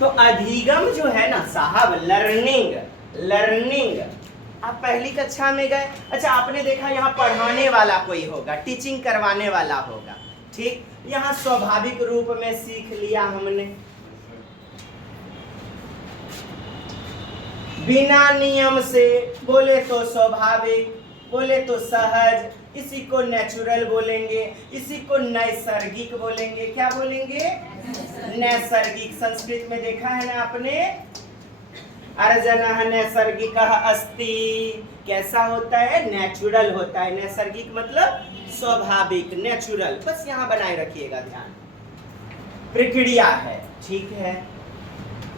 तो अधिगम जो है ना साहब, लर्निंग, लर्निंग। आप पहली कक्षा में गए, अच्छा आपने देखा यहाँ पढ़ाने वाला कोई होगा, टीचिंग करवाने वाला होगा, ठीक। यहाँ स्वाभाविक रूप में सीख लिया हमने, बिना नियम से, बोले तो स्वाभाविक, बोले तो सहज, इसी को नेचुरल बोलेंगे, इसी को नैसर्गिक बोलेंगे। क्या बोलेंगे? नैसर्गिक। संस्कृत में देखा है ना आपने, अर्जनः नैसर्गिकः अस्ति। कैसा होता है? नेचुरल होता है। नैसर्गिक मतलब स्वाभाविक, नेचुरल। बस यहाँ बनाए रखिएगा ध्यान, प्रक्रिया है, ठीक है।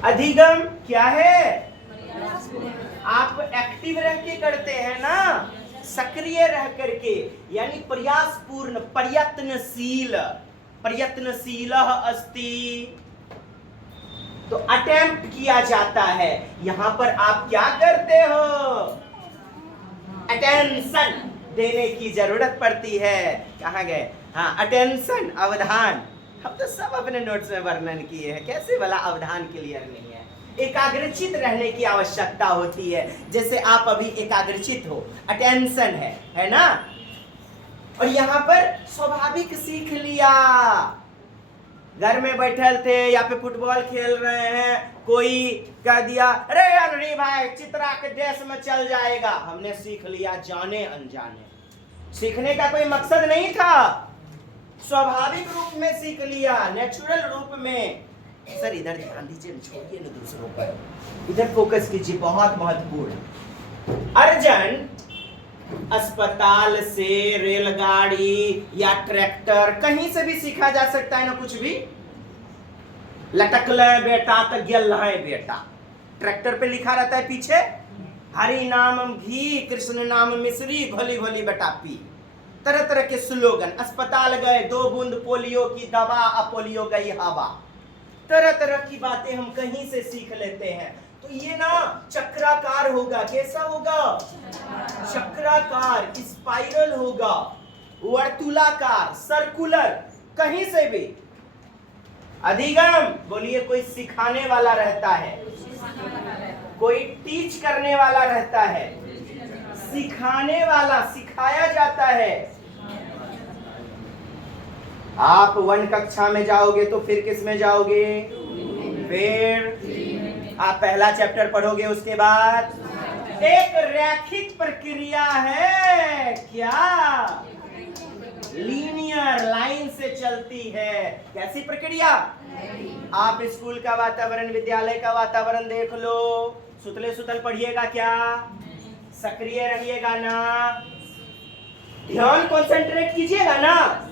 अधिगम क्या है? आप एक्टिव रह के करते हैं ना, सक्रिय रह करके, यानी प्रयासपूर्ण, प्रयत्नशील, प्रयत्नशील अस्ति। तो अटेम्प्ट किया जाता है। यहां पर आप क्या करते हो? अटेंशन देने की जरूरत पड़ती है। कहाँ गए? हाँ, अटेंशन, अवधान। हम तो सब अपने नोट्स में वर्णन किए हैं, कैसे भला अवधान क्लियर नहीं है? एकाग्रचित रहने की आवश्यकता होती है। जैसे आप अभी एकाग्रचित हो, अटेंशन है ना। और यहाँ पर स्वाभाविक सीख लिया। घर में बैठे थे या पे फुटबॉल खेल रहे हैं, कोई कह दिया अरे अनरी भाई चित्रा के देश में चल जाएगा, हमने सीख लिया जाने अनजाने। सीखने का कोई मकसद नहीं था, स्वाभाविक रूप में सीख लिया, नेचुरल रूप में। सर इधर ध्यान दीजिए, छोड़िए ना दूसरों पर, इधर फोकस कीजिए, बहुत महत्वपूर्ण। अर्जन अस्पताल से, रेलगाड़ी या ट्रैक्टर, कहीं से भी सीखा जा सकता है ना, कुछ भी। लटक ले बेटा तो गेल है बेटा, ट्रैक्टर पे लिखा रहता है पीछे, हरि नाम घी कृष्ण नाम मिश्री, घोली घोली बेटा पी। तरह तरह के स्लोगन। अस्पताल गए, 2 बूंद पोलियो की दवा, अपोलियो गई हवा। तरह तरह की बातें हम कहीं से सीख लेते हैं। तो ये ना चक्राकार होगा। कैसा होगा? चक्राकार, स्पाइरल होगा, वर्तुलाकार, सर्कुलर, कहीं से भी। अधिगम बोलिए, कोई सिखाने वाला रहता है, कोई टीच करने वाला रहता है, सिखाने वाला, सिखाया जाता है। आप 1 कक्षा में जाओगे तो फिर किस में जाओगे? फिर आप पहला चैप्टर पढ़ोगे, उसके बाद एक रैखिक प्रक्रिया है। क्या? लीनियर, लाइन से चलती है। कैसी प्रक्रिया? आप स्कूल का वातावरण, विद्यालय का वातावरण देख लो, सुतले सुतल पढ़िएगा क्या? सक्रिय रहिएगा ना, ध्यान कंसंट्रेट कीजिएगा ना।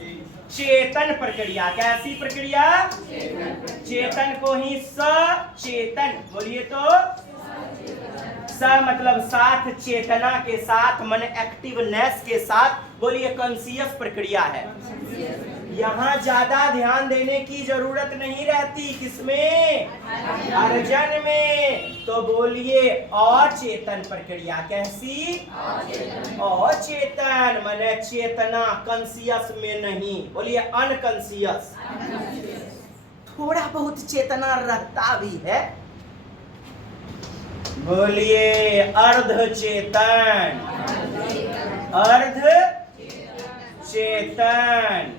चेतन प्रक्रिया। कैसी प्रक्रिया? चेतन को ही सचेतन, बोलिए तो स मतलब साथ, चेतना के साथ, मन एक्टिवनेस के साथ, बोलिए कॉन्शियस प्रक्रिया है। यहाँ ज्यादा ध्यान देने की जरूरत नहीं रहती। किसमें? अर्जन में। तो बोलिए अचेतन प्रक्रिया। कैसी? अचेतन माने चेतना, कॉन्शियस में नहीं, बोलिए अनकॉन्शियस। थोड़ा बहुत चेतना रहता भी है, बोलिए अर्ध चेतन, अर्ध चेतन।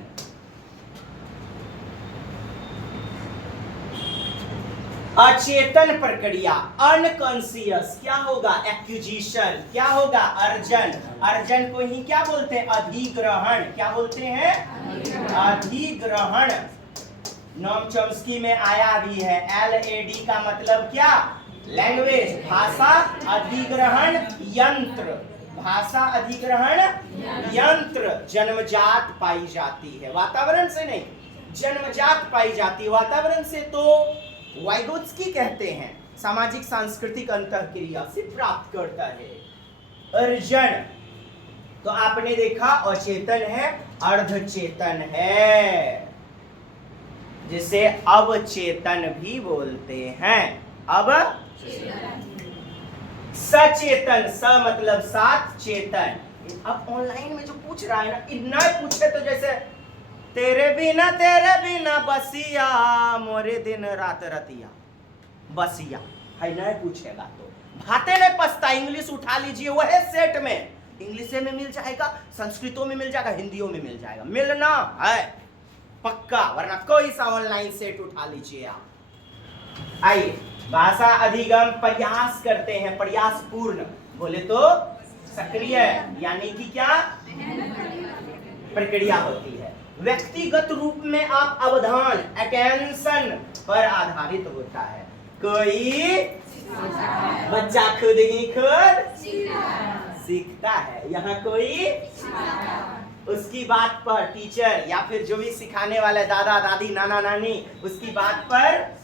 अचेतन प्रक्रिया, अनकॉन्शियस, क्या होगा? एक्विजिशन। क्या होगा? अर्जन। अर्जन को ही क्या बोलते हैं? अधिग्रहण। क्या बोलते हैं? अधिग्रहण। नोम चॉम्स्की में आया भी है। LAD का मतलब क्या? लैंग्वेज, भाषा अधिग्रहण यंत्र। भाषा अधिग्रहण यंत्र जन्मजात पाई जाती है, वातावरण से नहीं, जन्मजात पाई जाती है। वातावरण से तो वाइगोत्स्की कहते हैं सामाजिक सांस्कृतिक अंतःक्रिया से प्राप्त करता है। अर्जन तो आपने देखा अचेतन है, अर्धचेतन है, जिसे अवचेतन भी बोलते हैं। अब सचेतन, स मतलब साथ, चेतन। अब ऑनलाइन में जो पूछ रहा है ना, इतना पूछे तो जैसे तेरे बिना बसिया मोरे दिन रात रतिया, बसिया है नहीं पूछेगा तो भाते नहीं पसता। इंग्लिश उठा लीजिए, वह सेट में इंग्लिश में मिल जाएगा, संस्कृतों में मिल जाएगा, हिंदियों में मिल जाएगा, मिलना है पक्का, वरना कोई सा ऑनलाइन सेट उठा लीजिए आप। आइए भाषा अधिगम प्रयास करते हैं, प्रयास पूर्ण बोले तो सक्रिय, यानी कि क्या प्रक्रिया होती है। व्यक्तिगत रूप में आप अवधान अटेंशन पर आधारित होता है। कोई बच्चा खुद ही खुद सीखता है, यहाँ कोई उसकी बात पर टीचर या फिर जो भी सिखाने वाले दादा दादी नाना नानी उसकी बात पर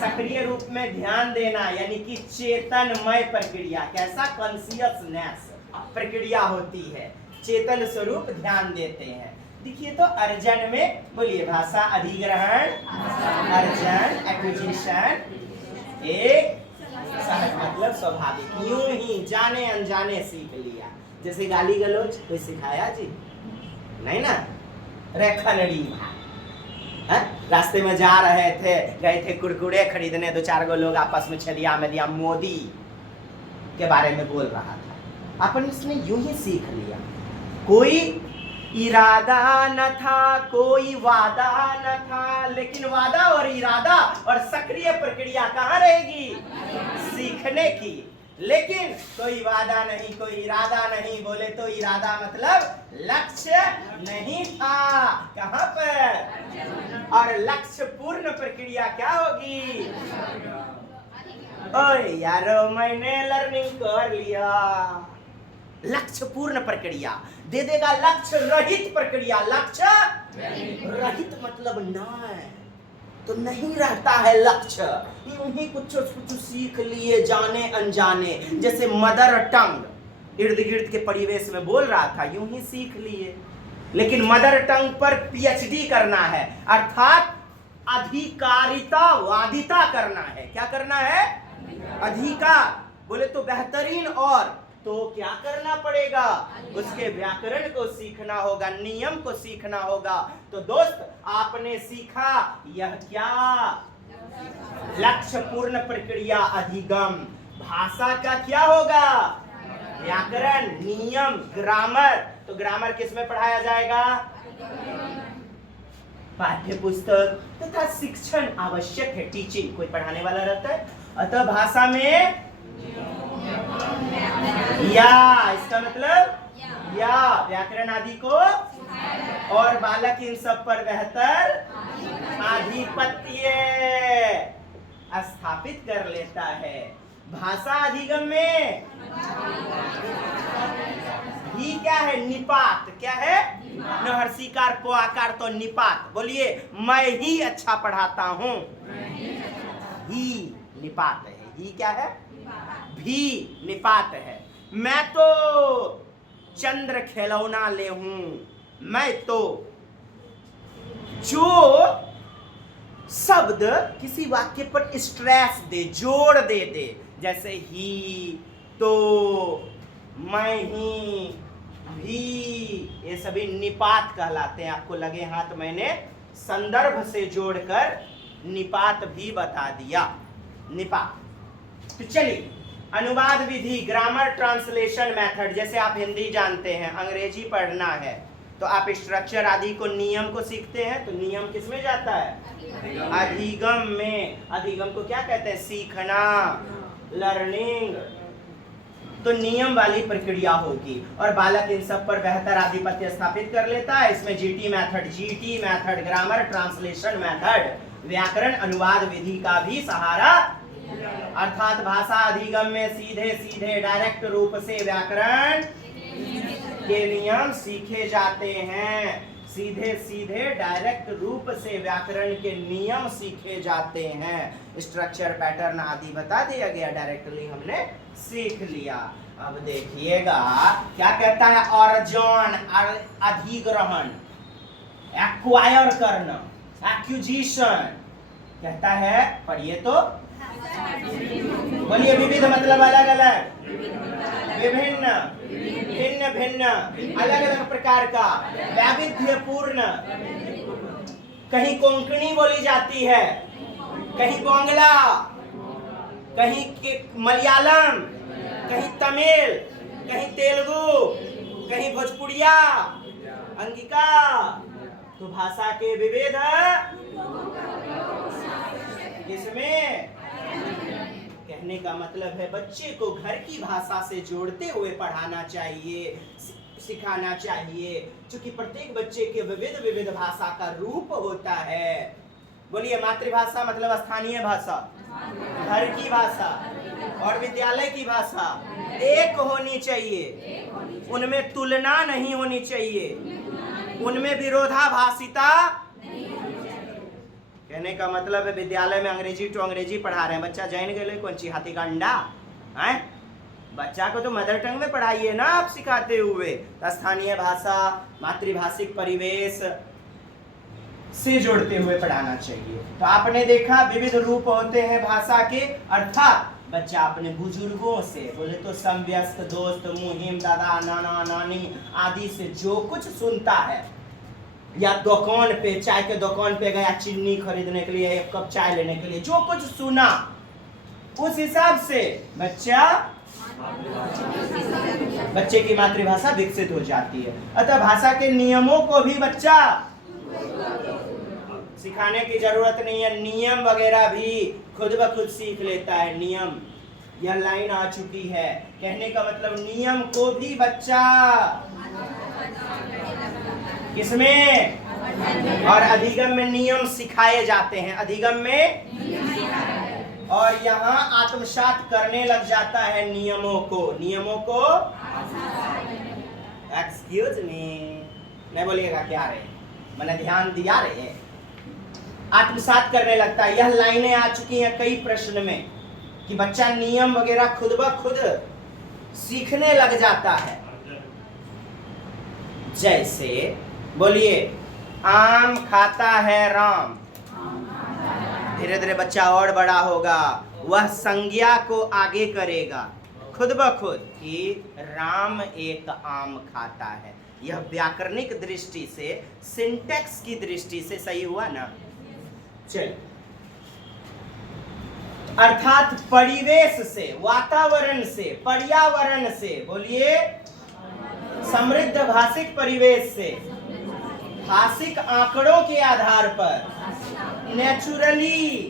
सक्रिय रूप में ध्यान देना, यानी कि चेतनमय प्रक्रिया, कैसा कॉन्शियसनेस प्रक्रिया होती है, चेतन स्वरूप ध्यान देते हैं। देखिए तो अर्जन में बोलिए भाषा अधिग्रहण, अर्जन एक्विजिशन, एक सहज मतलब स्वाभाविक, यूं ही जाने अनजाने सीख लिया। जैसे गाली गलौज कोई सिखाया जी नहीं ना, रेखनड़ी रास्ते में जा रहे थे, गए थे कुरकुरे खरीदने, दो चार गो लोग आपस में छदिया में दिया, मोदी के बारे में बोल रहा था, अपन इसने यूं ही सीख लिया। कोई इरादा न था, कोई वादा न था, लेकिन वादा और इरादा और सक्रिय प्रक्रिया कहाँ रहेगी? सीखने की। लेकिन कोई वादा नहीं, कोई इरादा नहीं, बोले तो इरादा मतलब लक्ष्य नहीं था, कहाँ पर? और लक्ष्य पूर्ण प्रक्रिया क्या होगी? ओए यारो मैंने लर्निंग कर लिया, लक्ष्य पूर्ण प्रक्रिया दे देगा, लक्ष्य रहित प्रक्रिया, लक्ष्य रहित मतलब नहीं तो नहीं रहता है लक्ष्य, यूं ही कुछ कुछ सीख लिए जाने अनजाने, जैसे मदर टंग इर्द गिर्द के परिवेश में बोल रहा था, यूं ही सीख लिए। लेकिन मदर टंग पर पीएचडी करना है, अर्थात अधिकारिता वादिता करना है। क्या करना है? अधिकार बोले तो बेहतरीन, और तो क्या करना पड़ेगा? उसके व्याकरण को सीखना होगा, नियम को सीखना होगा। तो दोस्त आपने सीखा यह क्या? लक्ष्य पूर्ण प्रक्रिया अधिगम। भाषा का क्या होगा? व्याकरण, नियम, ग्रामर। तो ग्रामर किसमें पढ़ाया जाएगा? पाठ्य पुस्तक तथा शिक्षण आवश्यक है, टीचिंग कोई पढ़ाने वाला रहता है। अतः भाषा में या, इसका मतलब या व्याकरण आदि को, और बालक इन सब पर बेहतर आधिपत्य स्थापित कर लेता है। भाषा अधिगम में ही क्या है? निपात। क्या है? नहर्षिकार को आकार तो निपात। बोलिए मैं ही अच्छा पढ़ाता हूँ, ही निपात है। ही क्या है? भी निपात है। मैं तो चंद्र खिलौना ले हूं, मैं तो, जो शब्द किसी वाक्य पर स्ट्रेस दे, जोड़ दे, जैसे ही, तो, मैं ही, भी, ये सभी निपात कहलाते हैं। आपको लगे हाथ मैंने संदर्भ से जोड़कर निपात भी बता दिया। निपात। तो चलिए अनुवाद विधि, ग्रामर ट्रांसलेशन मेथड। जैसे आप हिंदी जानते हैं, अंग्रेजी पढ़ना है तो आप स्ट्रक्चर आदि को, नियम को सीखते हैं, तो नियम किस में जाता है? अधिगम में। अधिगम को क्या कहते हैं? सीखना, लर्निंग। तो नियम वाली प्रक्रिया होगी, और बालक इन सब पर बेहतर आधिपत्य स्थापित कर लेता है। इसमें GT method, grammar translation method, व्याकरण अनुवाद विधि का भी सहारा, अर्थात भाषा अधिगम में सीधे सीधे डायरेक्ट रूप से व्याकरण के नियम सीखे जाते हैं। सीधे सीधे डायरेक्ट रूप से व्याकरण के नियम सीखे जाते हैं। स्ट्रक्चर, पैटर्न आदि बता दिया गया, डायरेक्टली हमने सीख लिया। अब देखिएगा क्या कहता है? अर्जन, अधिग्रहण, एक्वायर करना, एक्विजिशन कहता है। पढ़िए तो, बोलिए विविध मतलब अलग अलग, विभिन्न, भिन्न भिन्न, अलग अलग प्रकार का, वैविध्यपूर्ण। कहीं कोंकणी बोली जाती है, कहीं बांग्ला, कहीं मलयालम, कहीं तमिल, कहीं तेलुगु, कहीं भोजपुरिया, अंगिका। तो भाषा के विविध किसमें? कहने का मतलब है बच्चे को घर की भाषा से जोड़ते हुए पढ़ाना चाहिए, सिखाना चाहिए, क्योंकि प्रत्येक बच्चे के विविध विविध भाषा का रूप होता है। बोलिए, मातृभाषा मतलब स्थानीय भाषा, घर की भाषा और विद्यालय की भाषा एक होनी चाहिए, उनमें तुलना नहीं होनी चाहिए, उनमें विरोधाभासिता। कहने का मतलब है विद्यालय में अंग्रेजी टू अंग्रेजी पढ़ा रहे हैं, बच्चा जान गए कौन सी हाथी का अंडा है? बच्चा को तो मदर टंग में पढ़ाइए ना आप सिखाते हुए। स्थानीय भाषा, मातृभाषिक परिवेश से जोड़ते हुए पढ़ाना चाहिए। तो आपने देखा विविध रूप होते हैं भाषा के, अर्थात बच्चा अपने बुजुर्गों से, बोले तो समवयस्क, दोस्त, मुहिम, दादा, नाना, नानी आदि से जो कुछ सुनता है, या दुकान पे, चाय के दुकान पे गया चीनी खरीदने के लिए, एक कप चाय लेने के लिए, जो कुछ सुना उस हिसाब से बच्चे की मातृभाषा विकसित हो जाती है। अतः भाषा के नियमों को भी बच्चा सिखाने की जरूरत नहीं है, नियम वगैरह भी खुद ब खुद सीख लेता है। नियम, यह लाइन आ चुकी है, कहने का मतलब नियम को भी बच्चा किसमें? और अधिगम में नियम सिखाए जाते हैं, अधिगम में, और यहाँ आत्मसात करने लग जाता है नियमों को। एक्सक्यूज मी, नहीं बोलिएगा क्या रहे, मैंने ध्यान दिया रहे, आत्मसात करने लगता है। यह लाइनें आ चुकी हैं कई प्रश्न में कि बच्चा नियम वगैरह खुद ब खुद सीखने लग जाता है। जैसे बोलिए, आम खाता है राम। धीरे धीरे बच्चा और बड़ा होगा, वह संज्ञा को आगे करेगा खुद ब खुद कि राम एक आम खाता है। यह व्याकरणिक दृष्टि से, सिंटैक्स की दृष्टि से सही हुआ ना? चलिए, अर्थात परिवेश से, वातावरण से, पर्यावरण से, बोलिए समृद्ध भाषिक परिवेश से, भाषिक आंकड़ों के आधार पर नेचुरली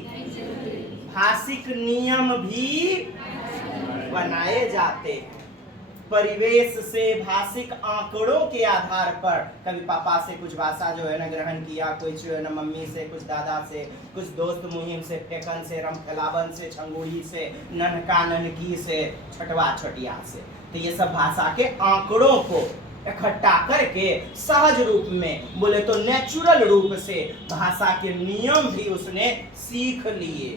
भाषिक नियम भी बनाए जाते हैं। परिवेश से, भाषिक आंकड़ों के आधार पर, कभी पापा से कुछ भाषा जो है ना ग्रहण किया, कुछ जो है ना मम्मी से, कुछ दादा से, कुछ दोस्त मुहिम से, फेकन से, रमखलावन से, छंगुड़ी से, ननका ननकी से, छटवा छटिया से। तो ये सब भाषा के आंकड़ों को इकट्ठा करके सहज रूप में, बोले तो नेचुरल रूप से भाषा के नियम भी उसने सीख लिए,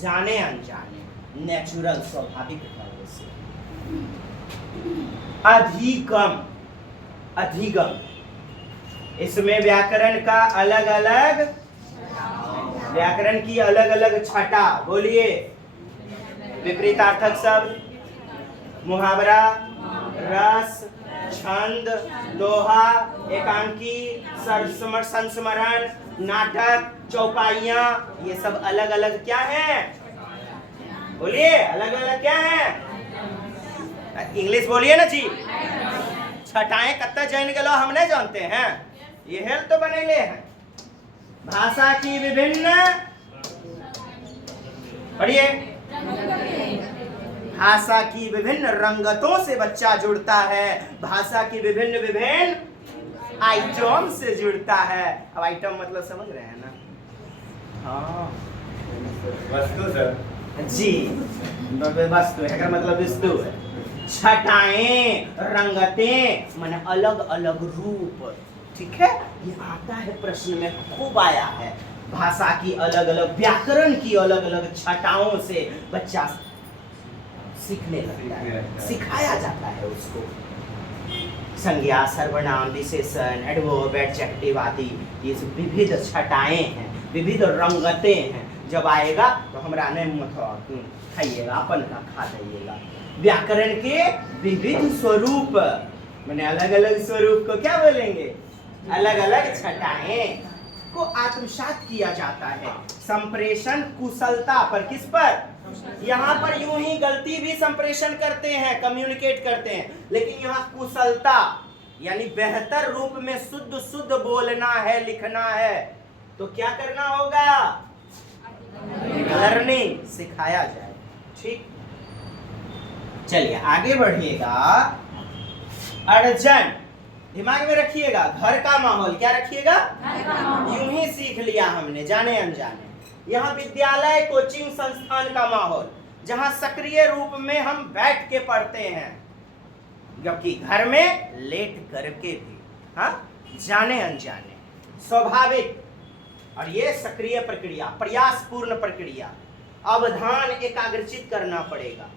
जाने अनजाने, नेचुरल स्वाभाविक ढंग से। अधिगम, अधिगम, इसमें व्याकरण का अलग अलग, व्याकरण की अलग अलग छटा। बोलिए, विपरीतार्थक शब्द, मुहावरा, रस, छंद, दोहा, एकांकी, संस्मरण, नाटक, चौपाइयां, ये सब अलग अलग क्या है? बोलिए, अलग अलग क्या है? इंग्लिश बोलिए ना जी। छटाएं कत्ता जान गलो हम नहीं जानते हैं, ये हेल्थ तो बनेले हैं। भाषा की विभिन्न, पढ़िए, भाषा की विभिन्न रंगतों से बच्चा जुड़ता है, भाषा की विभिन्न विभिन्न आइटम से जुड़ता है। अब आइटम मतलब समझ रहे हैं ना? हाँ, वस्तु सर जी, वस्तु है, मतलब वस्तु है। छटाएं, रंगतें, माने अलग अलग रूप, ठीक है, ये आता है प्रश्न में, खूब आया है। भाषा की अलग अलग, व्याकरण की अलग अलग छटाओं से बच्चा सीखने लगता है, सिखाया जाता है उसको। संज्ञा, सर्वनाम, विशेषण, एडवर्ब, एडजेक्टिव आदि, ये विविध छटाएं हैं, विविध रंगतें हैं। जब आएगा तो हमरा नहीं मत खाइएगा, अपन का खा जाइएगा। व्याकरण के विविध स्वरूप, मैंने अलग अलग स्वरूप को क्या बोलेंगे? अलग अलग छटाएं। को आत्मसात किया जाता है। संप्रेषण कुशलता पर, किस पर? यहाँ पर यूं ही गलती भी संप्रेषण करते हैं, कम्युनिकेट करते हैं, लेकिन यहाँ कुशलता यानी बेहतर रूप में शुद्ध शुद्ध बोलना है, लिखना है, तो क्या करना होगा? लर्निंग, सिखाया जाए। ठीक, चलिए आगे बढ़िएगा। अर्जन, दिमाग में रखिएगा, घर का माहौल, क्या रखिएगा? यूं ही सीख लिया हमने जाने अनजाने। यहाँ विद्यालय कोचिंग संस्थान का माहौल, जहां सक्रिय रूप में हम बैठ के पढ़ते हैं, जबकि घर में लेट करके भी, हाँ, जाने अनजाने, स्वाभाविक। और ये सक्रिय प्रक्रिया, प्रयासपूर्ण प्रक्रिया, अवधान एकाग्रचित करना पड़ेगा।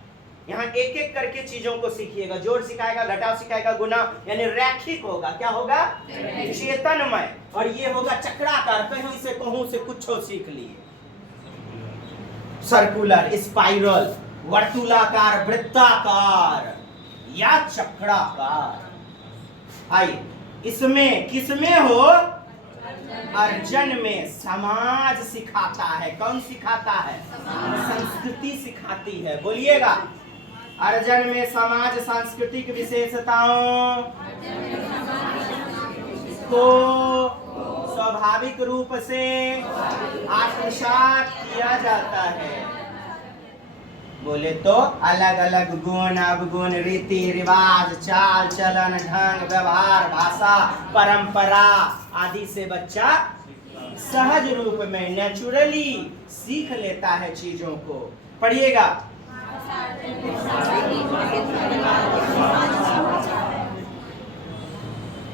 यहाँ एक एक करके चीजों को सीखिएगा। जोड़ सिखाएगा, घटाव सिखाएगा, गुना, यानी रैखिक होगा। क्या होगा? चेतनमय। और ये होगा चक्राकार, कहीं से कहूं से कुछ सीख लिए। सर्कुलर, स्पाइरल, वर्तुलाकार, वृत्ताकार या चक्राकार। आइए, इसमें किसमें हो? अर्जन में समाज सिखाता है। कौन सिखाता है? संस्कृति सिखाती है। बोलिएगा, अर्जन में समाज सांस्कृतिक विशेषताओं को स्वाभाविक रूप से आत्मसात किया जाता है। बोले तो अलग अलग गुण, अवगुण, रीति रिवाज, चाल चलन, ढंग, व्यवहार, भाषा, परंपरा आदि से बच्चा सहज रूप में नेचुरली सीख लेता है चीजों को। पढ़िएगा,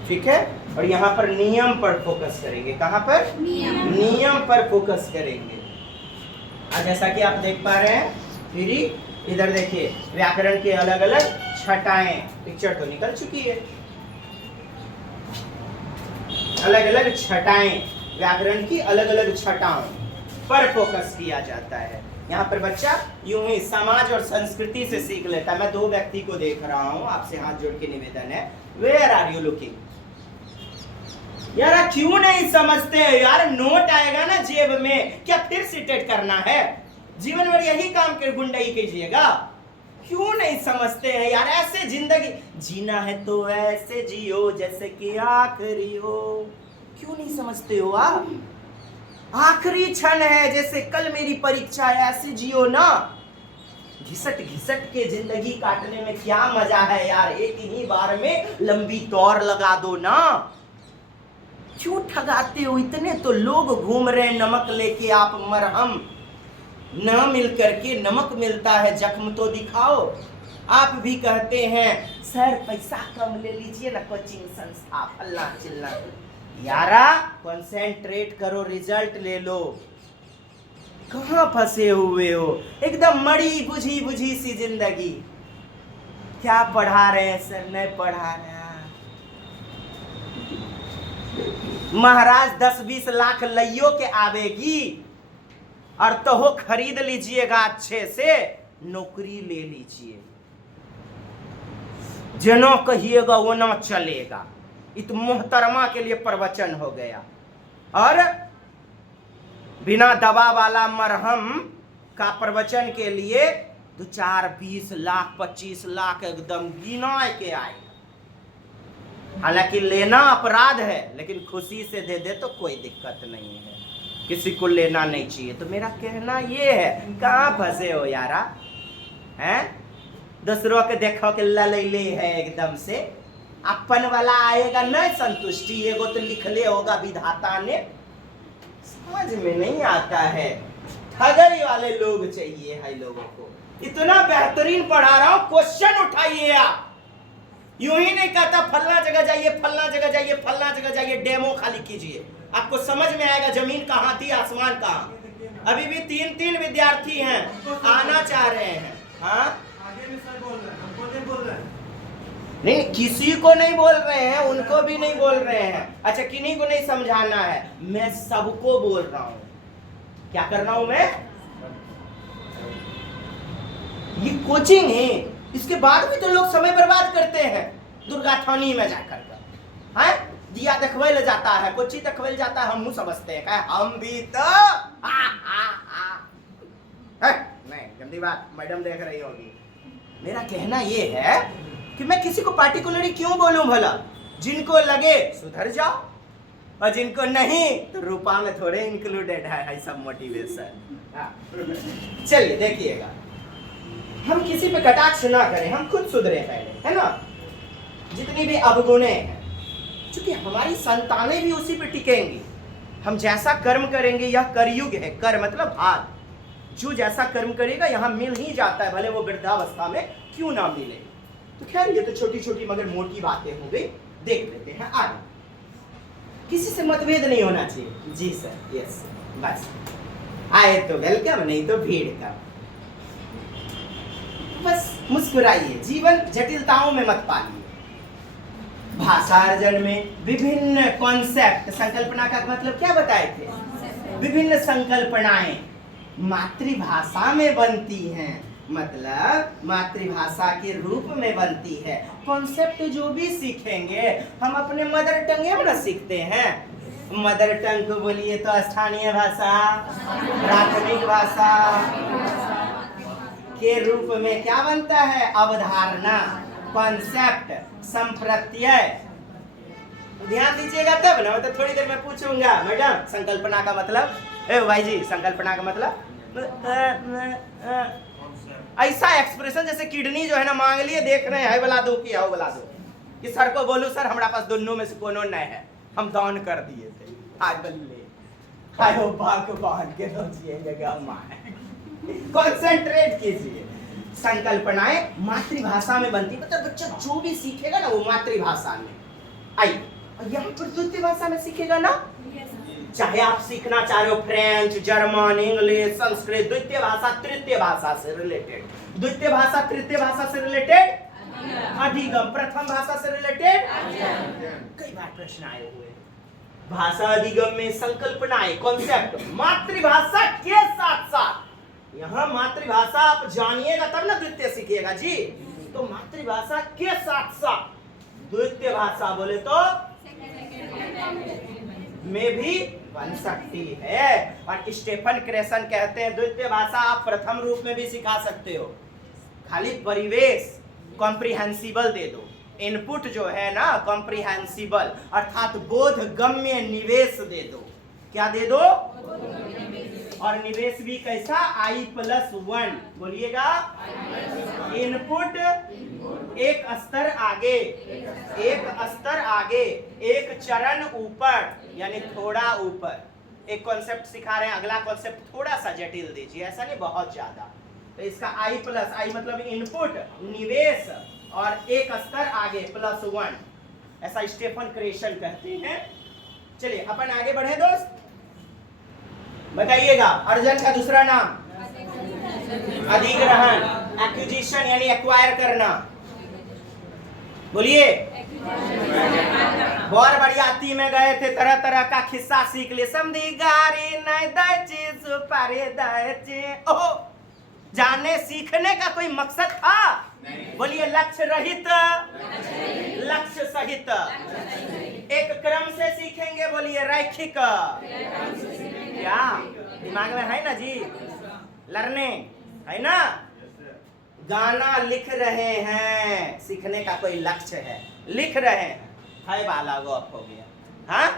ठीक है। और यहाँ पर नियम पर फोकस करेंगे। कहाँ पर? नियम पर फोकस करेंगे। आज जैसा कि आप देख पा रहे हैं, फिर इधर देखिए, व्याकरण के अलग अलग छटाएं, पिक्चर तो निकल चुकी है। अलग अलग छटाएं, व्याकरण की अलग अलग छटाओं पर फोकस किया जाता है। यहाँ पर बच्चा यूं ही समाज और संस्कृति से सीख लेता है। मैं दो व्यक्ति को देख रहा हूँ, आपसे हाथ जोड़ के निवेदन है, वेयर आर यू लुकिंग? यार क्यों नहीं समझते यार? नोट आएगा ना जेब में, क्या फिर सिटेट करना है? जीवन भर यही काम कर गुंडाई कीजिएगा। क्यों नहीं समझते हैं यार? ऐसे जिंदगी जीना है तो ऐसे जियो जैसे कि आखिरी हो। क्यों नहीं समझते हो आप? आखिरी क्षण है, जैसे कल मेरी परीक्षा है, ऐसे जियो ना। घिसट घिसट के जिंदगी काटने में क्या मजा है यार? एक ही बार में लंबी दौड़ लगा दो ना। क्यों ठगाते हो? इतने तो लोग घूम रहे हैं नमक लेके, आप मरहम न मिल करके नमक मिलता है, जख्म तो दिखाओ। आप भी कहते हैं सर पैसा कम ले लीजिए ना, कोचिंग संस्था फल्ला चिल्ला। यारा कंसेंट्रेट करो, रिजल्ट ले लो। कहाँ फंसे हुए हो? एकदम मड़ी बुझी बुझी सी जिंदगी। क्या पढ़ा रहे हैं सर? नहीं पढ़ा रहे। महाराज 10-20 लाख लइयो के आवेगी और तो हो खरीद लीजिएगा, अच्छे से नौकरी ले लीजिए, जनो कहिएगा वो ना चलेगा। इत मोहतरमा के लिए प्रवचन हो गया। और बिना दवा वाला मरहम का प्रवचन के लिए 2-4, 20 लाख 25 लाख एकदम गिना के आए। हालांकि लेना अपराध है, लेकिन खुशी से दे दे तो कोई दिक्कत नहीं है। किसी को लेना नहीं चाहिए। तो मेरा कहना ये है, कहाँ फंसे हो यारा? हैं? दूसरों के देखो कि ललैले है एकदम से, अपन वाला आएगा नहीं संतुष्टि। एगो तो लिख ले होगा विधाता ने, समझ में नहीं आता है। ठगई वाले लोग चाहिए है लोगों को। इतना बेहतरीन पढ़ा रहा हूं, क्वेश्चन उठाइए आप। यूं ही नहीं कहता फलना जगह जाइए, फलना जगह जाइए, फलना जगह जाइए, डेमो खाली कीजिए। आपको समझ में आएगा जमीन कहाँ थी, आसमान कहाँ। अभी भी 3 विद्यार्थी हैं, आना चाह रहे हैं। हाँ, आगे में सर बोल रहे हैं, हमको नहीं बोल रहे हैं। नहीं, किसी को नहीं बोल रहे हैं, उनको भी नहीं बोल रहे हैं। अच्छा, किन्हीं को नहीं समझाना है, मैं सबको बोल रहा हूं। क्या कर रहा हूं मैं? ये कोचिंग है, इसके बाद भी तो लोग समय बर्बाद करते हैं दुर्गा थानी में जाकर। हैं? दिया देखवे ले जाता है, कोची देखवे जाता है, हम समझते हैं क्या हम भी तो नहीं, गंदी बात, मैडम देख रही होगी। मेरा कहना ये है कि मैं किसी को पार्टिकुलरली क्यों बोलूं भला, जिनको लगे सुधर जाओ और जिनको नहीं तो रूपा में थोड़े इंक्लूडेड है सब मोटिवेशन। चलिए देखिएगा, हम किसी पे कटाक्ष ना करें, हम खुद सुधरे पहले, है ना। जितनी भी अवगुणे हैं, क्योंकि हमारी संतानें भी उसी पे टिकेंगी। हम जैसा कर्म करेंगे, यह करयुग है, कर मतलब हाथ, जो जैसा कर्म करेगा यहाँ मिल ही जाता है, भले वो वृद्धावस्था में क्यों ना मिले। तो खैर ये तो छोटी छोटी मगर मोटी बातें हो गई, देख लेते हैं आगे। किसी से मतभेद नहीं होना चाहिए। जी सर, यस, बस आए तो वेलकम, नहीं तो भीड़ का। बस मुस्कुराइए, जीवन जटिलताओं में मत पालिए। भाषार्जन में विभिन्न कॉन्सेप्ट, संकल्पना का मतलब क्या बताए थे, विभिन्न संकल्पनाएं मातृभाषा में बनती हैं, मतलब मातृभाषा के रूप में बनती है। कॉन्सेप्ट जो भी सीखेंगे हम अपने मदर टंग में ना सीखते हैं। मदर टंग को बोलिए तो स्थानीय भाषा, प्राथमिक भाषा के रूप में क्या बनता है, अवधारणा, कॉन्सेप्ट, संप्रत्यय। ध्यान दीजिएगा तब ना, मतलब थोड़ी देर में पूछूंगा मैडम संकल्पना का मतलब, भाई जी संकल्पना का मतलब ऐसा एक्सप्रेशन जैसे किडनी जो है ना मांग लिए, देख रहे हैं बला दो कि आओ बला दो, कि सर को बोलूं सर हमारा पास दोनों में से कोनो नहीं है, हम दान कर दिए थे, आज बल्ले आयो बाक बांध के सोचिए कंसंट्रेट कीजिए। संकल्पनाएं मातृभाषा में बनती, मतलब बच्चा जो भी सीखेगा ना वो मातृभाषा में। आइए यहाँ पर द्वितीय भाषा में सीखेगा ना, चाहे आप सीखना चाह रहे हो फ्रेंच, जर्मन, इंग्लिश, संस्कृत, द्वितीय भाषा तृतीय भाषा से रिलेटेड, द्वितीय भाषा तृतीय भाषा से रिलेटेड, अधिगम प्रथम भाषा से रिलेटेड। कई बार प्रश्न आए हुए, भाषा अधिगम में संकल्पनाएं, कॉन्सेप्ट मातृभाषा के साथ साथ, यहाँ मातृभाषा आप जानिएगा तब ना द्वितीय सीखिएगा जी। तो मातृभाषा के साथ साथ द्वितीय भाषा बोले तो में भी बन सकती है। और स्टेफन क्रेसन कहते हैं द्वितीय भाषा आप प्रथम रूप में भी सिखा सकते हो, खाली परिवेश कॉम्प्रिहेंसिबल दे दो, इनपुट जो है ना कॉम्प्रिहेंसिबल अर्थात बोधगम्य निवेश दे दो। क्या दे दो, और निवेश भी कैसा, I+1 बोलिएगा, इनपुट एक स्तर आगे, एक स्तर आगे, एक चरण ऊपर, यानी थोड़ा ऊपर। एक कॉन्सेप्ट सिखा रहे हैं, अगला कॉन्सेप्ट थोड़ा सा जटिल दीजिए, ऐसा नहीं बहुत ज्यादा। तो इसका I+ मतलब इनपुट, निवेश और एक स्तर आगे +1, ऐसा स्टेफन क्रेसन कहते हैं। चलिए अपन आगे बढ़े दोस्त, बताइएगा अर्जन का दूसरा नाम अधिग्रहण, एक्विजिशन यानी एक्वायर करना। बोलिए, बहुत बड़ियाती में गए थे, तरह तरह का खिस्सा सीख लिए, समझी गारी नहीं दाची सुपारी दाची। ओह, जानने सीखने का कोई मकसद था? बोलिए लक्ष्य रहित, लक्ष्य सहित, एक क्रम से सीखेंगे, बोलिए रैखिक। क्या दिमाग में है ना जी, लर्निंग है ना। गाना लिख रहे हैं, सीखने का कोई लक्ष्य है, लिख रहे हैं, हाय बाला गॉप हो गया। हाँ,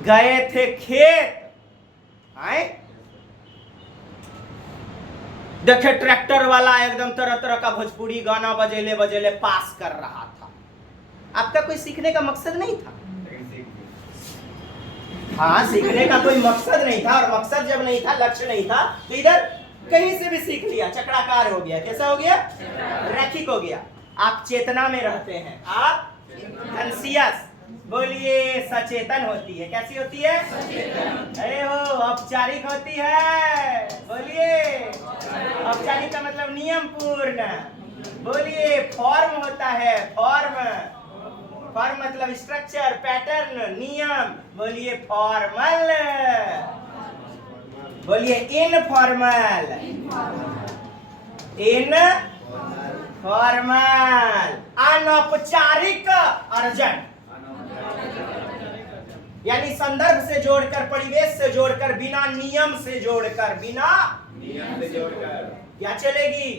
गए थे खेत, आए देखे ट्रैक्टर वाला एकदम तरह तरह का भोजपुरी गाना बजेले बजेले पास कर रहा था। आपका कोई सीखने का मकसद नहीं था? हाँ, सीखने का कोई मकसद नहीं था, और मकसद जब नहीं था, लक्ष्य नहीं था, तो इधर कहीं से भी सीख लिया, चक्राकार हो गया। कैसा हो गया? रैखिक हो गया। आप चेतना में रहते हैं, आप कॉन्शियस, बोलिए सचेतन होती है। कैसी होती है? अरे हो, औपचारिक होती है, बोलिए औपचारिक का मतलब नियम पूर्ण, बोलिए फॉर्म होता है, फॉर्म, फॉर्म मतलब स्ट्रक्चर, पैटर्न, नियम, बोलिए फॉर्मल, बोलिए इनफॉर्मल, इन फॉर्मल, अनौपचारिक अर्जन, यानी संदर्भ से जोड़कर, परिवेश से जोड़कर, बिना नियम से जोड़कर, बिना नियम से जोड़कर क्या चलेगी?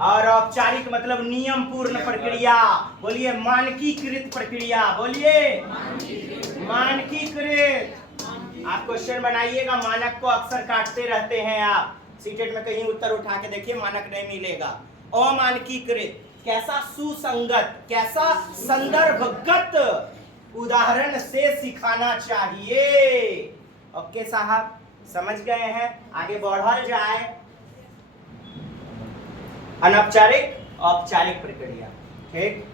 और औपचारिक मतलब नियम पूर्ण प्रक्रिया। बोलिए मानकीकृत प्रक्रिया, बोलिए मानकीकृत। आप क्वेश्चन बनाइएगा, मानक को अक्सर काटते रहते हैं आप, सीटेट में कहीं उत्तर उठा के देखिए, मानक नहीं मिलेगा। अमानकीकृत, कैसा सुसंगत, कैसा संदर्भगत उदाहरण से सिखाना चाहिए। ओके साहब, समझ गए हैं? आगे बढ़ल जाए। अनौपचारिक औपचारिक प्रक्रिया, ठीक।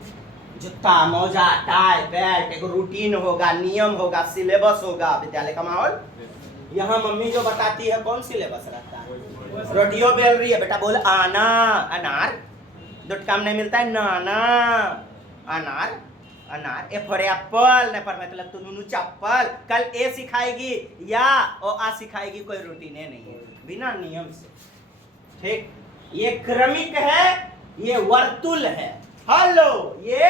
जूता, मोजा, टाई, बेल्ट, एक रूटीन होगा, नियम होगा, सिलेबस होगा, विद्यालय का माहौल। यहाँ मम्मी जो बताती है कौन सिलेबस रहता है? रोटियों बेल रही है बेटा, बोल आना, अनार, दुट काम नहीं मिलता है, नाना, अनार, अनार। ए फॉर एप्पल, न पर मतलब तू नूनू चप्पल। कल ए सिखाएगी या ओ आ सिखाएगी, कोई रूटीन नहीं है, बिना नियम से, ठीक। ये क्रमिक है, ये वर्तुल है। हेलो, ये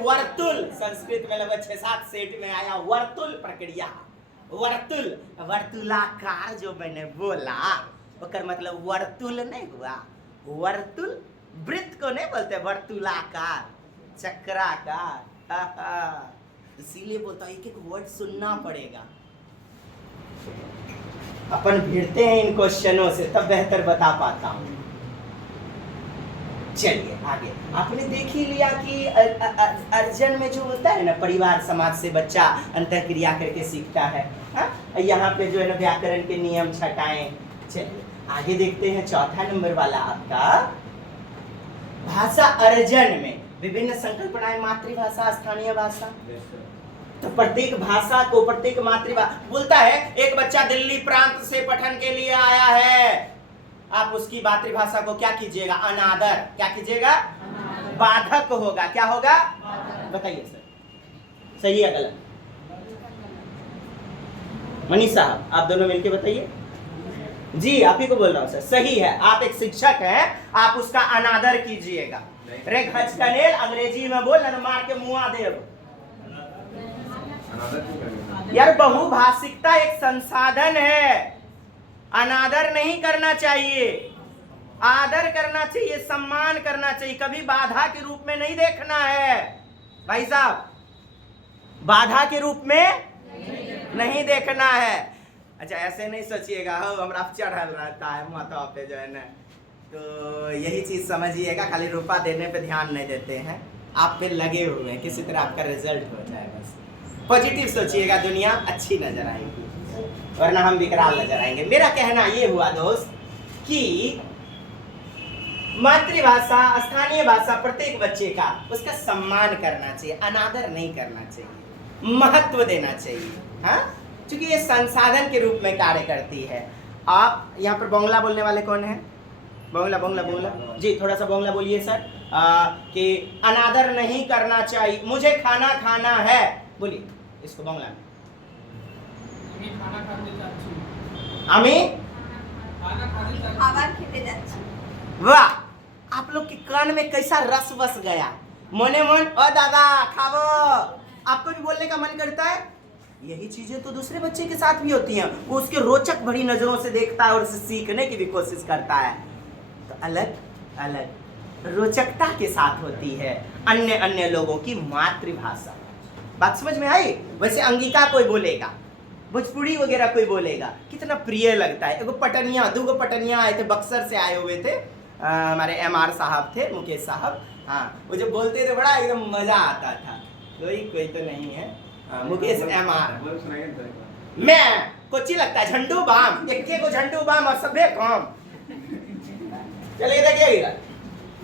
वर्तुल, संस्कृत में लगभग 6-7 सेट में आया वर्तुल प्रक्रिया। वर्तुल, वर्तुलाकार जो मैंने बोला, ओकर मतलब वर्तुल नहीं हुआ। वर्तुल वृत्त को नहीं बोलते, वर्तुलाकार, चक्राकार। इसीलिए बोलता हूं एक वर्ड सुनना पड़ेगा। अपन भिड़ते हैं इन क्वेश्चनों से, तब बेहतर बता पाता हूं। चलिए आगे। आपने देख ही लिया कि अर्जन में जो होता है ना, परिवार समाज से बच्चा अंतःक्रिया करके सीखता है। यहाँ पे जो है ना व्याकरण के नियम छटाएं। चलिए आगे देखते हैं, चौथा नंबर वाला आपका भाषा अर्जन में विभिन्न संकल्पनाएं, मातृभाषा, स्थानीय भाषा। तो प्रत्येक भाषा को, प्रत्येक मातृभाषा बोलता है, एक बच्चा दिल्ली प्रांत से पठन के लिए आया है, आप उसकी मातृभाषा को क्या कीजिएगा? अनादर। क्या कीजिएगा? बाधक होगा। क्या होगा? बताइए सर, सही है गलत? मनीष साहब आप दोनों मिलके बताइए। जी आप ही को बोल रहा हूँ सर, सही है। आप एक शिक्षक हैं, आप उसका अनादर कीजिएगा। रे घचकनेल अंग्रेजी में बोल न मार के मुआ देव। यार बहुभाषिकता एक संसाधन है, अनादर नहीं करना चाहिए, आदर करना चाहिए, सम्मान करना चाहिए, कभी बाधा के रूप में नहीं देखना है भाई साहब, बाधा के रूप में नहीं देखना है। अच्छा ऐसे नहीं सोचिएगा हो हमरा चढ़ल रहता है माथा पे जो है ना, तो यही चीज समझिएगा, खाली रुपया देने पे ध्यान नहीं देते हैं, आप पे लगे हुए हैं, किसी तरह आपका रिजल्ट हो जाए, बस पॉजिटिव सोचिएगा, दुनिया अच्छी नजर आएगी, वरना हम विकराल नजर आएंगे। मेरा कहना ये हुआ दोस्त कि मातृभाषा, स्थानीय भाषा प्रत्येक बच्चे का, उसका सम्मान करना चाहिए, अनादर नहीं करना चाहिए, महत्व देना चाहिए। हाँ, क्योंकि ये संसाधन के रूप में कार्य करती है। आप यहाँ पर बोंगला बोलने वाले कौन है? बोंगला बोंगला बोंगला जी, थोड़ा सा बोंगला बोलिए सर। कि अनादर नहीं करना चाहिए, मुझे खाना खाना है, बोलिए इसको बोंगला में। वाह, आप लोग के कान में कैसा रस बस गया, मने मन ओ दादा खावो, आपको भी बोलने का मन करता है। यही चीजें तो दूसरे बच्चे के साथ भी होती हैं, वो उसके रोचक भरी नजरों से देखता है और उसे सीखने की भी कोशिश करता है, तो अलग अलग रोचकता के साथ होती है अन्य अन्य लोगों की मातृभाषा। बात समझ में आई? वैसे अंगिका कोई बोलेगा, भोजपुरी वगैरह कोई बोलेगा, कितना प्रिय लगता है। एगो पटनिया, दूगो पटनिया आए थे, बक्सर से आए हुए थे, हमारे MR साहब थे, मुकेश साहब। हाँ, वो जब बोलते थे बड़ा एकदम मजा आता था। कोई तो नहीं है, मुकेश MR। मैं कोची लगता है झंडू बाम, एक को झंडू बाम और सबे काम। चलिए देखिएगा,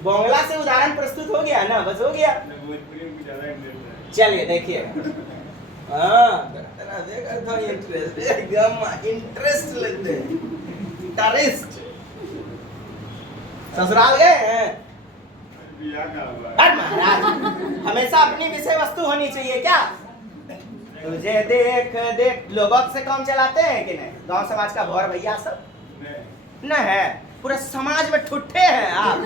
बोंगला से उदाहरण प्रस्तुत हो गया ना, बस हो गया। चलिए देखिए, इंटरेस्ट लेते हैं, ससुराल गए हैं? अरे महाराज, हमेशा अपनी विषय वस्तु होनी चाहिए क्या? तुझे देख देख लोगों से काम चलाते हैं कि नहीं? गांव समाज का भौर भैया सब न है, पूरा समाज में ठुट्ठे हैं आप।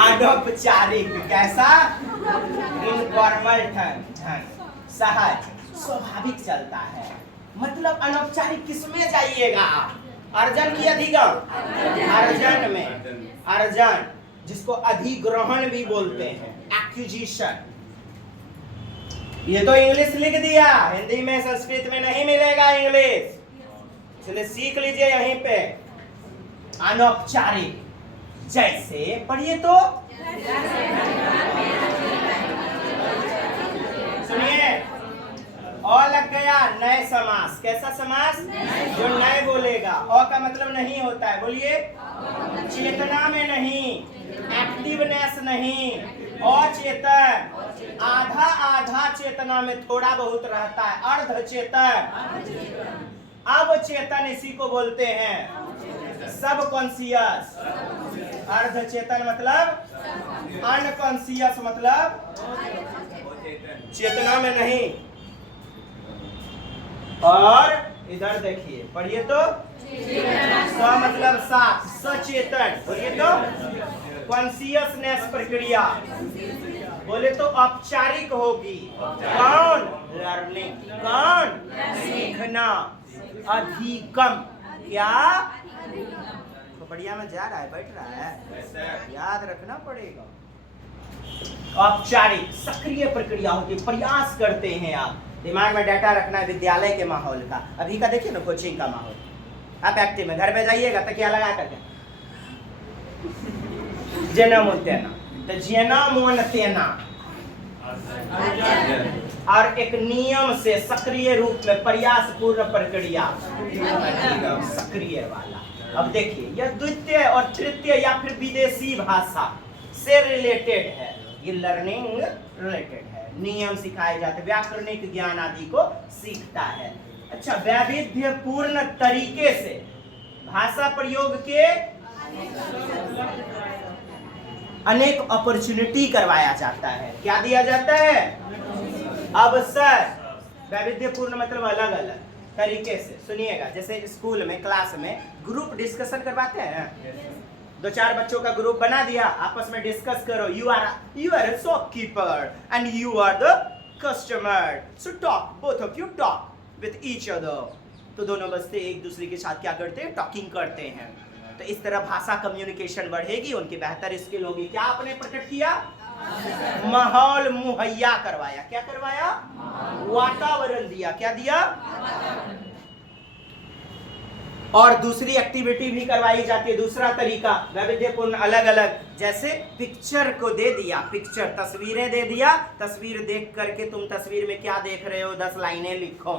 अनौपचारिक, कैसा? इनफॉर्मल ढंग, सहज, स्वाभाविक चलता है। मतलब अनौपचारिक किसमें जाइएगा? अर्जन की अधिगम? अर्जन में। अर्जन, जिसको अधिग्रहण भी बोलते हैं, एक्विजिशन। ये तो इंग्लिश लिख दिया, हिंदी में संस्कृत में नहीं मिलेगा इंग्लिश, इसलिए सीख लीजिए यहीं पे। अनौपचारिक, जैसे पढ़िए तो सुनिए, और लग गया नए समास। कैसा समास? जो नए बोलेगा। और का मतलब नहीं होता है, बोलिए। चेतना में नहीं, एक्टिवनेस नहीं, अचेतन, आधा आधा चेतना में थोड़ा बहुत रहता है, अर्ध चेतन, अवचेतन इसी को बोलते हैं, सब कॉन्शियस। अर्ध चेतन मतलब अनकॉन्शियस, मतलब चेतना में नहीं। और इधर देखिए, पढ़िए तो स मतलब साथ, सचेतन। बोलिए तो कॉन्शियसनेस प्रक्रिया, बोले तो औपचारिक होगी। कौन? लर्निंग। कौन? सीखना। अधिगम, क्या? बढ़िया में जा रहा है, बैठ रहा है, याद रखना पड़ेगा। औपचारिक सक्रिय प्रक्रिया होती है, प्रयास करते हैं आप। दिमाग में डाटा रखना है विद्यालय के माहौल का। अभी का देखिए ना कोचिंग का माहौल, आप एक्टिव में घर पे जाइएगा तो क्या लगा करके जन्म तेना, तो जन्म तेना, और एक नियम से सक्रिय रूप में प्रयास पूर्ण प्रक्रिया, सक्रिय वाला। अब देखिए, यह द्वितीय और तृतीय या फिर विदेशी भाषा से रिलेटेड है, ये लर्निंग रिलेटेड है। नियम सिखाए जाते, व्याकरणिक ज्ञान आदि को सीखता है। अच्छा, वैविध्यपूर्ण तरीके से भाषा प्रयोग के अनेक अपॉर्चुनिटी करवाया जाता है। क्या दिया जाता है? अवसर। वैविध्यपूर्ण मतलब अलग अलग तरीके से। सुनिएगा, जैसे स्कूल में, क्लास में ग्रुप डिस्कशन करवाते हैं, दो चार बच्चों का ग्रुप बना दिया, आपस में डिस्कस करो। You are a shopkeeper and you are the customer, so talk, both of you talk with each other. तो दोनों बच्चे एक दूसरे के साथ क्या करते हैं? टॉकिंग करते हैं। तो इस तरह भाषा कम्युनिकेशन बढ़ेगी, उनकी बेहतर स्किल होगी। क्या आपने प्रकट किया? माहौल मुहैया करवाया। क्या करवाया? वातावरण दिया। क्या दिया? और दूसरी एक्टिविटी भी करवाई जाती है। दूसरा तरीका वैविध्यपूर्ण, अलग अलग, जैसे पिक्चर को दे दिया, पिक्चर, तस्वीरें दे दिया, तस्वीर देख करके तुम तस्वीर में क्या देख रहे हो 10 लाइनें लिखो।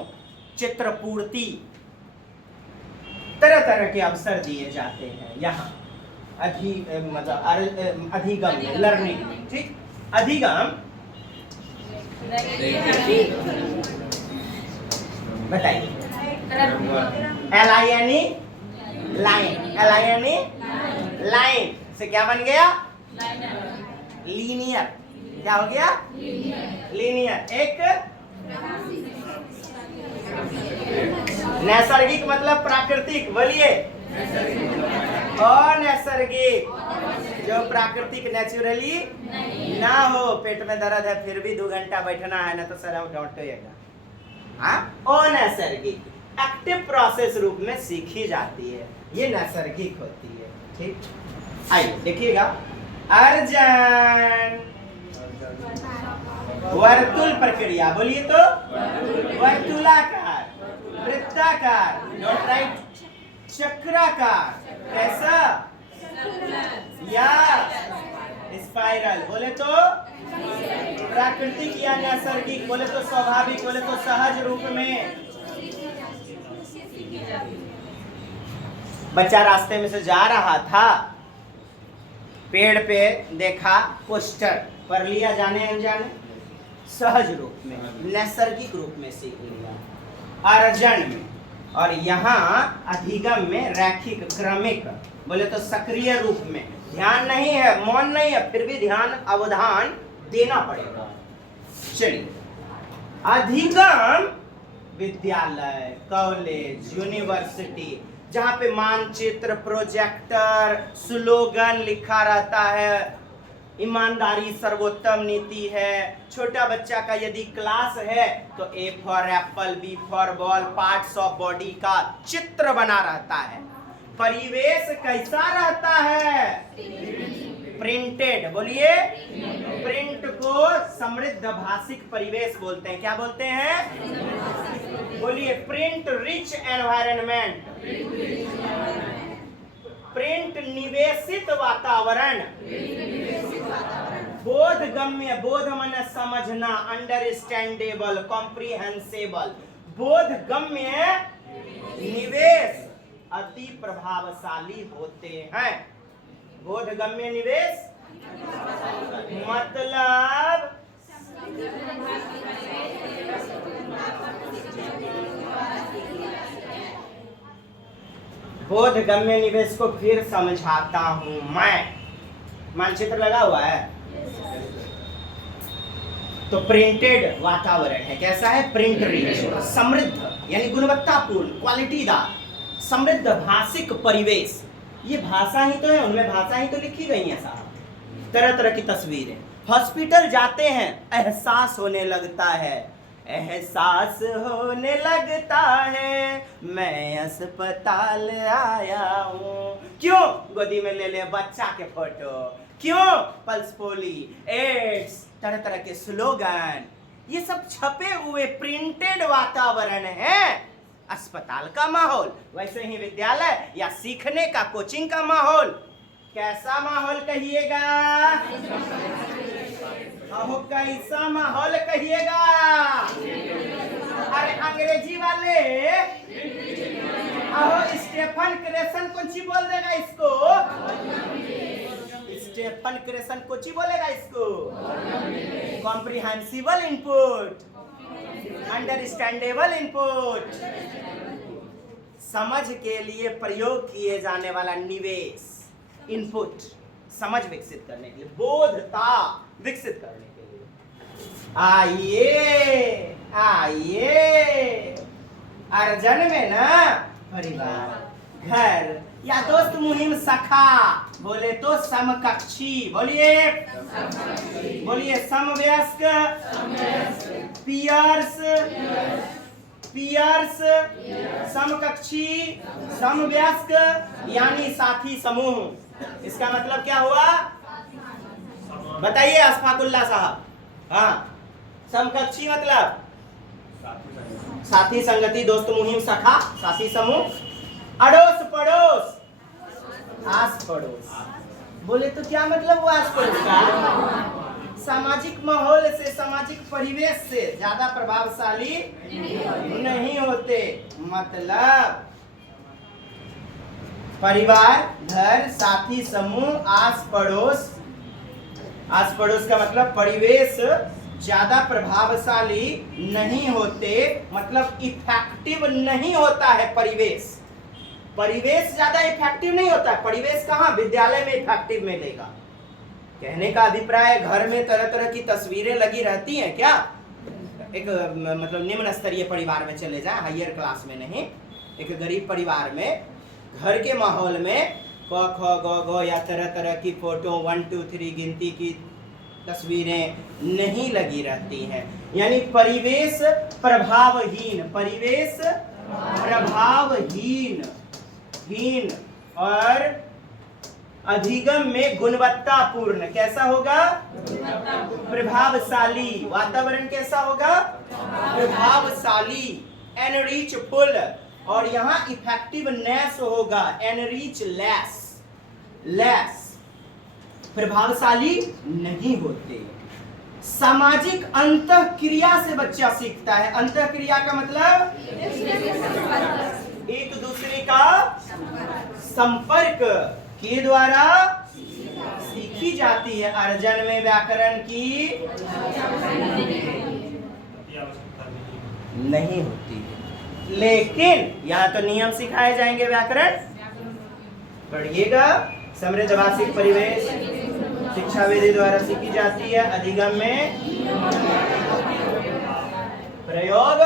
चित्र पूर्ति, तरह तरह के अवसर दिए जाते हैं यहाँ। मतलब अधिगम, लर्निंग, ठीक। अधिगम बताइए। LINE, लाइन, LINE, लाइन से क्या बन गया? लीनियर। क्या हो गया? लीनियर। एक नैसर्गिक मतलब प्राकृतिक, बोलिए। अनैसर्गिक, जो प्राकृतिक, नेचुरली ना हो। पेट में दर्द है फिर भी 2 घंटा बैठना है ना, तो सर हम डांटेगा। हाँ, अनैसर्गिक, एक्टिव प्रोसेस रूप में सीखी जाती है, ये नैसर्गिक होती है, ठीक। आइए देखिएगा, अर्जन, वर्तुल प्रक्रिया, बोलिए तो वर्तुलाकार, वृत्ताकार, डॉट राइट, चक्राकार, कैसा? या स्पाइरल, बोले तो प्राकृतिक या नैसर्गिक, बोले तो स्वाभाविक, बोले तो सहज रूप में। बच्चा रास्ते में से जा रहा था, पेड़ पे देखा पोस्टर, पढ़ लिया जाने अनजाने, सहज रूप में, नैसर्गिक रूप में सीख लिया। अर्जन में, और यहाँ अधिगम में रैखिक, क्रमिक, बोले तो सक्रिय रूप में। ध्यान नहीं है, मौन नहीं है, फिर भी ध्यान, अवधान देना पड़ेगा। चलिए, अधिगम विद्यालय, कॉलेज, यूनिवर्सिटी, जहां पे मानचित्र, प्रोजेक्टर, स्लोगन लिखा रहता है, ईमानदारी सर्वोत्तम नीति है। छोटा बच्चा का यदि क्लास है तो A for apple, B for ball, parts of body का चित्र बना रहता है। परिवेश कैसा रहता है? प्रिंटेड। बोलिए, प्रिंट को समृद्ध भाषिक परिवेश बोलते हैं। क्या बोलते हैं? बोलिए, प्रिंट रिच एनवायरनमेंट, प्रिंट निवेशित वातावरण, बोधगम्य, बोध माने समझना, अंडरस्टैंडेबल, कॉम्प्रिहेंसिबल, बोधगम्य निवेश अति प्रभावशाली होते हैं। बोधगम्य निवेश मतलब बोधगम्य निवेश को फिर समझाता हूं मैं। मानचित्र लगा हुआ है तो प्रिंटेड वातावरण है। कैसा है? प्रिंट रिच, समृद्ध यानी गुणवत्तापूर्ण, क्वालिटीदार, समृद्ध भाषिक परिवेश। ये भाषा ही तो है, उनमें भाषा ही तो लिखी गई है साहब। तरह तरह की तस्वीरें। हॉस्पिटल जाते हैं, एहसास होने लगता है, एहसास होने लगता है मैं अस्पताल आया हूँ। क्यों? गोदी में ले ले बच्चा के फोटो। क्यों? पल्स पोली, एड्स, तरह तरह के स्लोगन, ये सब छपे हुए प्रिंटेड वातावरण है। अस्पताल का माहौल, वैसे ही विद्यालय या सीखने का, कोचिंग का माहौल। कैसा माहौल कहिएगा? अहो कैसा माहौल कहिएगा? अरे अंग्रेजी वाले, अहो स्टेफन क्रेसन कौन सी बोल देगा इसको? स्टेफन क्रेसन कौन सी बोलेगा इसको? कॉम्प्रिहेंसिबल इनपुट, अंडरस्टैंडेबल इनपुट, समझ के लिए प्रयोग किए जाने वाला निवेश, इनपुट, समझ विकसित करने के लिए, बोधता विकसित करने के लिए। आइए आइए, अर्जन में ना परिवार, घर या दोस्त मुहिम सखा, बोले तो समकक्षी। बोलिए, बोलिए समवयस्क, पियर्स, पियर्स, समकक्षी, समवयस्क यानी साथी समूह। इसका मतलब क्या हुआ? बताइए अशफाकुल्लाह साहब। हाँ, समकक्षी मतलब साथी, संगति, दोस्त, मुहिम, सखा, साथी समूह। अड़ोस पड़ोस, आस पड़ोस। बोले तो क्या मतलब हुआ आस पड़ोस का? सामाजिक माहौल से, सामाजिक परिवेश से ज्यादा प्रभावशाली नहीं होते। मतलब परिवार, घर, साथी समूह, आस पड़ोस। आस पड़ोस का मतलब परिवेश ज्यादा प्रभावशाली नहीं होते, मतलब इफेक्टिव नहीं होता है परिवेश। परिवेश ज्यादा इफेक्टिव नहीं होता है। परिवेश कहाँ? विद्यालय में इफेक्टिव मिलेगा। कहने का अभिप्राय, घर में तरह तरह की तस्वीरें लगी रहती हैं क्या? एक मतलब निम्न स्तरीय परिवार में चले जाएं, हायर क्लास में नहीं, एक गरीब परिवार में घर के माहौल में क ख ग घ या तरह तरह की फोटो 1 2 3 गिनती की तस्वीरें नहीं लगी रहती हैं। यानी परिवेश प्रभावहीन, परिवेश प्रभावहीन, हीन और अधिगम में गुणवत्तापूर्ण। कैसा होगा? प्रभावशाली। वातावरण कैसा होगा? प्रभावशाली, एनरिचफुल। और यहाँ इफेक्टिवनेस होगा, एनरिच लेस, लेस। प्रभावशाली नहीं होते। सामाजिक अंतःक्रिया से बच्चा सीखता है। अंतःक्रिया का मतलब एक दूसरे का संपर्क के द्वारा सीखी जाती है। अर्जन में व्याकरण की नहीं होती है, लेकिन यहाँ तो नियम सिखाए जाएंगे। व्याकरण पढ़िएगा। समृद्ध भाषिक परिवेश शिक्षा विधि द्वारा सीखी जाती है। अधिगम में प्रयोग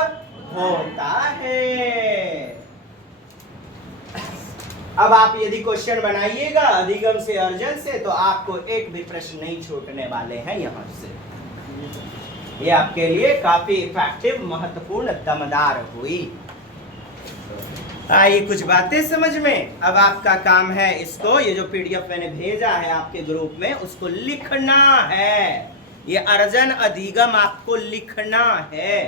होता है। अब आप यदि क्वेश्चन बनाइएगा अधिगम से अर्जन से तो आपको एक भी प्रश्न नहीं छूटने वाले हैं यहाँ से। ये आपके लिए काफी इफेक्टिव, महत्वपूर्ण, दमदार हुई। आइए कुछ बातें समझ में। अब आपका काम है इसको, ये जो पीडीएफ मैंने भेजा है आपके ग्रुप में, उसको लिखना है। ये अर्जन अधिगम आपको लिखना है।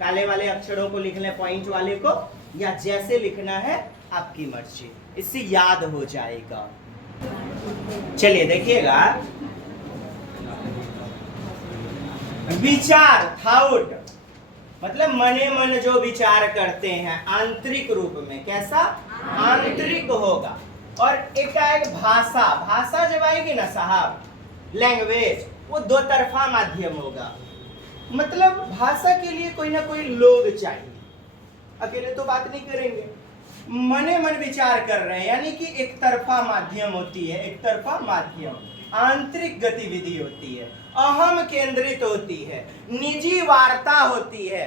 काले वाले अक्षरों को लिख लें, पॉइंट वाले को, या जैसे लिखना है आपकी मर्जी, इससे याद हो जाएगा। चलिए देखिएगा, विचार, थाउट, मतलब मने मन जो विचार करते हैं आंतरिक रूप में, कैसा आंतरिक होगा। और एक भाषा, भाषा जब आएगी ना साहब, लैंग्वेज, वो दो तरफा माध्यम होगा। मतलब भाषा के लिए कोई ना कोई लोग चाहिए, अकेले तो बात नहीं करेंगे। मने मन विचार कर रहे हैं, यानी कि एक तरफा माध्यम होती है, एक तरफा माध्यम, आंतरिक गतिविधि होती है, अहम केंद्रित होती है, निजी वार्ता होती है।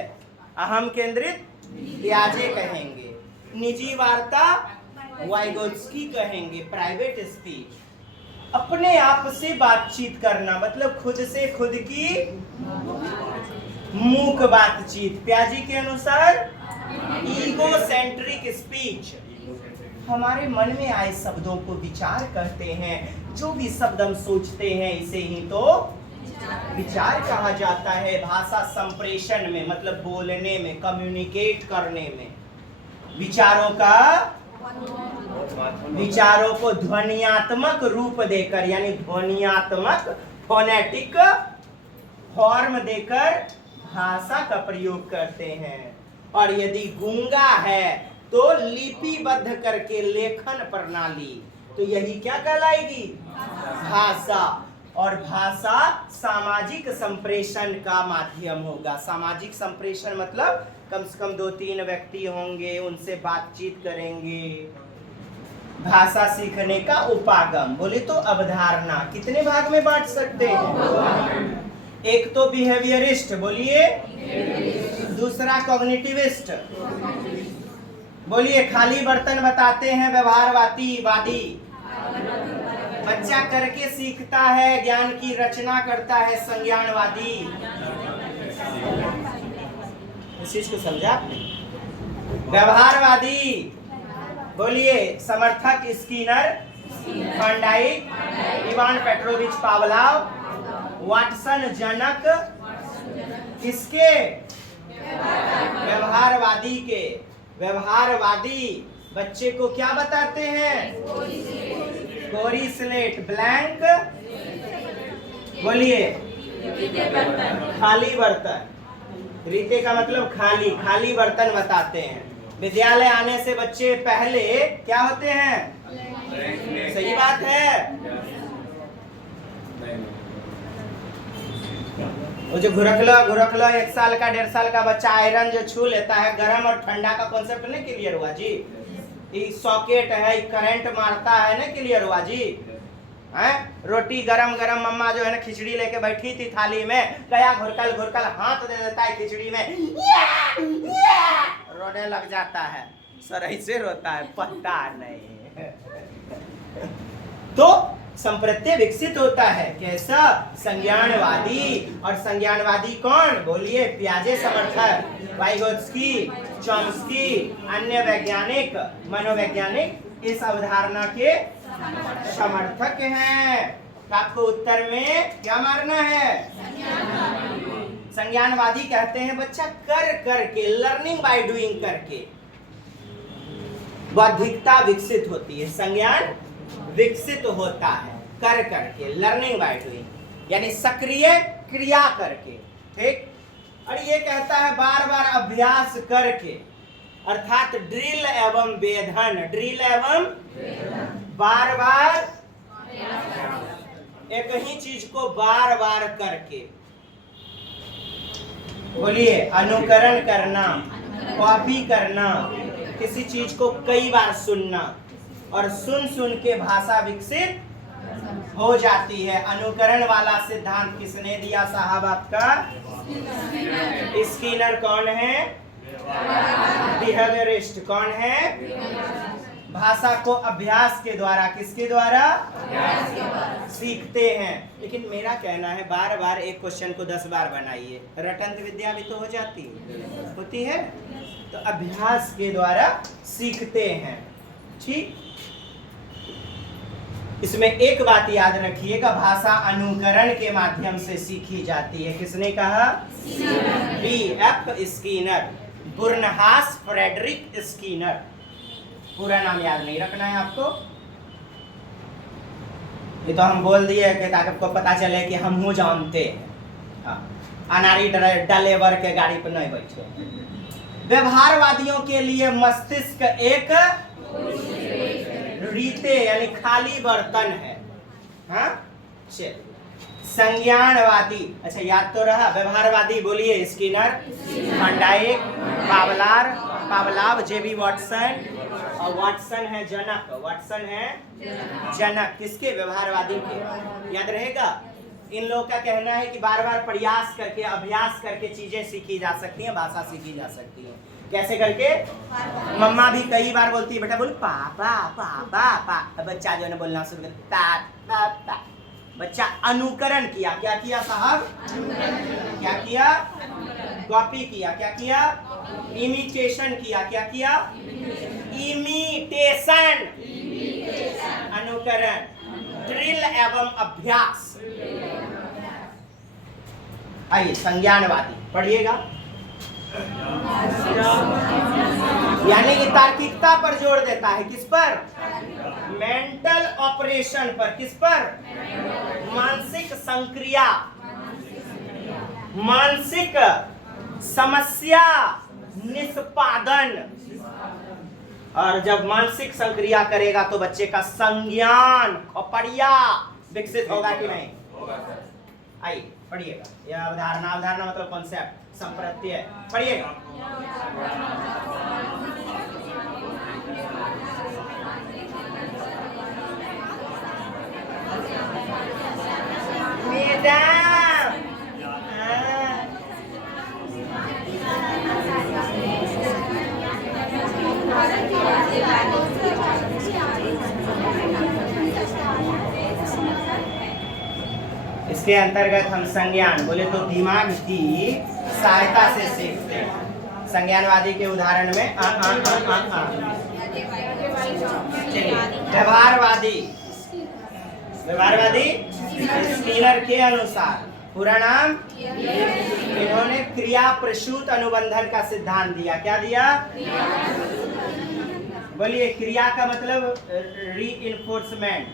अहम केंद्रित पियाजे कहेंगे, निजी वार्ता वाइगोत्स्की कहेंगे, प्राइवेट स्पीच। अपने आप से बातचीत करना, मतलब खुद से खुद की मूक बातचीत। पियाजे के अनुसार ईगो सेंट्रिक स्पीच। हमारे मन में आए शब्दों को विचार कहते हैं। जो भी शब्द हम सोचते हैं इसे ही तो विचार कहा जाता है। भाषा संप्रेषण में, मतलब बोलने में, कम्युनिकेट करने में, विचारों को ध्वनियात्मक रूप देकर, यानी ध्वनियात्मक फोनेटिक फॉर्म देकर भाषा का प्रयोग करते हैं। और यदि गूंगा है तो लिपिबद्ध करके लेखन प्रणाली, तो यही क्या कहलाएगी? भाषा। और भाषा सामाजिक संप्रेषण का माध्यम होगा। सामाजिक संप्रेषण मतलब कम से कम 2-3 व्यक्ति होंगे, उनसे बातचीत करेंगे। भाषा सीखने का उपागम, बोले तो अवधारणा कितने भाग में बांट सकते हैं? एक तो बिहेवियरिस्ट, बोलिए, दूसरा कॉग्निटिविस्ट, बोलिए, खाली बर्तन बताते हैं व्यवहारवादी, बच्चा करके सीखता है, ज्ञान की रचना करता है संज्ञानवादी। इस चीज को समझा आपने? व्यवहारवादी, बोलिए, समर्थक Skinner, Thorndike, Ivan Petrovich Pavlov, Watson जनक, किसके? व्यवहारवादी के। व्यवहारवादी बच्चे को क्या बताते हैं? कोरी स्लेट, ब्लैंक, बोलिए, खाली बर्तन। रीते का मतलब खाली, खाली बर्तन बताते हैं। विद्यालय आने से बच्चे पहले क्या होते हैं? सही बात है। वो जो घुरखला 1 साल का 1.5 साल का बच्चा आयरन जो छू लेता है, गर्म और ठंडा का कॉन्सेप्ट नहीं क्लियर हुआ जी? ये सॉकेट है, करंट मारता है ना, क्लियर हुआ जी? हैं? रोटी गरम गरम, मम्मा जो है ना खिचड़ी लेके बैठी थी थाली में, गया घुरकल हाथ दे देता है खिचड़ी में, रोने लग जाता है। सर ऐसे रोता है, पता नहीं। तो संप्रत्यय विकसित होता है, कैसा? संज्ञानवादी। और संज्ञानवादी कौन? बोलिए, पियाजे समर्थक, वाइगोत्स्की, चॉम्स्की, अन्य वैज्ञानिक, मनोवैज्ञानिक इस अवधारणा के समर्थक हैं। तो आपको उत्तर में क्या मारना है? संज्ञानवादी कहते हैं बच्चा कर करके, लर्निंग बाय डूइंग करके बौद्धिकता विकसित होती है। संज्ञान विकसित होता है कर करके, लर्निंग बाय डूइंग, यानी सक्रिय क्रिया करके, ठीक। और ये कहता है बार बार अभ्यास करके, अर्थात ड्रिल एवं वेधन, ड्रिल एवं बार बार एक ही चीज को बार बार करके। बोलिए, अनुकरण करना, कॉपी करना, किसी चीज को कई बार सुनना, और सुन सुन के भाषा विकसित हो जाती है। अनुकरण वाला सिद्धांत किसने दिया साहब? आपका स्किनर। कौन है? बिहेवियरिस्ट कौन है? भाषा को अभ्यास के द्वारा, किसके द्वारा? सीखते हैं। लेकिन मेरा कहना है बार बार एक क्वेश्चन को 10 बार बनाइए, रटंत विद्या भी तो हो जाती होती है। तो अभ्यास के द्वारा सीखते हैं, ठीक। इसमें एक बात याद रखिएगा, भाषा अनुकरण के माध्यम से सीखी जाती है। किसने कहा? B.F. Skinner, Burrhus Frederic Skinner. पूरा नाम याद नहीं रखना है आपको, ये तो हम बोल दिए कि ताकि आपको पता चले कि हम हूँ जानते हैं। हाँ, अनारी ड्राइवर के गाड़ी पर नहीं बैठे। व्यवहारवादियों के लिए मस्तिष्क एक रीते यानी खाली बर्तन है। हाँ, संज्ञानवादी, अच्छा याद तो रहा। व्यवहारवादी बोलिए, स्किनर, फंडाइक, पावलाव, जेबी वाटसन, और वाटसन है जनक। वाटसन है जनक किसके? व्यवहारवादी के। याद रहेगा। इन लोगों का कहना है कि बार बार प्रयास करके, अभ्यास करके चीजें सीखी जा सकती हैं, भाषा सीखी जा सकती है। कैसे करके? मम्मा भी कई बार बोलती है, बेटा बोल पापा पापा पा। बच्चा जो है ना बोलना शुरू कर, बच्चा अनुकरण किया। क्या किया साहब? क्या किया? कॉपी किया। क्या किया? इमिटेशन किया। क्या किया? इमिटेशन, अनुकरण, ड्रिल एवं अभ्यास। आइए, संज्ञानवादी पढ़िएगा। यानी कि तार्किकता पर जोर देता है। किस पर? मेंटल ऑपरेशन पर। किस पर? मानसिक संक्रिया, मानसिक समस्या निष्पादन। और जब मानसिक संक्रिया करेगा तो बच्चे का संज्ञान खोपड़िया विकसित होगा कि नहीं? आइए पढ़िएगा। यह अवधारणा, अवधारणा मतलब कॉन्सेप्ट, संप्रत्यय। पढ़िएगा। इसके अंतर्गत हम संज्ञान बोले तो दिमाग की सहायता से सीखते हैं। संज्ञानवादी के उदाहरण में व्यवहारवादी, व्यवहारवादी स्किनर के अनुसार पूरा नाम, इन्होंने क्रिया प्रसूत अनुबंधन का सिद्धांत दिया। क्या दिया? बोलिए, क्रिया का मतलब रीइंफोर्समेंट,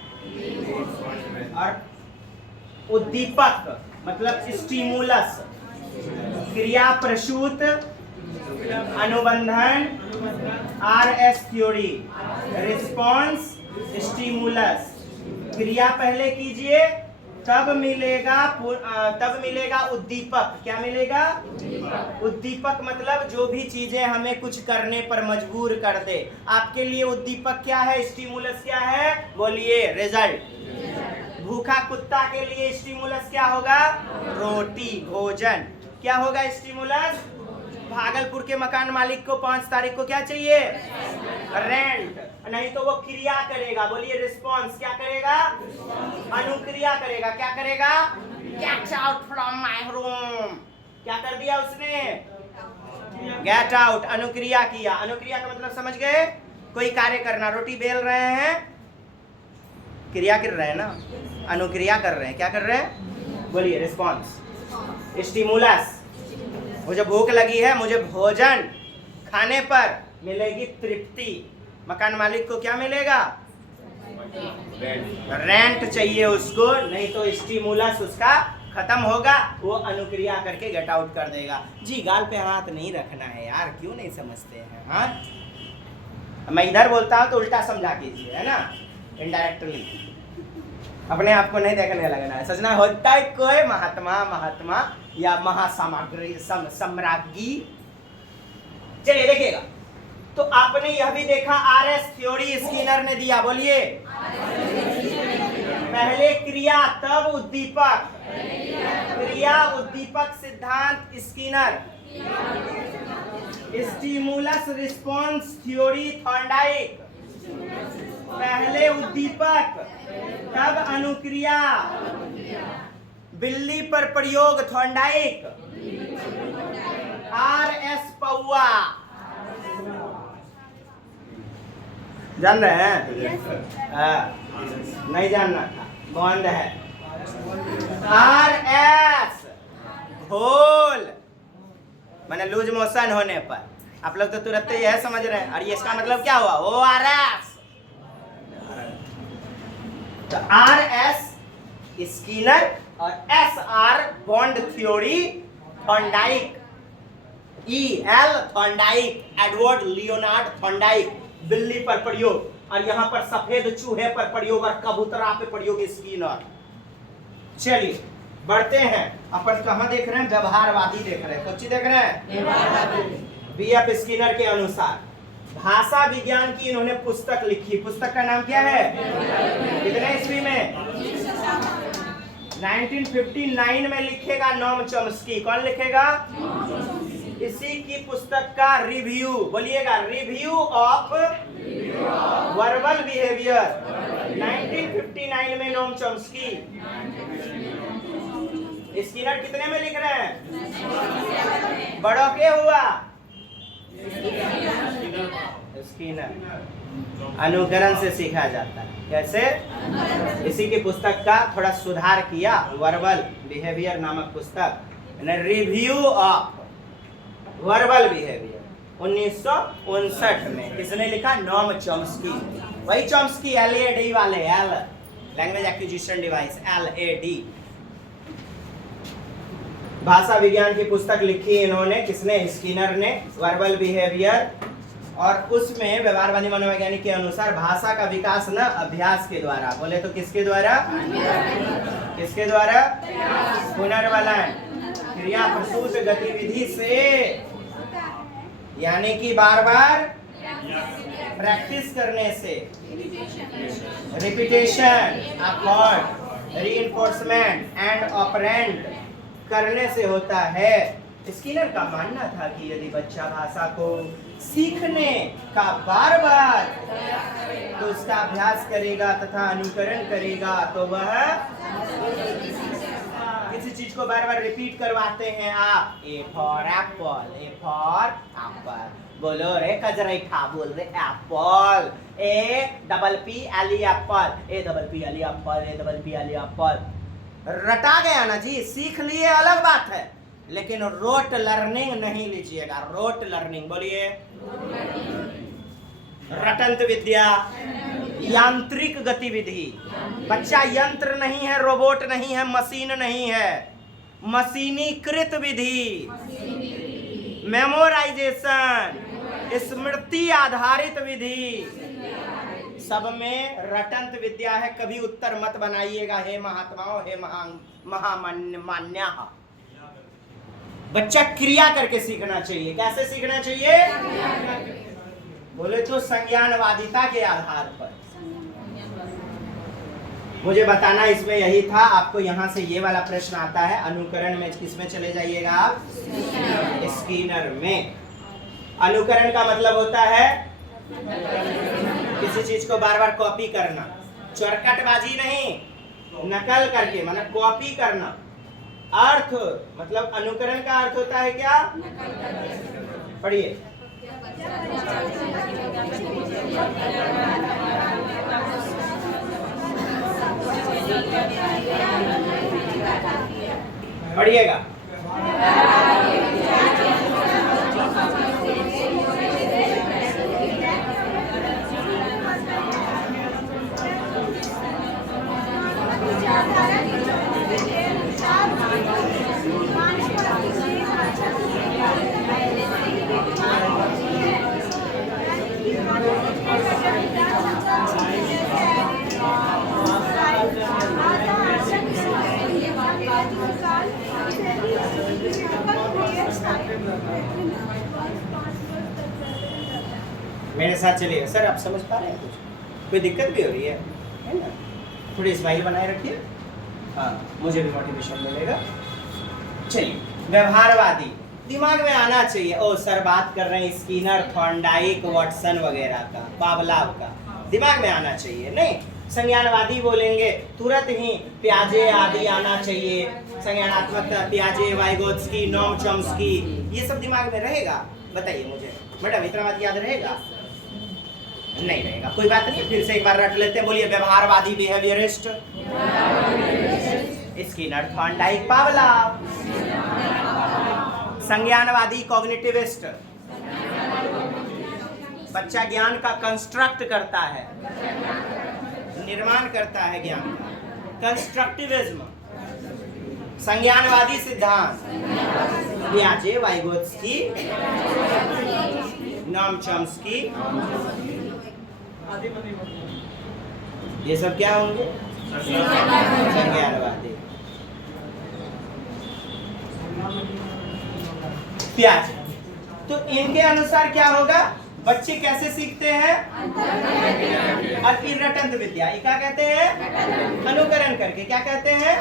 और उद्दीपक मतलब स्टिमुलस। क्रिया प्रसूत अनुबंधन RS थ्योरी, रिस्पॉन्स स्टिमुलस। क्रिया पहले कीजिए तब मिलेगा उद्दीपक। क्या मिलेगा? उद्दीपक मतलब जो भी चीजें हमें कुछ करने पर मजबूर कर दे। आपके लिए उद्दीपक क्या है? स्टिमुलस क्या है? बोलिए, रिजल्ट। भूखा कुत्ता के लिए स्टिमुलस क्या होगा? रोटी, भोजन। क्या होगा स्टिमुलस? भागलपुर के मकान मालिक को 5 तारीख को क्या चाहिए? रेंट। नहीं तो वो क्रिया करेगा। बोलिए, रिस्पॉन्स। क्या करेगा? अनुक्रिया करेगा। क्या करेगा? Get out from my room. क्या कर दिया उसने? गेट आउट, अनुक्रिया किया। अनुक्रिया का मतलब समझ गए? कोई कार्य करना। रोटी बेल रहे हैं, क्रिया कर रहे हैं ना, अनुक्रिया कर रहे हैं। क्या कर रहे हैं? बोलिए, रिस्पॉन्स। स्टिमुलस, मुझे भूख लगी है, मुझे भोजन खाने पर मिलेगी तृप्ति। मकान मालिक को क्या मिलेगा? रेंट चाहिए उसको, नहीं तो स्टिमुलस उसका खत्म होगा, वो अनुक्रिया करके गेट आउट कर देगा। जी, गाल पे हाथ नहीं रखना है यार, क्यों नहीं समझते हैं? हाँ, मैं इधर बोलता हूँ तो उल्टा समझा कीजिए, है ना, इनडायरेक्टली। अपने आप को नहीं देखने लगना है, सजना होता है कोई महात्मा या महासामग्री सम्राज्ञी। चलिए देखिएगा, तो आपने यह भी देखा RS थ्योरी स्किनर ने दिया। बोलिए, पहले क्रिया तब उद्दीपक, क्रिया उद्दीपक सिद्धांत Skinner. Stimulus response theory Thorndike. पहले उद्दीपक तब अनुक्रिया, बिल्ली पर प्रयोग थॉर्नडाइक। RS पौआ, जान रहे हैं? नहीं जानना था, बंद है। RS घोल, मैंने लूज मोशन होने पर। आप लोग तो तुरंत यह समझ रहे हैं, और ये इसका मतलब क्या हुआ? ORS। तो RS स्किनर और SR bond theory Thorndike. EL Thorndike, Edward Leonard Thorndike, बिल्ली पर प्रयोग, और यहाँ पर सफेद चूहे पर प्रयोग और कबूतरा पे प्रयोग स्किनर। चलिए बढ़ते हैं, अपन कहाँ देख रहे हैं? व्यवहारवादी देख रहे हैं। कौन सी देख रहे हैं? BF स्किनर के अनुसार भाषा विज्ञान की इन्होंने पुस्तक लिखी। पुस्तक का नाम क्या है? कितने ईस्वी में? 1959 में लिखेगा नॉम चॉम्स्की। कौन लिखेगा? इसी की पुस्तक का रिव्यू, बोलिएगा, रिव्यू ऑफ वर्बल बिहेवियर, 1959 में नॉम चॉम्स्की। स्किनर कितने में लिख रहे हैं? बड़ों के हुआ स्किनर। अनुकरण से सीखा जाता है। कैसे? इसी की पुस्तक का थोड़ा सुधार किया, वर्बल बिहेवियर नामक पुस्तक, रिव्यू ऑफ वर्बल बिहेवियर, 1959 में। किसने लिखा? Noam Chomsky. वही चॉम्स्की, LAD वाले, L language acquisition device, LAD। भाषा विज्ञान की पुस्तक लिखी इन्होंने, किसने? स्किनर ने, वर्बल बिहेवियर। और उसमें व्यवहारवादी मनोवैज्ञानिक के अनुसार भाषा का विकास न अभ्यास के द्वारा, बोले तो किसके द्वारा? किसके द्वारा? पुनर्वलन, क्रिया प्रसूत गतिविधि से, यानी कि बार बार प्रैक्टिस करने से, repetition, accord, reinforcement and operant करने से होता है। स्किनर का मानना था कि यदि बच्चा भाषा को सीखने का बार बार तो उसका अभ्यास करेगा तथा अनुकरण करेगा तो वह किसी चीज को बार बार रिपीट करवाते हैं आप। A for apple, A for apple, बोलो रे कजरैठा, बोल रे apple. APPLE apple, APPLE apple, APPLE apple. रटा गया ना जी, सीख लिए अलग बात है, लेकिन रोट लर्निंग नहीं लीजिएगा। रोट लर्निंग बोलिए, रटंत विद्या, यांत्रिक गतिविधि। बच्चा यंत्र नहीं है, रोबोट नहीं है, मशीन नहीं है, मशीनीकृत विधि, मेमोराइजेशन, स्मृति आधारित विधि, सब में रटंत विद्या है। कभी उत्तर मत बनाइएगा हे महात्माओं, हे महामान्या। बच्चा क्रिया करके सीखना चाहिए। कैसे सीखना चाहिए? बोले तो संज्ञानवादिता के आधार पर। मुझे बताना इसमें यही था। आपको यहां से ये वाला प्रश्न आता है, अनुकरण में किसमें चले जाइएगा आप? स्किनर में। अनुकरण का मतलब होता है किसी चीज को बार बार कॉपी करना, चरकटबाजी नहीं, नकल करके, मतलब कॉपी करना। अर्थ मतलब अनुकरण का अर्थ होता है क्या? पढ़िए, पढ़िएगा। मेरे साथ चलिए सर। आप समझ पा रहे हैं? कुछ कोई दिक्कत भी हो रही है ना? थोड़ी स्माइल बनाए रखिए, हाँ, मुझे भी मोटिवेशन मिलेगा। चलिए, व्यवहारवादी दिमाग में आना चाहिए। ओ सर बात कर रहे हैं स्किनर, थॉर्नडाइक, वाटसन वगैरह का, पावलोव का, दिमाग में आना चाहिए। नहीं, संज्ञानवादी बोलेंगे तुरंत ही पियाजे आदि आना चाहिए, संज्ञानात्मक पियाजे, वाइगोत्स्की, नोम चॉम्स्की, ये सब दिमाग में रहेगा? बताइए मुझे मैडम, इतना बात याद रहेगा? नहीं रहेगा, कोई बात नहीं, फिर से एक बार रट लेते हैं। बोलिए, व्यवहारवादी बिहेवियरिस्ट स्किनर, थॉर्नडाइक, पावलोव। संज्ञानवादी कॉग्निटिविस्ट, बच्चा ज्ञान का कंस्ट्रक्ट करता है, निर्माण करता है ज्ञान का, कंस्ट्रक्टिविज्म। संज्ञानवादी सिद्धांत पियाजे, वाइगोत्स्की, नोम चॉम्स्की, ये सब क्या होंगे? संज्ञानवादी। पियाजे, तो इनके अनुसार क्या होगा? बच्चे कैसे सीखते हैं? रटंत विद्या, क्या कहते हैं? अनुकरण करके। क्या कहते हैं?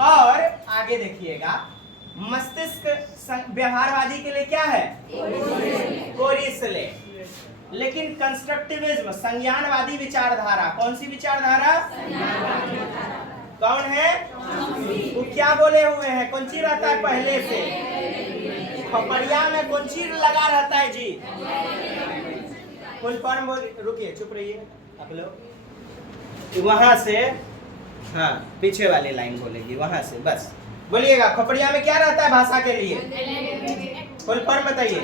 और आगे देखिएगा, मस्तिष्क व्यवहारवादी के लिए क्या है? कोरिसले। लेकिन कंस्ट्रक्टिविज्म, संज्ञानवादी विचारधारा, कौन सी विचारधारा? कौन है वो? क्या बोले हुए हैं? कौन सी रहता है पहले से? खपड़िया में कौन सी लगा रहता है जी? फुल फॉर्म बोल। रुकिए, चुप रहिए आप लोग। वहां से, हाँ पीछे वाली लाइन बोलेगी, वहां से बस बोलिएगा। खपड़िया में क्या रहता है भाषा के लिए? फुल फॉर्म बताइए।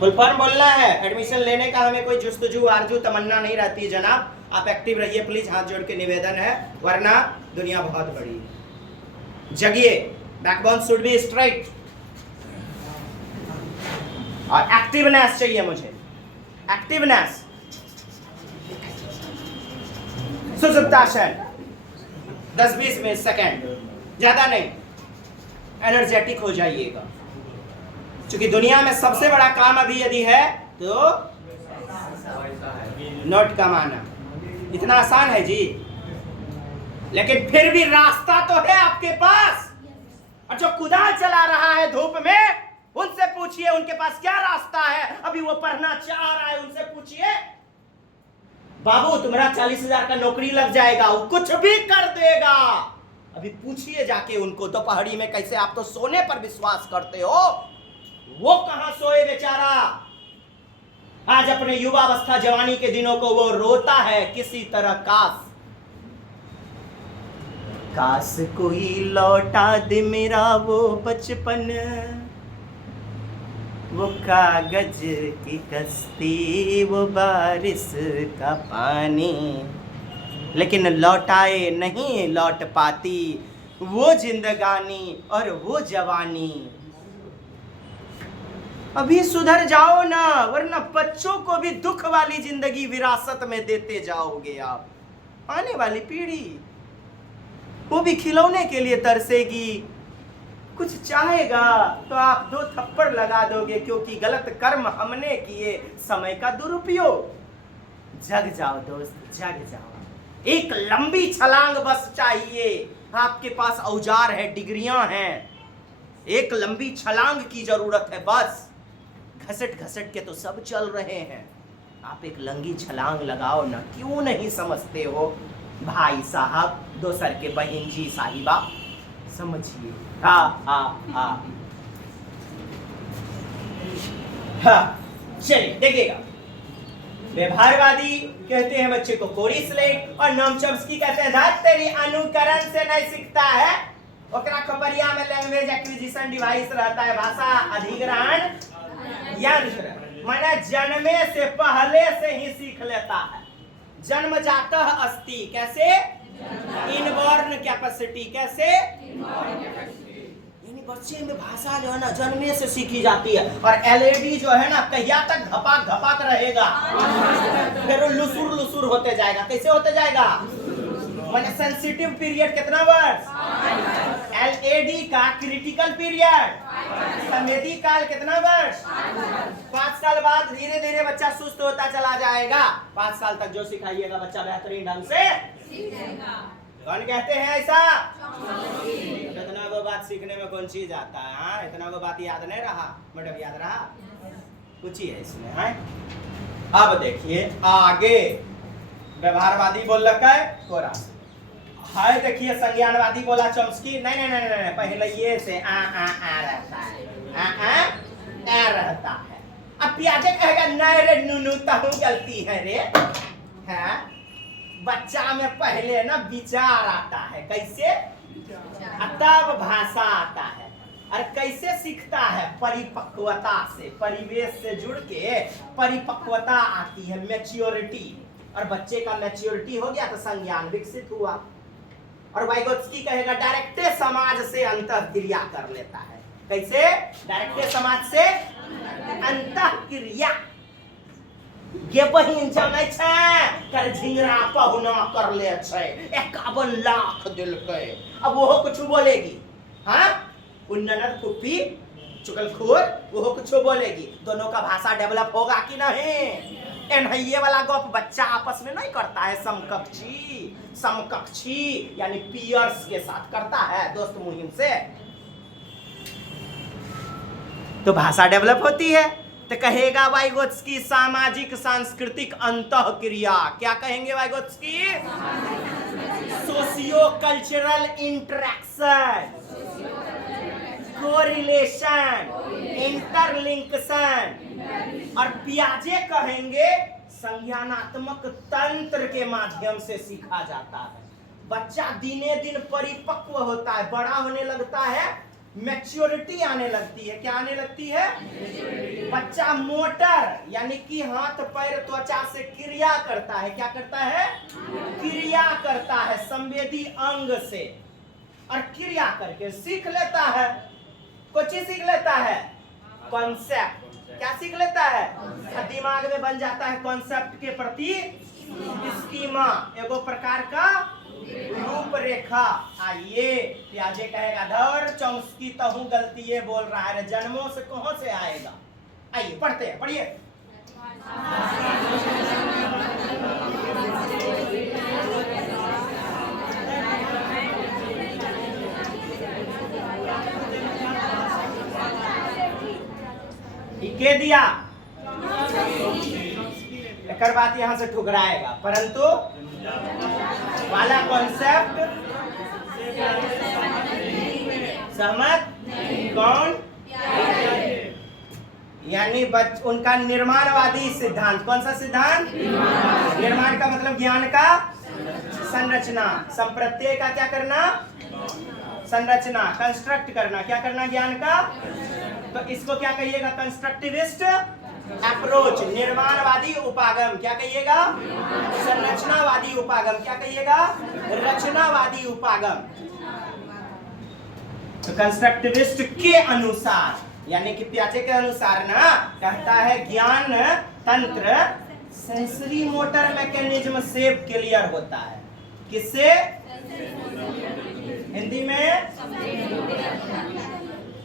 फुल फॉर्म बोलना है। एडमिशन लेने का हमें कोई जुस्तजू आरजू तमन्ना नहीं रहती जनाब। आप एक्टिव रहिए प्लीज, हाथ जोड़ के निवेदन है, वरना दुनिया बहुत बड़ी है। जगिए, बैकबोन शुड बी स्ट्राइट और एक्टिवनेस चाहिए मुझे, एक्टिवनेस। सुसुप्तासन 10-20 मिनट सेकेंड, ज्यादा नहीं, एनर्जेटिक हो जाइएगा। क्योंकि दुनिया में सबसे बड़ा काम अभी यदि है तो नोट कमाना। इतना आसान है जी, लेकिन फिर भी रास्ता तो है आपके पास। और जो कुदाल चला रहा है धूप में, उनसे पूछिए उनके पास क्या रास्ता है। अभी वो पढ़ना चाह रहा है, उनसे पूछिए बाबू तुम्हारा 40,000 का नौकरी लग जाएगा, वो कुछ भी कर देगा। अभी पूछिए जाके उनको, तो पहाड़ी में कैसे आप तो सोने पर विश्वास करते हो, वो कहां सोए बेचारा। आज अपने युवावस्था जवानी के दिनों को वो रोता है किसी तरह। काश कोई लौटा दे मेरा वो बचपन, वो कागज की कश्ती, वो बारिश का पानी। लेकिन लौटाए नहीं लौट पाती वो जिंदगानी और वो जवानी। अभी सुधर जाओ ना, वरना बच्चों को भी दुख वाली जिंदगी विरासत में देते जाओगे आप। आने वाली पीढ़ी वो भी खिलौने के लिए तरसेगी। कुछ चाहेगा तो आप 2 थप्पड़ लगा दोगे, क्योंकि गलत कर्म हमने किए, समय का दुरुपयोग। जग जाओ दोस्त, जग जाओ। एक लंबी छलांग बस चाहिए। आपके पास औजार है, डिग्रियां हैं, एक लंबी छलांग की जरूरत है बस। घसट घसट के तो सब चल रहे हैं, आप एक लंबी छलांग लगाओ ना। क्यों नहीं समझते हो भाई साहब, दोसर के बहन जी साहिबा, समझिए। चलिए देखिएगा, व्यवहारवादी कहते हैं बच्चे को कोरिसलेट, और नोम चॉम्स्की कहते हैं धत तेरी अनुकरण से नहीं सीखता है, ओकरा खबरिया में लैंग्वेज एक्विजिशन डिवाइस रहता है, भाषा अधिग्रहण यंत्र। माने जन्मे से पहले से ही सीख लेता है, जन्मजातः अस्ति। कैसे? Inborn capacity. कैसे? यानी बच्चे में भाषा जो है ना जन्मे से सीखी जाती है, और एलईडी जो है ना कहिया तक धपाक धपाक रहेगा, फिर वो लुसुर लुसुर होते जाएगा। कैसे होते जाएगा? माने सेंसिटिव पीरियड कितना वर्ष? एलईडी का क्रिटिकल पीरियड संवेदी काल कितना वर्ष? 5 साल बाद धीरे धीरे बच्चा सुस्त होता चला जाएगा। 5 साल तक जो सिखाइएगा बच्चा बेहतरीन ढंग से सीख जाएगा। कौन कहते हैं ऐसा? कितना वो बात सीखने में कौन चीज आता है? हाँ, इतना वो बात याद नहीं रहा, मतलब याद रहा कुछ ही है इसमें है। अब देखिए आगे व्यवहारवादी बोल रखा है कोरा है। देखिए संज्ञानवादी बोला चॉम्स्की, नहीं नहीं नहीं नहीं, पहले ये से आ रहता है, आ रहता है। अब पियाजे कहेगा नहीं रे नूनू तहु गलती है रे, है बच्चा में पहले ना विचार आता है, कैसे तब भाषा आता है। और कैसे सीखता है? परिपक्वता से, परिवेश से जुड़ के परिपक्वता आती है, मैच्योरिटी। और बच्चे का मैच्योरिटी हो गया तो संज्ञान विकसित हुआ। और वाइगोत्स्की कहेगा डायरेक्टे समाज से अंतःक्रिया कर लेता है। कैसे? डायरेक्टे समाज से अंतःक्रिया। ये बहिन जाने छे कर झिंगरा पहुना कर ले छे 51 लाख दिल के। अब वो कुछ बोलेगी, हाँ उन्नत फुप्पी चुगलखोर वो कुछ बोलेगी, दोनों का भाषा डेवलप होगा कि नहीं? एनहैये वाला गप बच्चा आपस में नहीं करता है, समकक्षी यानी पियर्स के साथ करता है, दोस्त मुहिम से, तो भाषा डेवलप होती है। तो कहेगा वाइगोत्स्की सामाजिक सांस्कृतिक अंतःक्रिया। क्या कहेंगे Vygotsky? Socio cultural interaction, correlation, interlinkation. और पियाजे कहेंगे संज्ञानात्मक तंत्र के माध्यम से सीखा जाता है। बच्चा दिने दिन परिपक्व होता है, बड़ा होने लगता है, मैच्योरिटी आने लगती है। क्या आने लगती है? बच्चा मोटर यानी कि हाथ पैर त्वचा से क्रिया करता है। क्या करता है? क्रिया करता है संवेदी अंग से, और क्रिया करके सीख लेता है। कुछ ही सीख लेता है, कॉन्सेप्ट। क्या सीख लेता है? दिमाग में बन जाता है कॉन्सेप्ट के प्रति स्कीमा, एगो प्रकार का रूपरेखा। आइए पियाजे कहेगा धर चॉम्स्की तहु गलती ये बोल रहा है, जन्मों से कहां से आएगा? आइए पढ़ते हैं, पढ़िए। के दिया एक बात यहां से ठुकराएगा, परंतु वाला कॉन्सेप्ट सहमत कौन? यानी उनका निर्माणवादी सिद्धांत। कौन सा सिद्धांत? निर्माण का मतलब ज्ञान का संरचना, संप्रत्यय का क्या करना? संरचना, कंस्ट्रक्ट करना। क्या करना? ज्ञान का। तो इसको क्या कहिएगा? Constructivist approach. निर्माणवादी उपागम क्या कहिएगा? संरचनावादी उपागम क्या कहिएगा? रचनावादी उपागम। तो कंस्ट्रक्टिविस्ट के अनुसार यानी कि पियाजे के अनुसार ना कहता है ज्ञान तंत्र सेंसरी मोटर मैकेनिज्म से क्लियर होता है। किससे? हिंदी में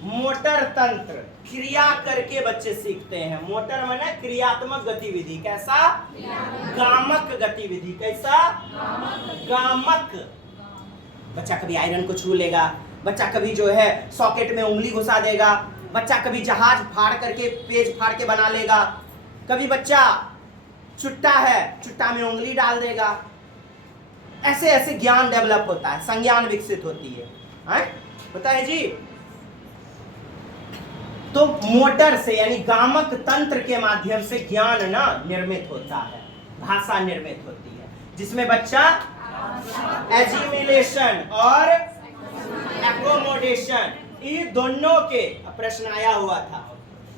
मोटर तंत्र, क्रिया करके बच्चे सीखते हैं। मोटर माने क्रियात्मक गतिविधि। कैसा? गामक गतिविधि। कैसा? गामक। बच्चा कभी आयरन को छू लेगा, बच्चा कभी जो है सॉकेट में उंगली घुसा देगा, बच्चा कभी जहाज फाड़ करके पेज फाड़ के बना लेगा, कभी बच्चा चुट्टा है चुट्टा में उंगली डाल देगा। ऐसे ऐसे ज्ञान डेवलप होता है, संज्ञान विकसित होती है। होता है जी। तो मोटर से यानी गामक तंत्र के माध्यम से ज्ञान ना निर्मित होता है, भाषा निर्मित होती है, जिसमें बच्चा एजिमिलेशन और एकोमोडेशन ये दोनों के प्रश्न आया हुआ था,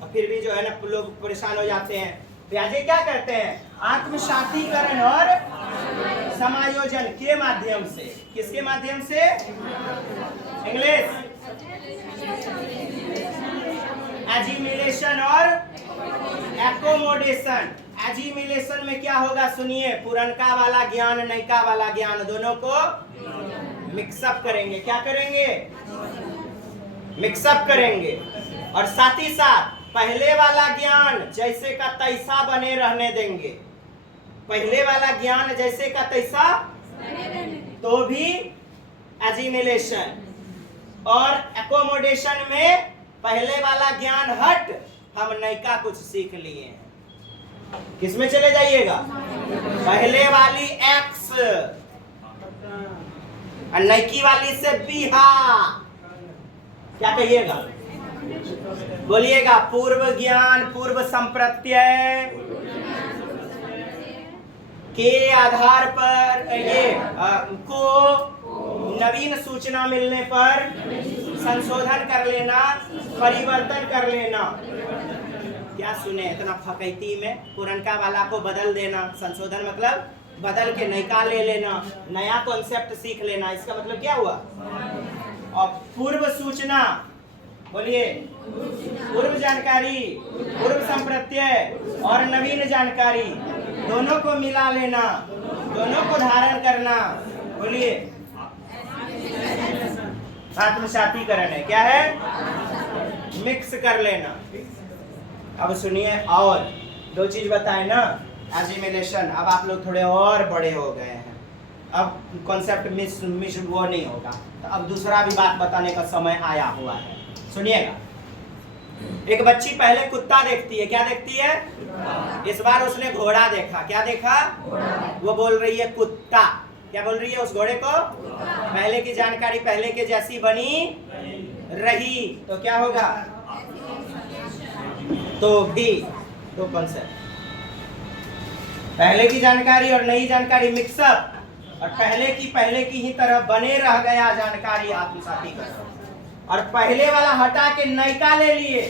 और फिर भी जो है ना लोग परेशान हो जाते हैं। पियाजे क्या कहते हैं? आत्मसातीकरण और समायोजन के माध्यम से। किसके माध्यम से? इंग्लिश। एजिमिलेशन और एकोमोडेशन। एजिमिलेशन में क्या होगा सुनिए, पुरनका वाला ज्ञान नयका वाला ज्ञान दोनों को मिक्सअप करेंगे। क्या करेंगे? मिक्सअप करेंगे। और साथ ही साथ पहले वाला ज्ञान जैसे का तैसा बने रहने देंगे। पहले वाला ज्ञान जैसे का तैसा तो भी एजिमिलेशन, और एकोमोडेशन में पहले वाला ज्ञान हट, हम नयका कुछ सीख लिए हैं। किसमें चले जाइएगा? पहले वाली एक्स और नयकी वाली से बिहा। क्या कहिएगा? बोलिएगा। पूर्व ज्ञान, पूर्व संप्रत्यय के आधार पर ये को नवीन सूचना मिलने पर संशोधन कर लेना, परिवर्तन कर लेना। क्या सुने इतना फकैती में? पुरनका वाला को बदल देना, संशोधन मतलब बदल के नयका ले लेना, नया कॉन्सेप्ट सीख लेना। इसका मतलब क्या हुआ? और पूर्व सूचना, बोलिए, पूर्व जानकारी, पूर्व संप्रत्यय और नवीन जानकारी दोनों को मिला लेना, दोनों को धारण करना। बोलिए, आत्मसातीकरण है। क्या है? मिक्स कर लेना। अब सुनिए, और दो चीज बताए ना, एजिमिलेशन। अब आप लोग थोड़े और बड़े हो गए हैं, अब कॉन्सेप्ट मिस वो नहीं होगा। तो अब दूसरा भी बात बताने का समय आया हुआ है। सुनिएगा। एक बच्ची पहले कुत्ता देखती है। क्या देखती है? इस बार उसने घोड़ा देखा। क्या देखा? वो बोल रही है कुत्ता। क्या बोल रही है उस घोड़े को? पहले की जानकारी पहले के जैसी बनी रही तो क्या होगा? तो भी दो कॉन्सेप्ट, पहले की जानकारी और नई जानकारी मिक्सअप, और पहले की ही तरह बने रह गया जानकारी आत्मसातीकरण, और पहले वाला हटा के नयका ले लिए।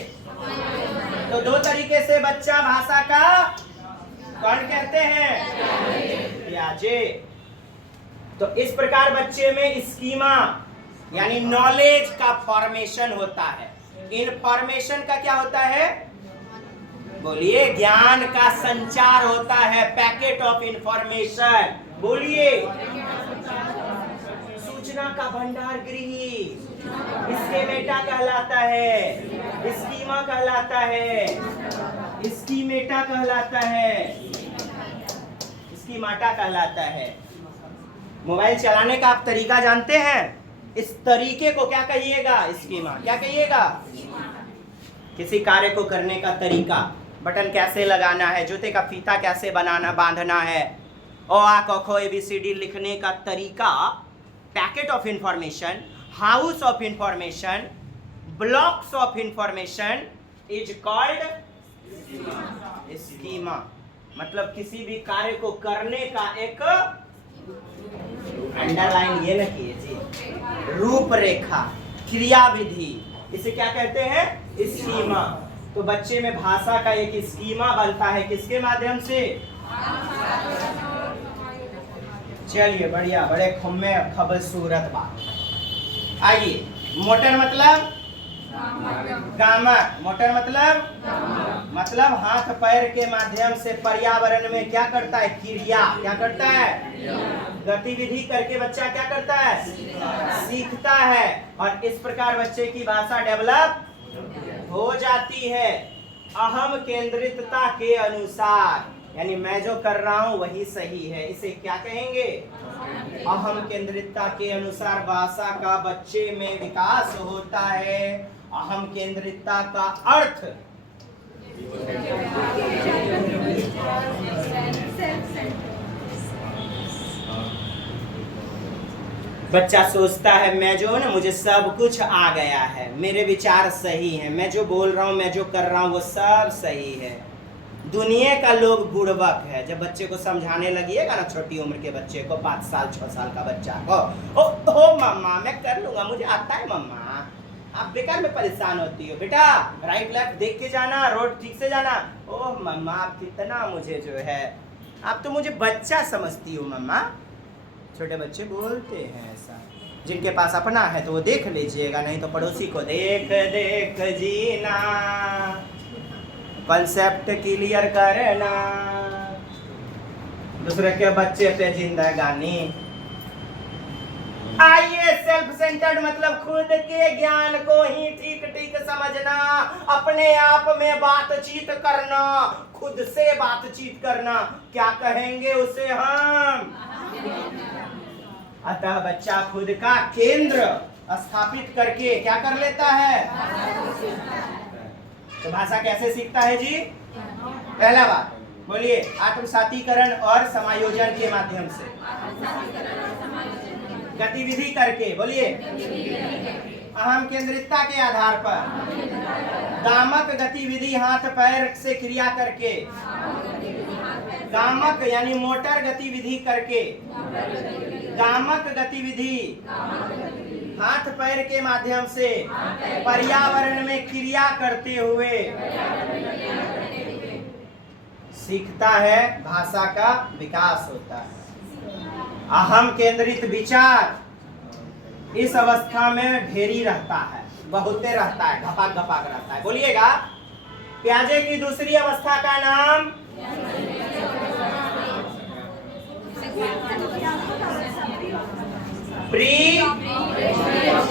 तो दो तरीके से बच्चा भाषा का कौन कहते हैं? प्याजे। तो इस प्रकार बच्चे में स्कीमा यानी नॉलेज का फॉर्मेशन होता है। इनफॉर्मेशन का क्या होता है? बोलिए, ज्ञान का संचार होता है। Packet of information. बोलिए, सूचना का भंडार गृह इसके मेटा कहलाता है, स्कीमा कहलाता है, स्कीमेटा कहलाता है, स्कीमाटा कहलाता है। मोबाइल चलाने का आप तरीका जानते हैं? इस तरीके को क्या कहिएगा? स्कीमा। क्या कहिएगा? किसी कार्य को करने का तरीका, बटन कैसे लगाना है, जूते का फीता कैसे बनाना बांधना है, ओ आ क ख ABCD लिखने का तरीका, packet of information, house of information, blocks of information is called schema. मतलब किसी भी कार्य को करने का एक अंडरलाइन ये न कीजिए, रूपरेखा, क्रियाविधि, इसे क्या कहते हैं? स्कीमा। तो बच्चे में भाषा का एक स्कीमा बनता है। किसके माध्यम से? चलिए, बढ़िया, बड़े खम्मे खूबसूरत बात। आइए, मोटर मतलब गामक। मोटर मतलब हाथ पैर के माध्यम से पर्यावरण में क्या करता है? क्रिया। क्या करता है? गतिविधि करके बच्चा क्या करता है? सीखता है। और इस प्रकार बच्चे की भाषा डेवलप हो जाती है अहम केंद्रितता के अनुसार। यानी मैं जो कर रहा हूं वही सही है, इसे क्या कहेंगे? अहम केंद्रितता के अनुसार भाषा का बच्चे में विकास होता है। अहम केंद्रितता का अर्थ बच्चा सोचता है मैं जो ना, मुझे सब कुछ आ गया है, मेरे विचार सही हैं, मैं जो बोल रहा हूँ, मैं जो कर रहा हूँ वो सब सही है। दुनिया का लोग बुड़बक है। जब बच्चे को समझाने लगिएगा ना, छोटी उम्र के बच्चे को, 5 साल 6 साल का बच्चा को, ओ मम्मा मैं कर लूंगा, मुझे आता है मम्मा, आप बेकार में परेशान होती हो, बेटा राइट लेफ्ट देख के जाना, रोड ठीक से जाना। ओह मम्मा आप कितना मुझे जो है, आप तो मुझे बच्चा समझती हो मम्मा। छोटे बच्चे बोलते हैं ऐसा। जिनके पास अपना है तो वो देख लीजिएगा, नहीं तो पड़ोसी को देख देख जीना, कॉन्सेप्ट क्लियर करना, दूसरे के बच्चे पे जिंदगानी। आइए, सेल्फ सेंटर्ड मतलब खुद के ज्ञान को ही ठीक ठीक समझना, अपने आप में बातचीत करना, खुद से बातचीत करना। क्या कहेंगे उसे हम? अतः बच्चा खुद का केंद्र स्थापित करके क्या कर लेता है? तो भाषा कैसे सीखता है जी? पहला बात बोलिए, आत्मसातीकरण और समायोजन के माध्यम से, गतिविधि करके, बोलिए, अहम केंद्रितता के आधार पर, गामक गतिविधि हाथ पैर से क्रिया करके, गामक यानी मोटर गतिविधि करके, गामक गतिविधि हाथ पैर के माध्यम से पर्यावरण में क्रिया करते हुए सीखता है, भाषा का विकास होता है। अहम केंद्रित विचार इस अवस्था में ढेरी रहता है, बहुते रहता है, घपाक घपाक रहता है। बोलिएगा, प्याजे की दूसरी अवस्था का नाम प्री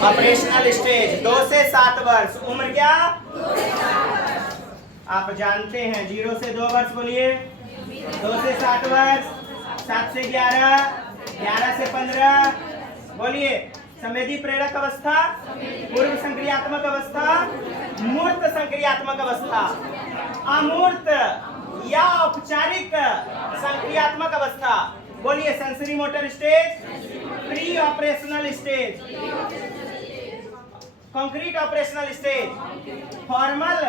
ऑपरेशनल स्टेज, 2 से 7 वर्ष। उम्र क्या? आप जानते हैं, 0 से 2 वर्ष, बोलिए, 2 से 7 वर्ष, 7 से 11, 11 से 15, बोलिए, संवेदी प्रेरक अवस्था, पूर्व संक्रियात्मक अवस्था, मूर्त संक्रियात्मक अवस्था, अमूर्त या औपचारिक संक्रियात्मक अवस्था, बोलिए, sensory motor stage, pre operational stage, concrete operational stage, formal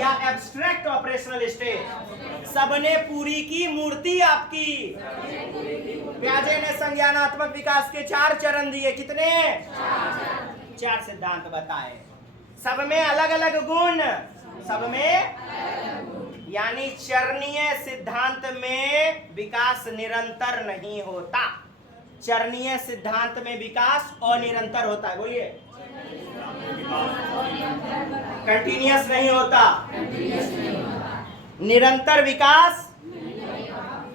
या एब्स्ट्रैक्ट ऑपरेशनल स्टेज। सबने पूरी की मूर्ति आपकी। प्याजे ने संज्ञानात्मक विकास के 4 चरण दिए। कितने? 4 सिद्धांत बताए। सब में अलग अलग गुण, सब में, यानी चरणीय सिद्धांत में विकास निरंतर नहीं होता। चरणीय सिद्धांत में विकास अनिरंतर होता है। बोलिए, कंटिन्यूअस नहीं होता, निरंतर विकास।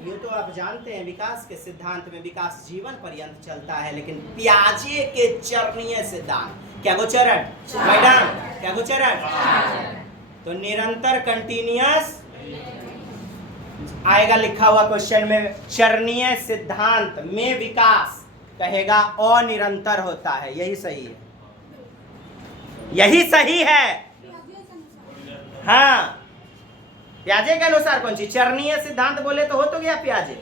ये तो आप जानते हैं, विकास के सिद्धांत में विकास जीवन पर्यंत चलता है, लेकिन प्याजे के चरणीय सिद्धांत, क्या वो चरण मैडम, क्या वो चरण, तो निरंतर कंटिन्यूअस आएगा लिखा हुआ क्वेश्चन में। चरणीय सिद्धांत में विकास कहेगा अनिरंतर होता है। यही सही है, यही सही है। हाँ, प्याजे के अनुसार कौन सी? चरणीय सिद्धांत बोले तो हो तो गया प्याजे।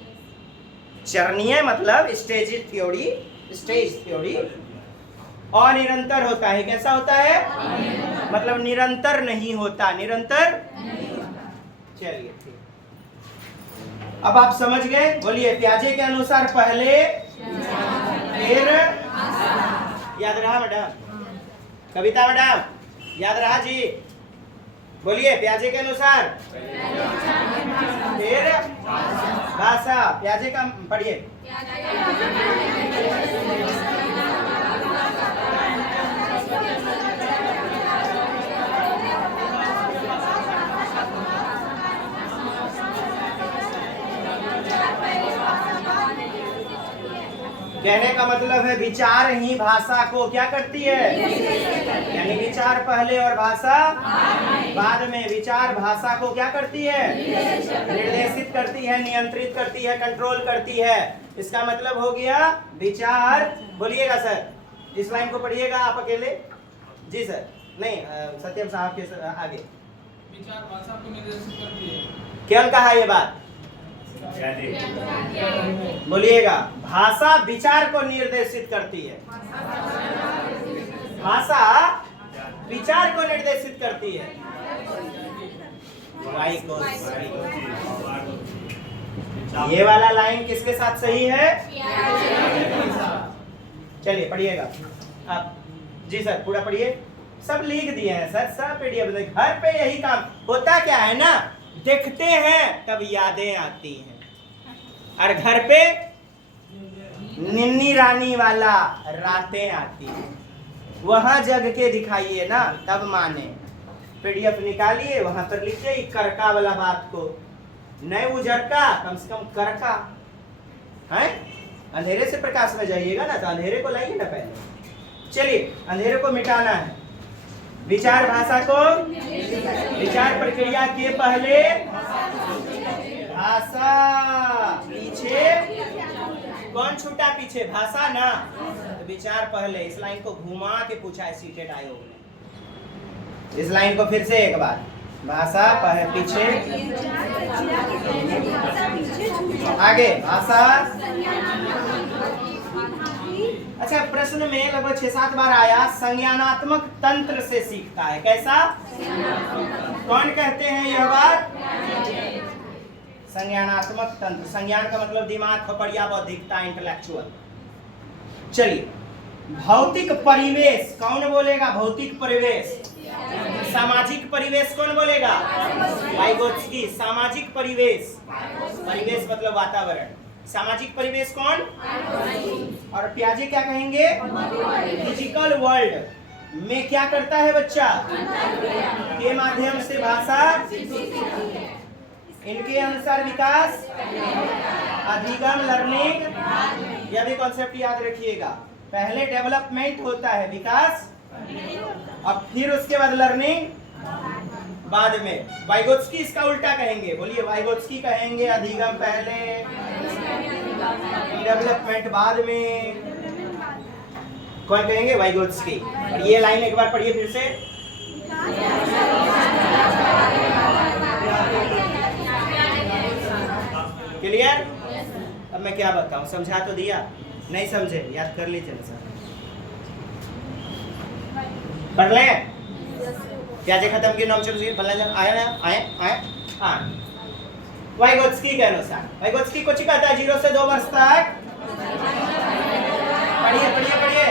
चरणीय मतलब स्टेज थ्योरी, स्टेज थ्योरी अनिरंतर होता है। कैसा होता है? मतलब निरंतर नहीं होता, निरंतर। चलिए ठीक, अब आप समझ गए। बोलिए, प्याजे के अनुसार पहले, फिर, याद रहा मैडम? कविता मैडम, याद रहा जी? बोलिए, प्याजे के अनुसार फिर भाषा। प्याजे का पढ़िए। कहने का मतलब है विचार ही भाषा को क्या करती है, यानी विचार पहले और भाषा बाद में। विचार भाषा को क्या करती है? निर्देशित करती है, नियंत्रित करती है, कंट्रोल करती है। इसका मतलब हो गया विचार। बोलिएगा सर, इस लाइन को पढ़िएगा आप अकेले। जी सर, नहीं सत्यम साहब के आगे। विचार भाषा को निर्देशित करती है। क्या कहा ये बात? बोलिएगा, भाषा विचार को निर्देशित करती है, भाषा विचार को निर्देशित करती है। ये वाला लाइन किसके साथ सही है? चलिए पढ़िएगा आप। जी सर, पूरा पढ़िए। सब लिख दिए हैं सर, सब पीडीएफ। घर पे यही काम होता। क्या है ना, देखते हैं तब यादें आती हैं, और घर पे निन्नी रानी वाला रातें आती हैं। वहां जग के दिखाइए ना, तब माने। पीडीएफ निकालिए, वहां पर लिखिए करका वाला बात को, नए उजरका, कम से कम करका है। अंधेरे से प्रकाश में जाइएगा ना, तो अंधेरे को लाइए ना पहले। चलिए, अंधेरे को मिटाना है। विचार भाषा को, विचार प्रक्रिया के पहले भाषा, पीछे कौन छूटा पीछे? भाषा ना। तो विचार पहले, इस लाइन को घुमा के पूछा है सीटेट आयोग ने। इस लाइन को फिर से एक बार, भाषा पीछे, आगे भाषा। अच्छा, प्रश्न में लगभग 6-7 बार आया, संज्ञानात्मक तंत्र से सीखता है। कैसा? कौन कहते हैं यह बात? संज्ञानात्मक तंत्र। संज्ञान का मतलब दिमाग, खपड़िया, बौद्धिकता, इंटेलेक्चुअल। चलिए, भौतिक परिवेश कौन बोलेगा? भौतिक परिवेश। सामाजिक परिवेश कौन बोलेगा? वाइगोत्स्की। सामाजिक परिवेश, परिवेश मतलब वातावरण। सामाजिक परिवेश कौन? और पियाजे क्या कहेंगे? फिजिकल वर्ल्ड में क्या करता है बच्चा? के माध्यम से भाषा, इनके अनुसार विकास, अधिगम, लर्निंग। यह भी कॉन्सेप्ट याद रखिएगा। पहले डेवलपमेंट होता है, विकास, और फिर उसके बाद लर्निंग, बाद में। वाइगोत्स्की इसका उल्टा कहेंगे। बोलिए, वाइगोत्स्की कहेंगे अधिगम पहले, डेवलपमेंट बाद में। कौन कहेंगे? वाइगोत्स्की। और ये लाइन एक बार पढ़िए फिर से। क्लियर? अब मैं क्या बताऊं, समझा तो दिया, नहीं समझे याद कर लीजिए ना सर। पढ़ लें क्या? जे खत्म की नाम से पढ़ लें। आए ना? आए। हाँ, वाइगोत्स्की के अनुसार, वाइगोत्स्की कुछ कहता है 0 से 2 वर्ष तक। पढ़िए पढ़िए पढ़िए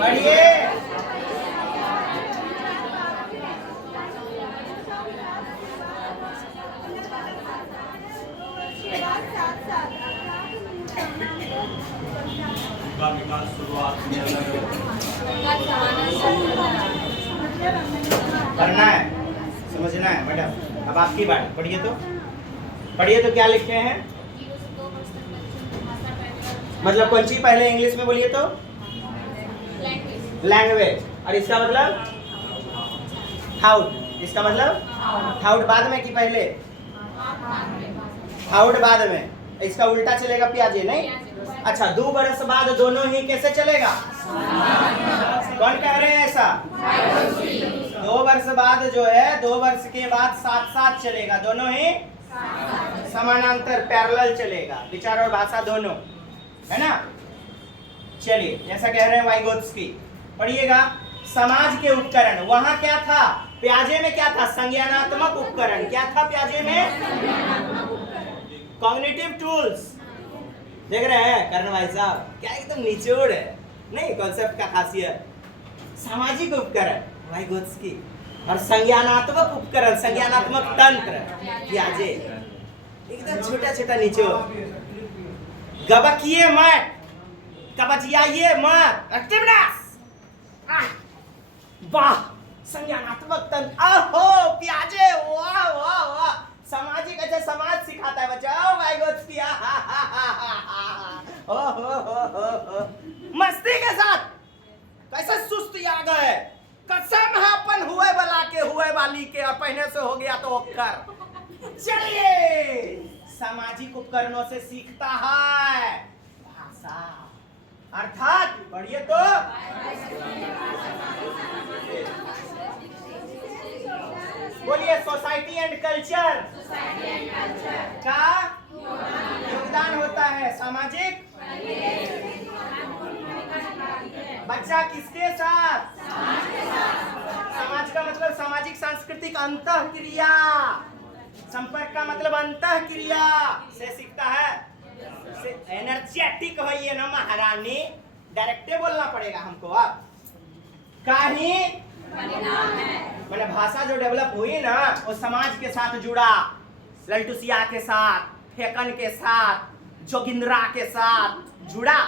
पढ़िए। पढ़ना है, समझना है मैडम। अब आपकी बात, पढ़िए तो क्या लिखे हैं? मतलब कौन सी पहले इंग्लिश में बोलिए तो? लैंग्वेज। और इसका मतलब? थाउट। इसका मतलब? थाउट बाद में कि पहले? थाउट बाद में। इसका उल्टा चलेगा पियाजे, नहीं? अच्छा, 2 बरस बाद दोनों ही कैसे चलेगा? कौन कह रहे हैं ऐसा? 2 वर्ष बाद जो है, 2 वर्ष के बाद साथ साथ चलेगा, दोनों ही समानांतर, पैरेलल चलेगा, विचार और भाषा दोनों, है ना? चलिए, जैसा कह रहे हैं वाइगोत्स्की। पढ़िएगा, समाज के उपकरण। वहां क्या था? पियाजे में क्या था? संज्ञानात्मक उपकरण। क्या था पियाजे में? Cognitive tools. देख रहे हैं कर्ण भाई साहब, क्या एकदम निचोड़ है, नहीं? कॉन्सेप्ट का खासियत। सामाजिक उपकरण वाइगोत्स्की, और संज्ञानात्मक उपकरण, संज्ञानात्मक तंत्र पियाजे। एकदम छोटा छोटा निचोड़। गबकिए मत, कबजियाइए मत, एक्टिवनेस। वाह, संज्ञानात्मक तंत्र। आहो पियाजे, वाह वाह वाह। सामाजिक, अच्छा समाज सिखाता है बच्चा। वाइगोत्स्की, मस्ती के साथ कैसे सुस्त आ गए। कसम है अपन हुए वाला के, हुए वाली के, और पहले से हो गया तो कर। चलिए, सामाजिक उपकरणों से सीखता है भाषा, अर्थात पढ़िए तो बोलिए, सोसाइटी एंड कल्चर का योगदान होता है। सामाजिक बच्चा किसके साथ? समाज का मतलब सामाजिक सांस्कृतिक अंतःक्रिया। संपर्क का मतलब अंतःक्रिया से सीखता है। एनर्जेटिक है ये ना महारानी, डायरेक्टे बोलना पड़ेगा हमको। अब कहीं मैंने भाषा जो डेवलप हुई ना, वो समाज के साथ जुड़ा, लल्टुसिया के साथ, फेकन के साथ, जोगिंद्रा के साथ जुड़ा,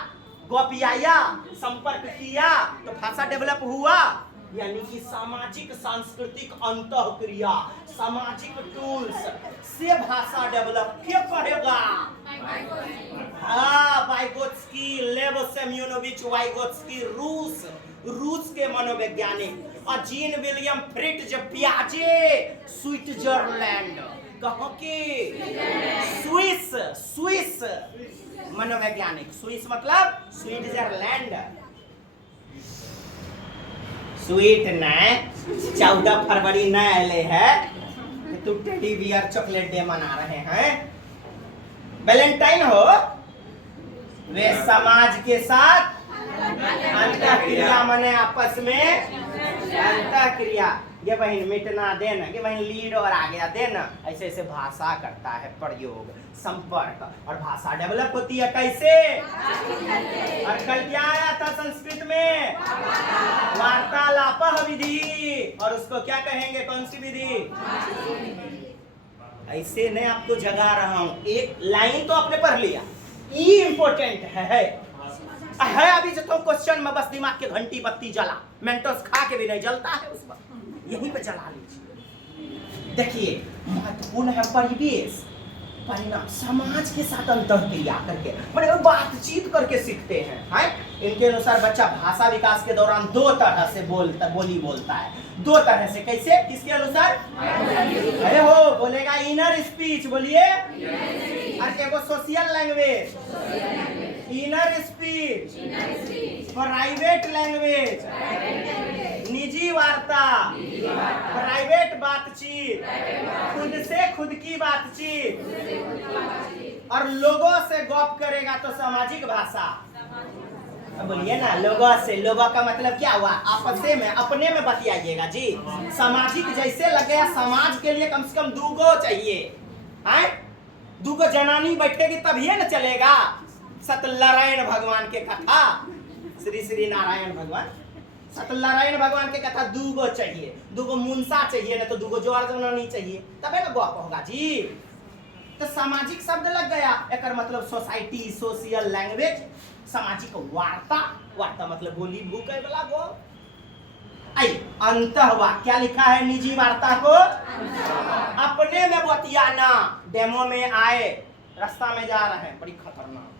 गोपियाया, संपर्क किया, तो भाषा डेवलप हुआ। यानी कि सामाजिक सांस्कृतिक अंतःक्रिया, सामाजिक टूल्स से भाषा डेवलप क्यों करेगा? हाँ, वाइगोत्स्की, लेव सेम्योनोविच वाइगोत्स्की, रूस के मनोवैज्ञानिक, और जीन विलियम फ्रिट्ज पियाजे, स्विट्जरलैंड। कहो कि स्विस, स्विस मनोवैज्ञानिक। स्विस मतलब स्विट्जरलैंड। स्वीट न 14 फरवरी न अले है कि तू टेडी बियर चॉकलेट डे मना रहे हैं। वैलेंटाइन हो, वे समाज के साथ अंतःक्रिया मने आपस में अंतःक्रिया। ये बहन मिटना देना, ये बहन लीड और आ गया देना। ऐसे ऐसे भाषा करता है प्रयोग, संपर्क। और भाषा डेवलप होती है कैसे? और कल क्या आया था संस्कृत में? वार्तालाप विधि। और उसको क्या कहेंगे? कौन सी विधि? ऐसे नहीं आपको जगा रहा हूं, एक लाइन तो आपने पढ़ लिया, ई इम्पोर्टेंट है अभी जो तो क्वेश्चन में बस दिमाग के घंटी बत्ती जला, मेंटोस खा के भी नहीं जलता है उस पर, यहीं पे जला लीजिए। देखिए महत्वपूर्ण है परिवेश, परिणाम, समाज के साथ अंतःक्रिया करके, मैंने बातचीत करके सीखते हैं। इनके अनुसार बच्चा भाषा विकास के दौरान 2 तरह से बोली बोलता है। 2 तरह से, कैसे? किसके अनुसार? अरे हो बोलेगा इनर स्पीच, बोलिए। और एगो social language, inner speech, private language, निजी वार्ता, प्राइवेट बातचीत, खुद से खुद की बातचीत, और लोगों से गप करेगा तो सामाजिक भाषा। बोलिए ना, लोगों से, लोगों का मतलब क्या हुआ? आपस में, अपने में बतियाइएगा जी। सामाजिक जैसे लगे, समाज के लिए कम से कम 2 गो चाहिए, हैं? 2 गो जनानी बैठेगी तभी न चलेगा। सत्यनारायण भगवान के कथा, श्री श्री नारायण भगवान, सत्यनारायण भगवान के कथा 2 गो चाहिए, 2 गो मुंसा चाहिए, ना तो 2 गो जोड़ जनानी चाहिए, तबे ना गप होगा जी। तो सामाजिक शब्द लग गया, एकर मतलब सोसाइटी, सोशल लैंग्वेज, सामाजिक वार्ता, वार्ता मतलब बोली भूके वाला गो। आई अंतःवा क्या लिखा है? निजी वार्ता को अपने में बतियाना। डेमो में आए, रास्ता में जा रहे हैं, बड़ी खतरनाक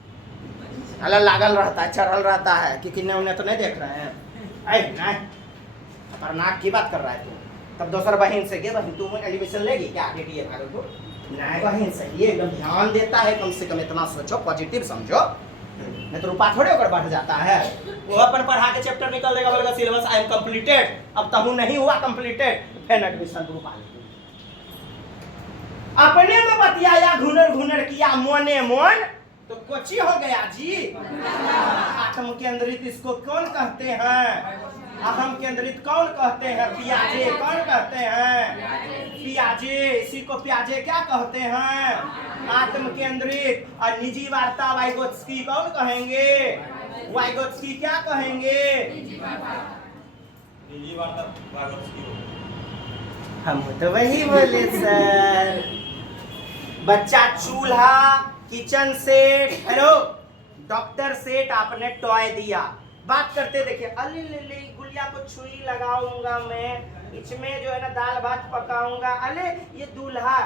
अल्लाह लागल रहता है, चढ़ल रहता है कि किन्ने उन्हें तो नहीं देख रहे हैं। आई नहीं, खतरनाक की बात कर रहा है तू। तब दोसर बहन से, गे बहन तू एडमिशन लेगी क्या? रेडी है भागो को नहीं बहन, सही है, एकदम ध्यान देता है, कम से कम इतना सोचो, पॉजिटिव समझो, नहीं तो रुपा थोड़े होकर बढ़ जाता है। वो अपन पढ़ा के चैप्टर निकल देगा, बोलेगा सिलेबस आई एम कंप्लीटेड, अब तहु नहीं हुआ कंप्लीटेड, फिर एडमिशन रुपा ले। अपने में बतियाया, घुनर घुनर किया, मोने मोन, तो कोची हो गया जी। आत्म केंद्रित इसको कौन कहते हैं? अहम केंद्रित कौन कहते हैं? पियाजे कौन कहते हैं? पियाजे, इसी को पियाजे क्या कहते हैं? आत्म केंद्रित। और निजी वार्ता वाइगोत्स्की कौन कहेंगे? वाइगोत्स्की क्या कहेंगे? निजी वार्ता वाइगोत्स्की। हम तो वही बोले सर। बच्चा चूल्हा, kitchen set, hello doctor set, आपने टॉय दिया, बात करते देखिए, अले ले ले गुड़िया को छुरी लगाऊंगा मैं, इसमें जो है ना दाल भात पकाऊंगा, अले ये दूल्हा।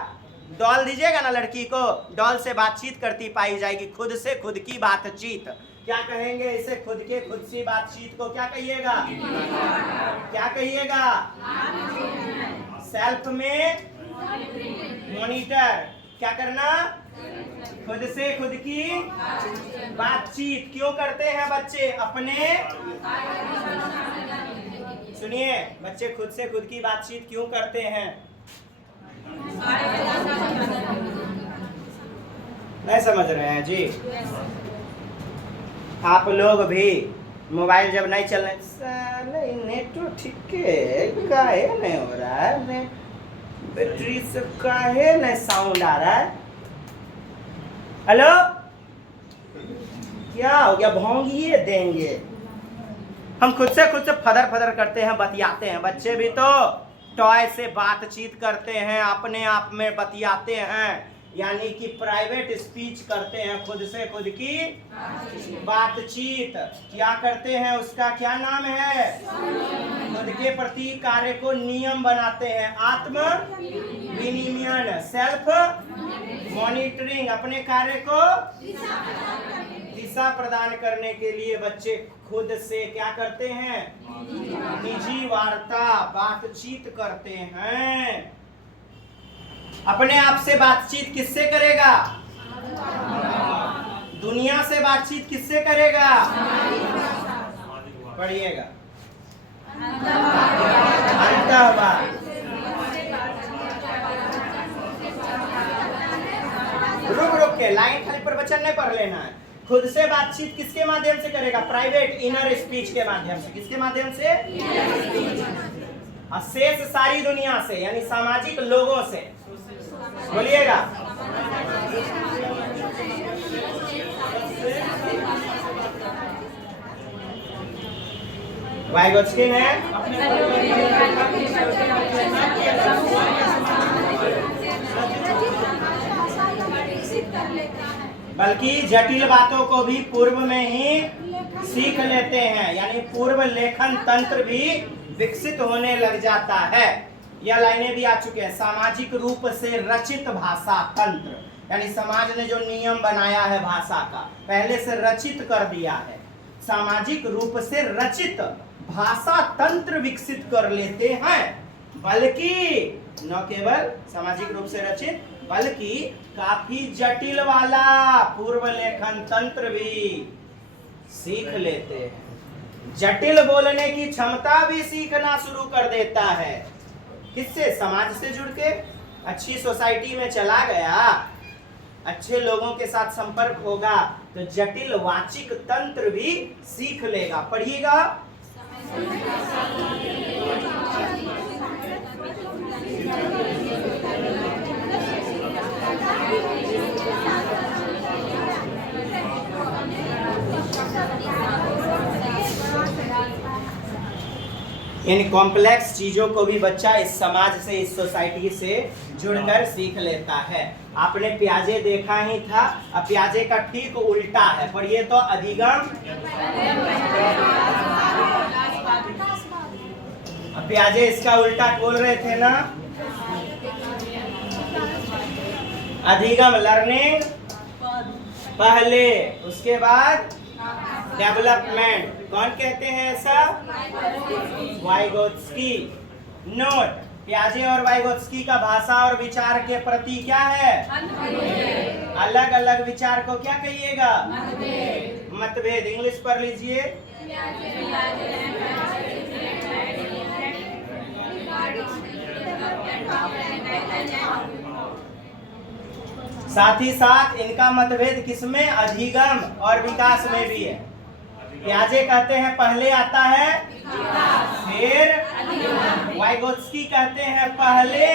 डॉल दीजिएगा ना लड़की को, डॉल से बातचीत करती पाई जाएगी, खुद से खुद की बातचीत। क्या कहेंगे इसे? खुद के खुद से बातचीत को क्या कहिएगा? क्या कहिएगा? सेल्फ में मॉनिटर। क्या करना? खुद से खुद की बातचीत। क्यों करते हैं बच्चे? अपने, सुनिए, बच्चे खुद से खुद की बातचीत क्यों करते हैं? नहीं समझ रहे हैं जी? आप लोग भी मोबाइल जब नहीं चल रहे, नेट तो ठीक है, काहे नहीं हो रहा है, बैटरी से काहे नहीं साउंड आ रहा है? हेलो, क्या हो गया? भोंगिए देंगे। हम खुद से फदर फदर करते हैं, बतियाते हैं। बच्चे भी तो टॉय से बातचीत करते हैं, अपने आप में बतियाते हैं, यानी कि प्राइवेट स्पीच करते हैं, खुद से खुद की बातचीत। क्या करते हैं? उसका क्या नाम है? खुद के प्रति कार्य को नियम बनाते हैं, आत्म विनियमन, सेल्फ मॉनिटरिंग, अपने कार्य को दिशा प्रदान करने के लिए बच्चे खुद से क्या करते हैं? निजी वार्ता, बातचीत करते हैं। अपने आप से बातचीत किससे करेगा? दुनिया से बातचीत किससे करेगा? पढ़िएगा। अंतःवाद। रुक के लाइन खाली प्रवचन नहीं पढ़ लेना है। खुद से बातचीत किसके माध्यम से करेगा? प्राइवेट इनर स्पीच के माध्यम से। किसके माध्यम से? और शेष सारी दुनिया से, यानी सामाजिक लोगों से। बोलिएगा। वाइगोत्स्की ने बल्कि जटिल बातों को भी पूर्व में ही सीख लेते हैं, यानी पूर्व लेखन तंत्र भी विकसित होने लग जाता है। यह लाइनें भी आ चुके हैं। सामाजिक रूप से रचित भाषा तंत्र, यानी समाज ने जो नियम बनाया है भाषा का पहले से रचित कर दिया है। सामाजिक रूप से रचित भाषा तंत्र विकसित कर लेते हैं, बल्कि न केवल सामाजिक रूप से रचित बल्कि काफी जटिल वाला पूर्व लेखन तंत्र भी सीख लेते हैं। जटिल बोलने की क्षमता भी सीखना शुरू कर देता है। किससे? समाज से जुड़ के अच्छी सोसाइटी में चला गया, अच्छे लोगों के साथ संपर्क होगा तो जटिल वाचिक तंत्र भी सीख लेगा। पढ़िएगा। इन कॉम्प्लेक्स चीजों को भी बच्चा इस समाज से, इस सोसाइटी से जुड़कर सीख लेता है। आपने प्याजे देखा ही था, अब प्याजे का ठीक उल्टा है। पढ़िए तो अधिगम। प्याजे इसका उल्टा बोल रहे थे ना। अधिगम लर्निंग पहले, उसके बाद डेवलपमेंट। कौन कहते हैं ऐसा? वाइगोत्स्की। नोट, प्याजे और वाइगोत्स्की का भाषा और विचार के प्रति क्या है? अलग अलग विचार को क्या कहिएगा? मतभेद। इंग्लिश पढ़ लीजिए। साथ ही साथ इनका मतभेद किसमें? अधिगम और विकास में भी है। प्याजे कहते हैं पहले आता है फिर, वाइगोत्स्की कहते हैं पहले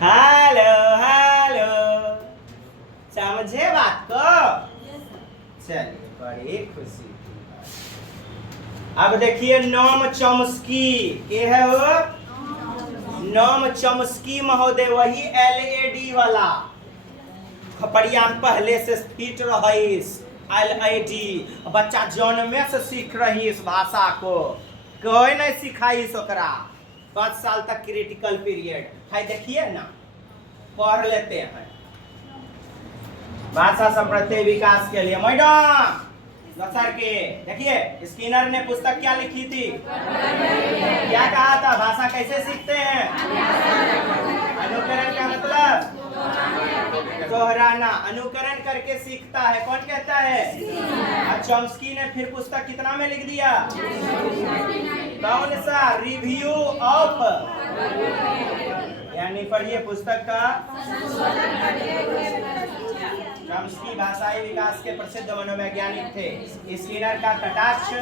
हेलो हेलो, समझे बात को? चलिए, बड़ी खुशी की बात। अब देखिए नोम चॉम्स्की के है वो, नोम चॉम्स्की महोदय, वही LAD वाला। खपड़िया पहले से फिट रहीस, LAD। बच्चा जन्मे से सीख रही इस भाषा को, कोई नहीं सिखाई ओकरा। 5 साल तक क्रिटिकल पीरियड है। देखिए ना, पढ़ लेते हैं। भाषा संप्रत्यय विकास के लिए मैडम सर के देखिए, स्किनर ने पुस्तक क्या लिखी थी? क्या कहा था? भाषा कैसे सीखते हैं? अनुकरण का मतलब दोहराना। अनुकरण करके सीखता है। कौन कहता है? और चॉम्स्की ने फिर पुस्तक कितना में लिख दिया? कौन सा? रिव्यू ऑफ, यानी पढ़िए पुस्तक का। चॉम्स्की भाषाई विकास के प्रसिद्ध मनोवैज्ञानिक थे। स्किनर का कटाक्ष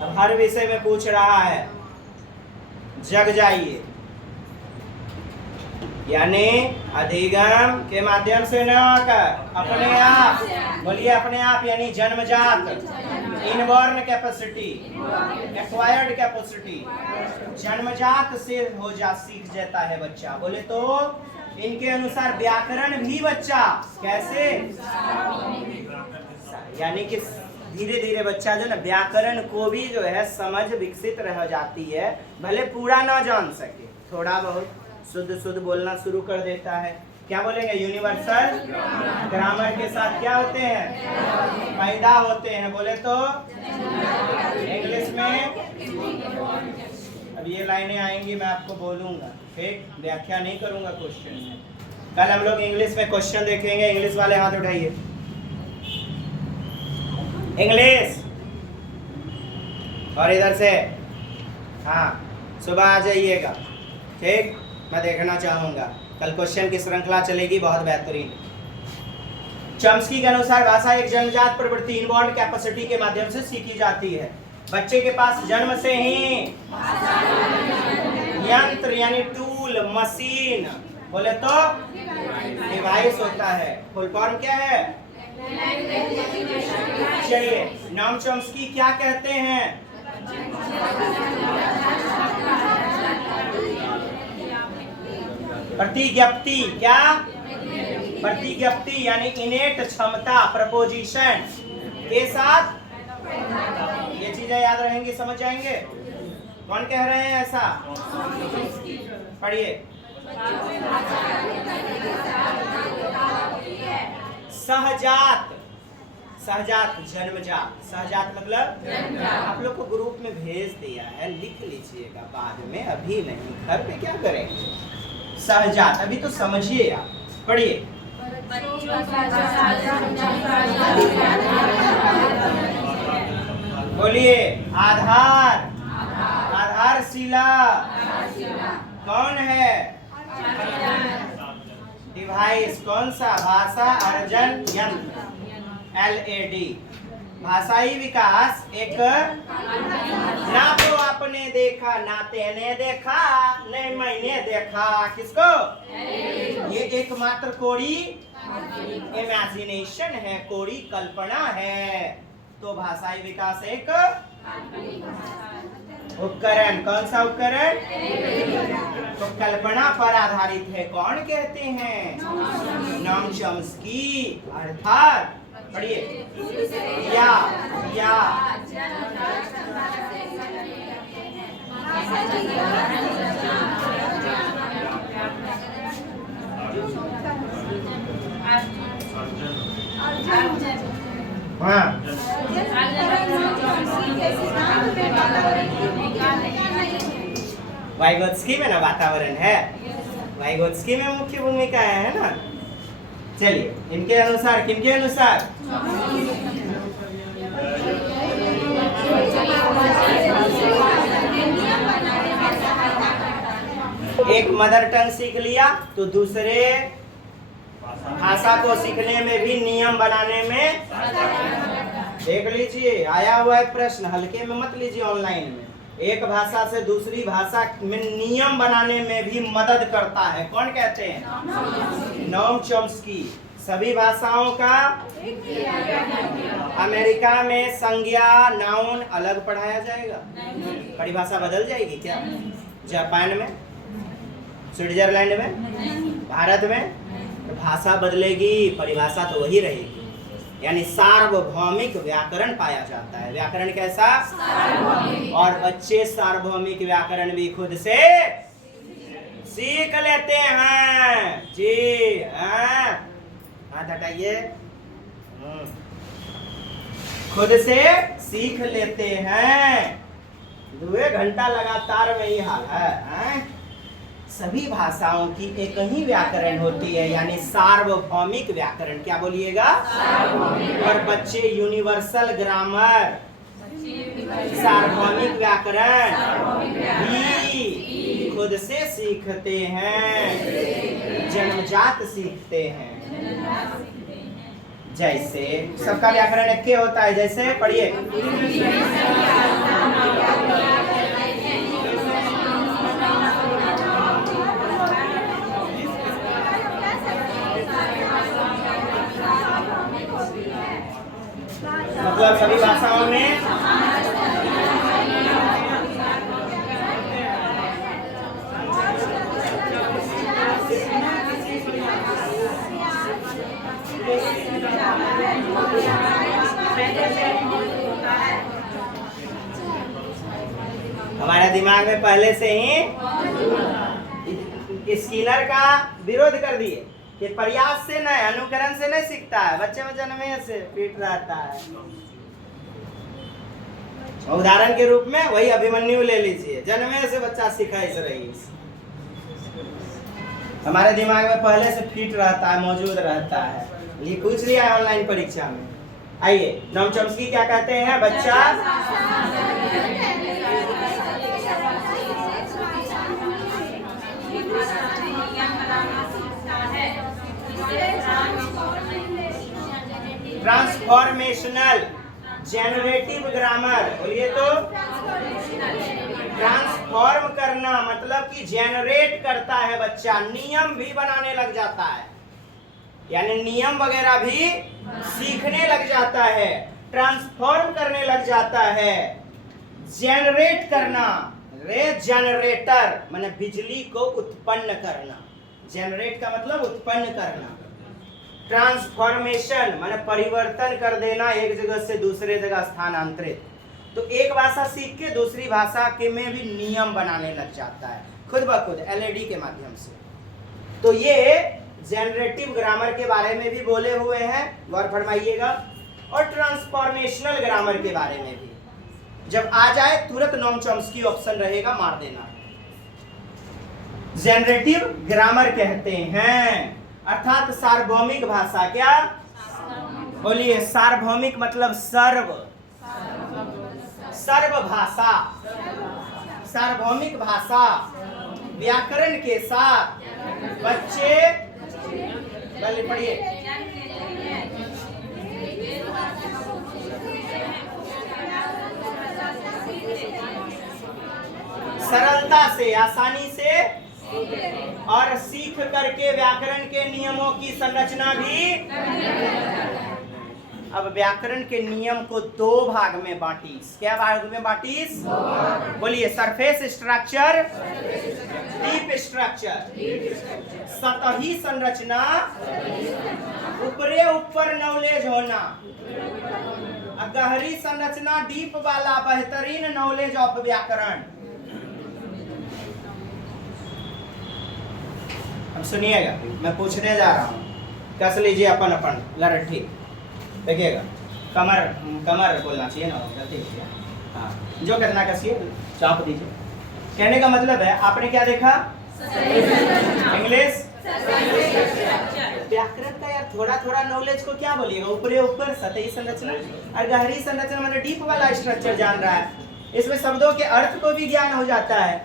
अब हर विषय में पूछ रहा है, जग जाइए। यानी अधिगम के माध्यम से न आकर अपने आप, बोलिए अपने आप, यानी जन्मजात। इनबॉर्न कैपेसिटी, एक्वायर्ड कैपेसिटी, जन्मजात से हो जा सीख जाता है बच्चा। बोले तो इनके अनुसार व्याकरण भी बच्चा कैसे, यानी कि धीरे धीरे बच्चा जो ना व्याकरण को भी जो है समझ विकसित रह जाती है। भले पूरा ना जान सके, थोड़ा बहुत शुद्ध शुद्ध बोलना शुरू कर देता है। क्या बोलेंगे? यूनिवर्सल ग्रामर के साथ क्या होते हैं? पैदा होते हैं। बोले तो इंग्लिश में। अब ये लाइनें आएंगी, मैं आपको बोलूंगा, ठीक? व्याख्या नहीं करूंगा क्वेश्चन में। कल हम लोग इंग्लिश में क्वेश्चन देखेंगे। इंग्लिश वाले हाथ उठाइए। इंग्लिश। और इधर से हाँ, सुबह आ जाइएगा, ठीक? मैं देखना चाहूंगा। कल क्वेश्चन की श्रृंखला चलेगी, बहुत बेहतरीन। चॉम्स्की के अनुसार भाषा एक जन्मजात प्रवृत्ति इनबॉर्न कैपेसिटी के माध्यम से सीखी जाती है। बच्चे के पास जन्म से ही यंत्र यानी टूल, मशीन, बोले तो डिवाइस होता है। फुल फॉर्म क्या है? चलिए, नॉम चॉम्स्की क्या कहते हैं? प्रतिज्ञप्ति। क्या? प्रतिज्ञप्ति यानी इनेट क्षमता, प्रपोजिशन के साथ। ये चीजें याद रहेंगी, समझ जाएंगे। कौन कह रहे हैं ऐसा? पढ़िए। सहजात। सहजात जन्मजात। सहजात मतलब आप लोग को ग्रुप में भेज दिया है, लिख लीजिएगा बाद में, अभी नहीं। घर पे क्या करेंगे? सहजात अभी तो समझिए आप। पढ़िए। बोलिए। आधार। आधारशिला कौन है? डिवाइस कौन सा? भाषा अर्जन यंत्र, LAD। भाषाई विकास एक ना तो आपने देखा, ना तेने देखा, नहीं मैंने देखा। किसको? ये एकमात्र कोरी इमेजिनेशन है, कोरी कल्पना है। तो भाषाई विकास एक उपकरण। कौन सा उपकरण? तो कल्पना पर आधारित है। कौन कहते हैं? Noam Chomsky. अर्थात पढ़िए। या हाँ, वाइगोत्स्की में ना वातावरण है, वाइगोत्स्की में मुख्य भूमिका है ना। चलिए, इनके अनुसार, किनके अनुसार? एक मदर टंग सीख लिया तो दूसरे भाषा को सीखने में भी नियम बनाने में। देख लीजिए, आया हुआ है प्रश्न, हल्के में मत लीजिए ऑनलाइन में। एक भाषा से दूसरी भाषा में नियम बनाने में भी मदद करता है। कौन कहते हैं? Noam Chomsky. सभी भाषाओं का अमेरिका में संज्ञा नाउन अलग पढ़ाया जाएगा। परिभाषा बदल जाएगी क्या? जापान में, स्विट्जरलैंड में, भारत में तो भाषा बदलेगी, परिभाषा तो वही रहेगी। यानी सार्वभौमिक व्याकरण पाया जाता है। व्याकरण कैसा? और बच्चे सार्वभौमिक व्याकरण भी खुद से सीख लेते हैं। जी हाँ, हाथ हटाइए। खुद से सीख लेते हैं। 2 घंटा लगातार में ही हाल है। सभी भाषाओं की एक ही व्याकरण होती है, यानी सार्वभौमिक व्याकरण। क्या बोलिएगा? और बच्चे यूनिवर्सल ग्रामर, सार्वभौमिक व्याकरण भी खुद से सीखते हैं, जन्मजात सीखते हैं। जैसे सबका व्याकरण एक ही होता है। जैसे पढ़िए। मतलब सभी भाषाओं में हमारे दिमाग में पहले से ही स्किनर का विरोध कर दिए। कि प्रयास से नहीं, अनुकरण से नहीं सीखता है, बच्चे में जन्मे से फिट रहता है। उदाहरण के रूप में वही अभिमन्यु ले लीजिए, जन्मे से बच्चा सीखा इस रईस, हमारे दिमाग में पहले से फिट रहता है, मौजूद रहता है। ये पूछ लिया है ऑनलाइन परीक्षा में। आइए, नॉम चॉम्स्की क्या कहते हैं? बच्चा ट्रांसफॉर्मेशनल जेनरेटिव ग्रामर, बोलिए तो। ट्रांसफॉर्म करना मतलब कि जेनरेट करता है बच्चा, नियम भी बनाने लग जाता है, यानी नियम वगैरह भी सीखने लग जाता है, ट्रांसफॉर्म करने लग जाता है। जेनरेट करना, रे जनरेटर माने बिजली को उत्पन्न करना, जेनरेट का मतलब उत्पन्न करना। ट्रांसफॉर्मेशन माने परिवर्तन कर देना, एक जगह से दूसरे जगह स्थानांतरित। तो एक भाषा सीख के दूसरी भाषा के में भी नियम बनाने लग जाता है खुद ब खुद एलईडी के माध्यम से। तो ये जेनरेटिव ग्रामर के बारे में भी बोले हुए हैं, गौर फरमाइएगा, और ट्रांसफॉर्मेशनल ग्रामर के बारे में भी। जब आ जाए तुरंत नॉम चॉम्स्की ऑप्शन रहेगा, मार देना। जेनरेटिव ग्रामर कहते हैं, अर्थात सार्वभौमिक भाषा। क्या बोलिए? सार्वभौमिक मतलब सर्व, सर्व भाषा, सार्वभौमिक भाषा, व्याकरण के साथ। बच्चे पढ़िए, सरलता से, आसानी से, और सीख करके व्याकरण के नियमों की संरचना भी। अब व्याकरण के नियम को दो भाग में बांटीस। क्या भाग में बांटीस? बोलिए, सरफेस स्ट्रक्चर, डीप स्ट्रक्चर। सतही संरचना, ऊपरे ऊपर नॉलेज होना, गहरी संरचना, डीप वाला बेहतरीन नॉलेज ऑफ व्याकरण। अब सुनिएगा, मैं पूछने जा रहा हूँ, कस लीजिए अपन अपन लड़ठी, देखिएगा। कमर कमर बोलना चाहिए ना, गलती किया। हाँ, जो करना कसिए, चाप दीजिए। कहने का मतलब है, आपने क्या देखा? इंग्लिश व्याकरण का यार थोड़ा थोड़ा नॉलेज को क्या बोलिएगा? ऊपरे ऊपर, सतही संरचना, और गहरी संरचना मतलब डीप वाला स्ट्रक्चर जान रहा है। इसमें शब्दों के अर्थ को भी ज्ञान हो जाता है।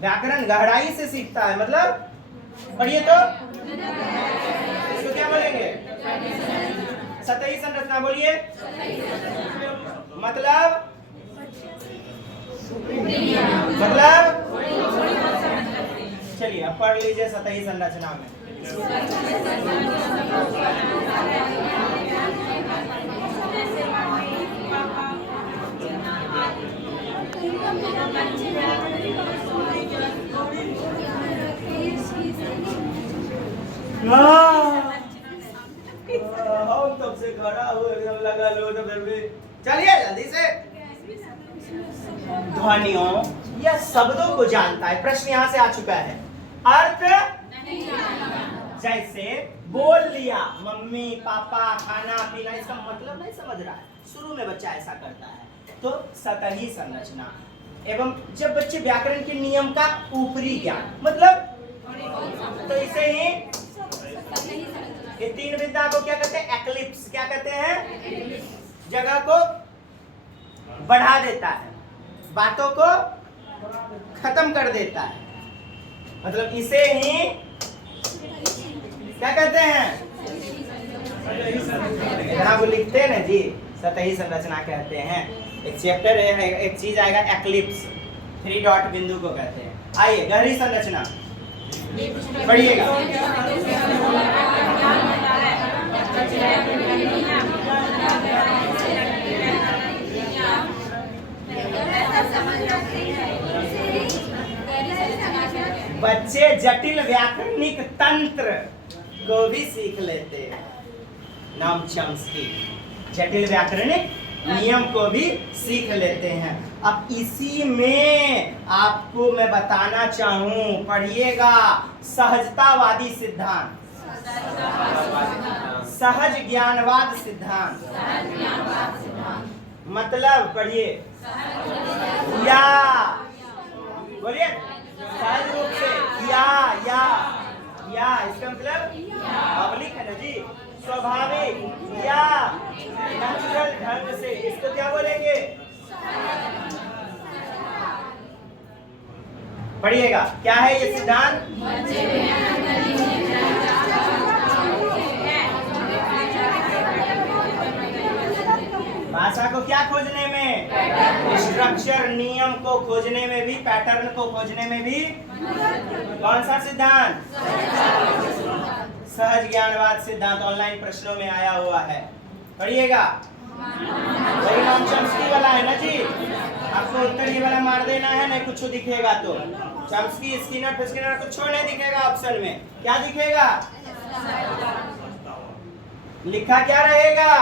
व्याकरण गहराई से सीखता है, मतलब पढ़िए तो, इसको क्या बोलेंगे? सतही संरचना। बोलिए, मतलब चलिए अब पढ़ लीजिए सतही संरचना में। हम तब से खड़ा हुए एकदम लगा लो, तो फिर भी चलिए जल्दी से। ध्वनियों या शब्दों को जानता है। प्रश्न यहाँ से आ चुका है, अर्थ नहीं जानता। जैसे बोल लिया मम्मी पापा खाना पीना, इसका मतलब नहीं समझ रहा है। शुरू में बच्चा ऐसा करता है, तो सतही संरचना। एवं जब बच्चे व्याकरण के नियम का ऊपरी ज्ञान, मतलब तो इसे ही ये तीन विद्या को क्या कहते हैं? एक्लिप्स। क्या कहते हैं? जगह को बढ़ा देता है, बातों को खत्म कर देता है, मतलब इसे ही क्या कहते हैं? इतना वो लिखते हैं ना जी, सतही संरचना कहते हैं। एक चैप्टर है, एक चीज आएगा एक्लिप्स, 3 डॉट बिंदु को कहते हैं। आइए, गहरी संरचना पढ़िएगा। बच्चे जटिल व्याकरणिक तंत्र को भी सीख लेते हैं। नॉम चॉम्स्की जटिल व्याकरणिक नियम को भी सीख लेते हैं। अब इसी में आपको मैं बताना चाहूं, पढ़िएगा, सहजतावादी सिद्धांत। सहज ज्ञानवाद सिद्धांत। मतलब पढ़िए, या बोलिए सहज रूप से, या इसका मतलब पब्लिक है ना जी, स्वाभाविक या नेचुरल ढंग से, इसको क्या बोलेंगे? पढ़िएगा, क्या है ये सिद्धांत? भाषा को क्या खोजने में? स्ट्रक्चर, नियम को खोजने में भी, पैटर्न को खोजने में भी। कौन सा सिद्धांत? सहज ज्ञानवाद सिद्धांत। ऑनलाइन प्रश्नों में आया हुआ है, पढ़िएगा। वही नाम चॉम्स्की वाला है ना जी, आपको उत्तर ये वाला मार देना है, नहीं कुछ दिखेगा तो। चॉम्स्की, स्किनर, फिस्किनर कुछ नहीं दिखेगा ऑप्शन में। क्या दिखेगा? लिखा क्या रहेगा?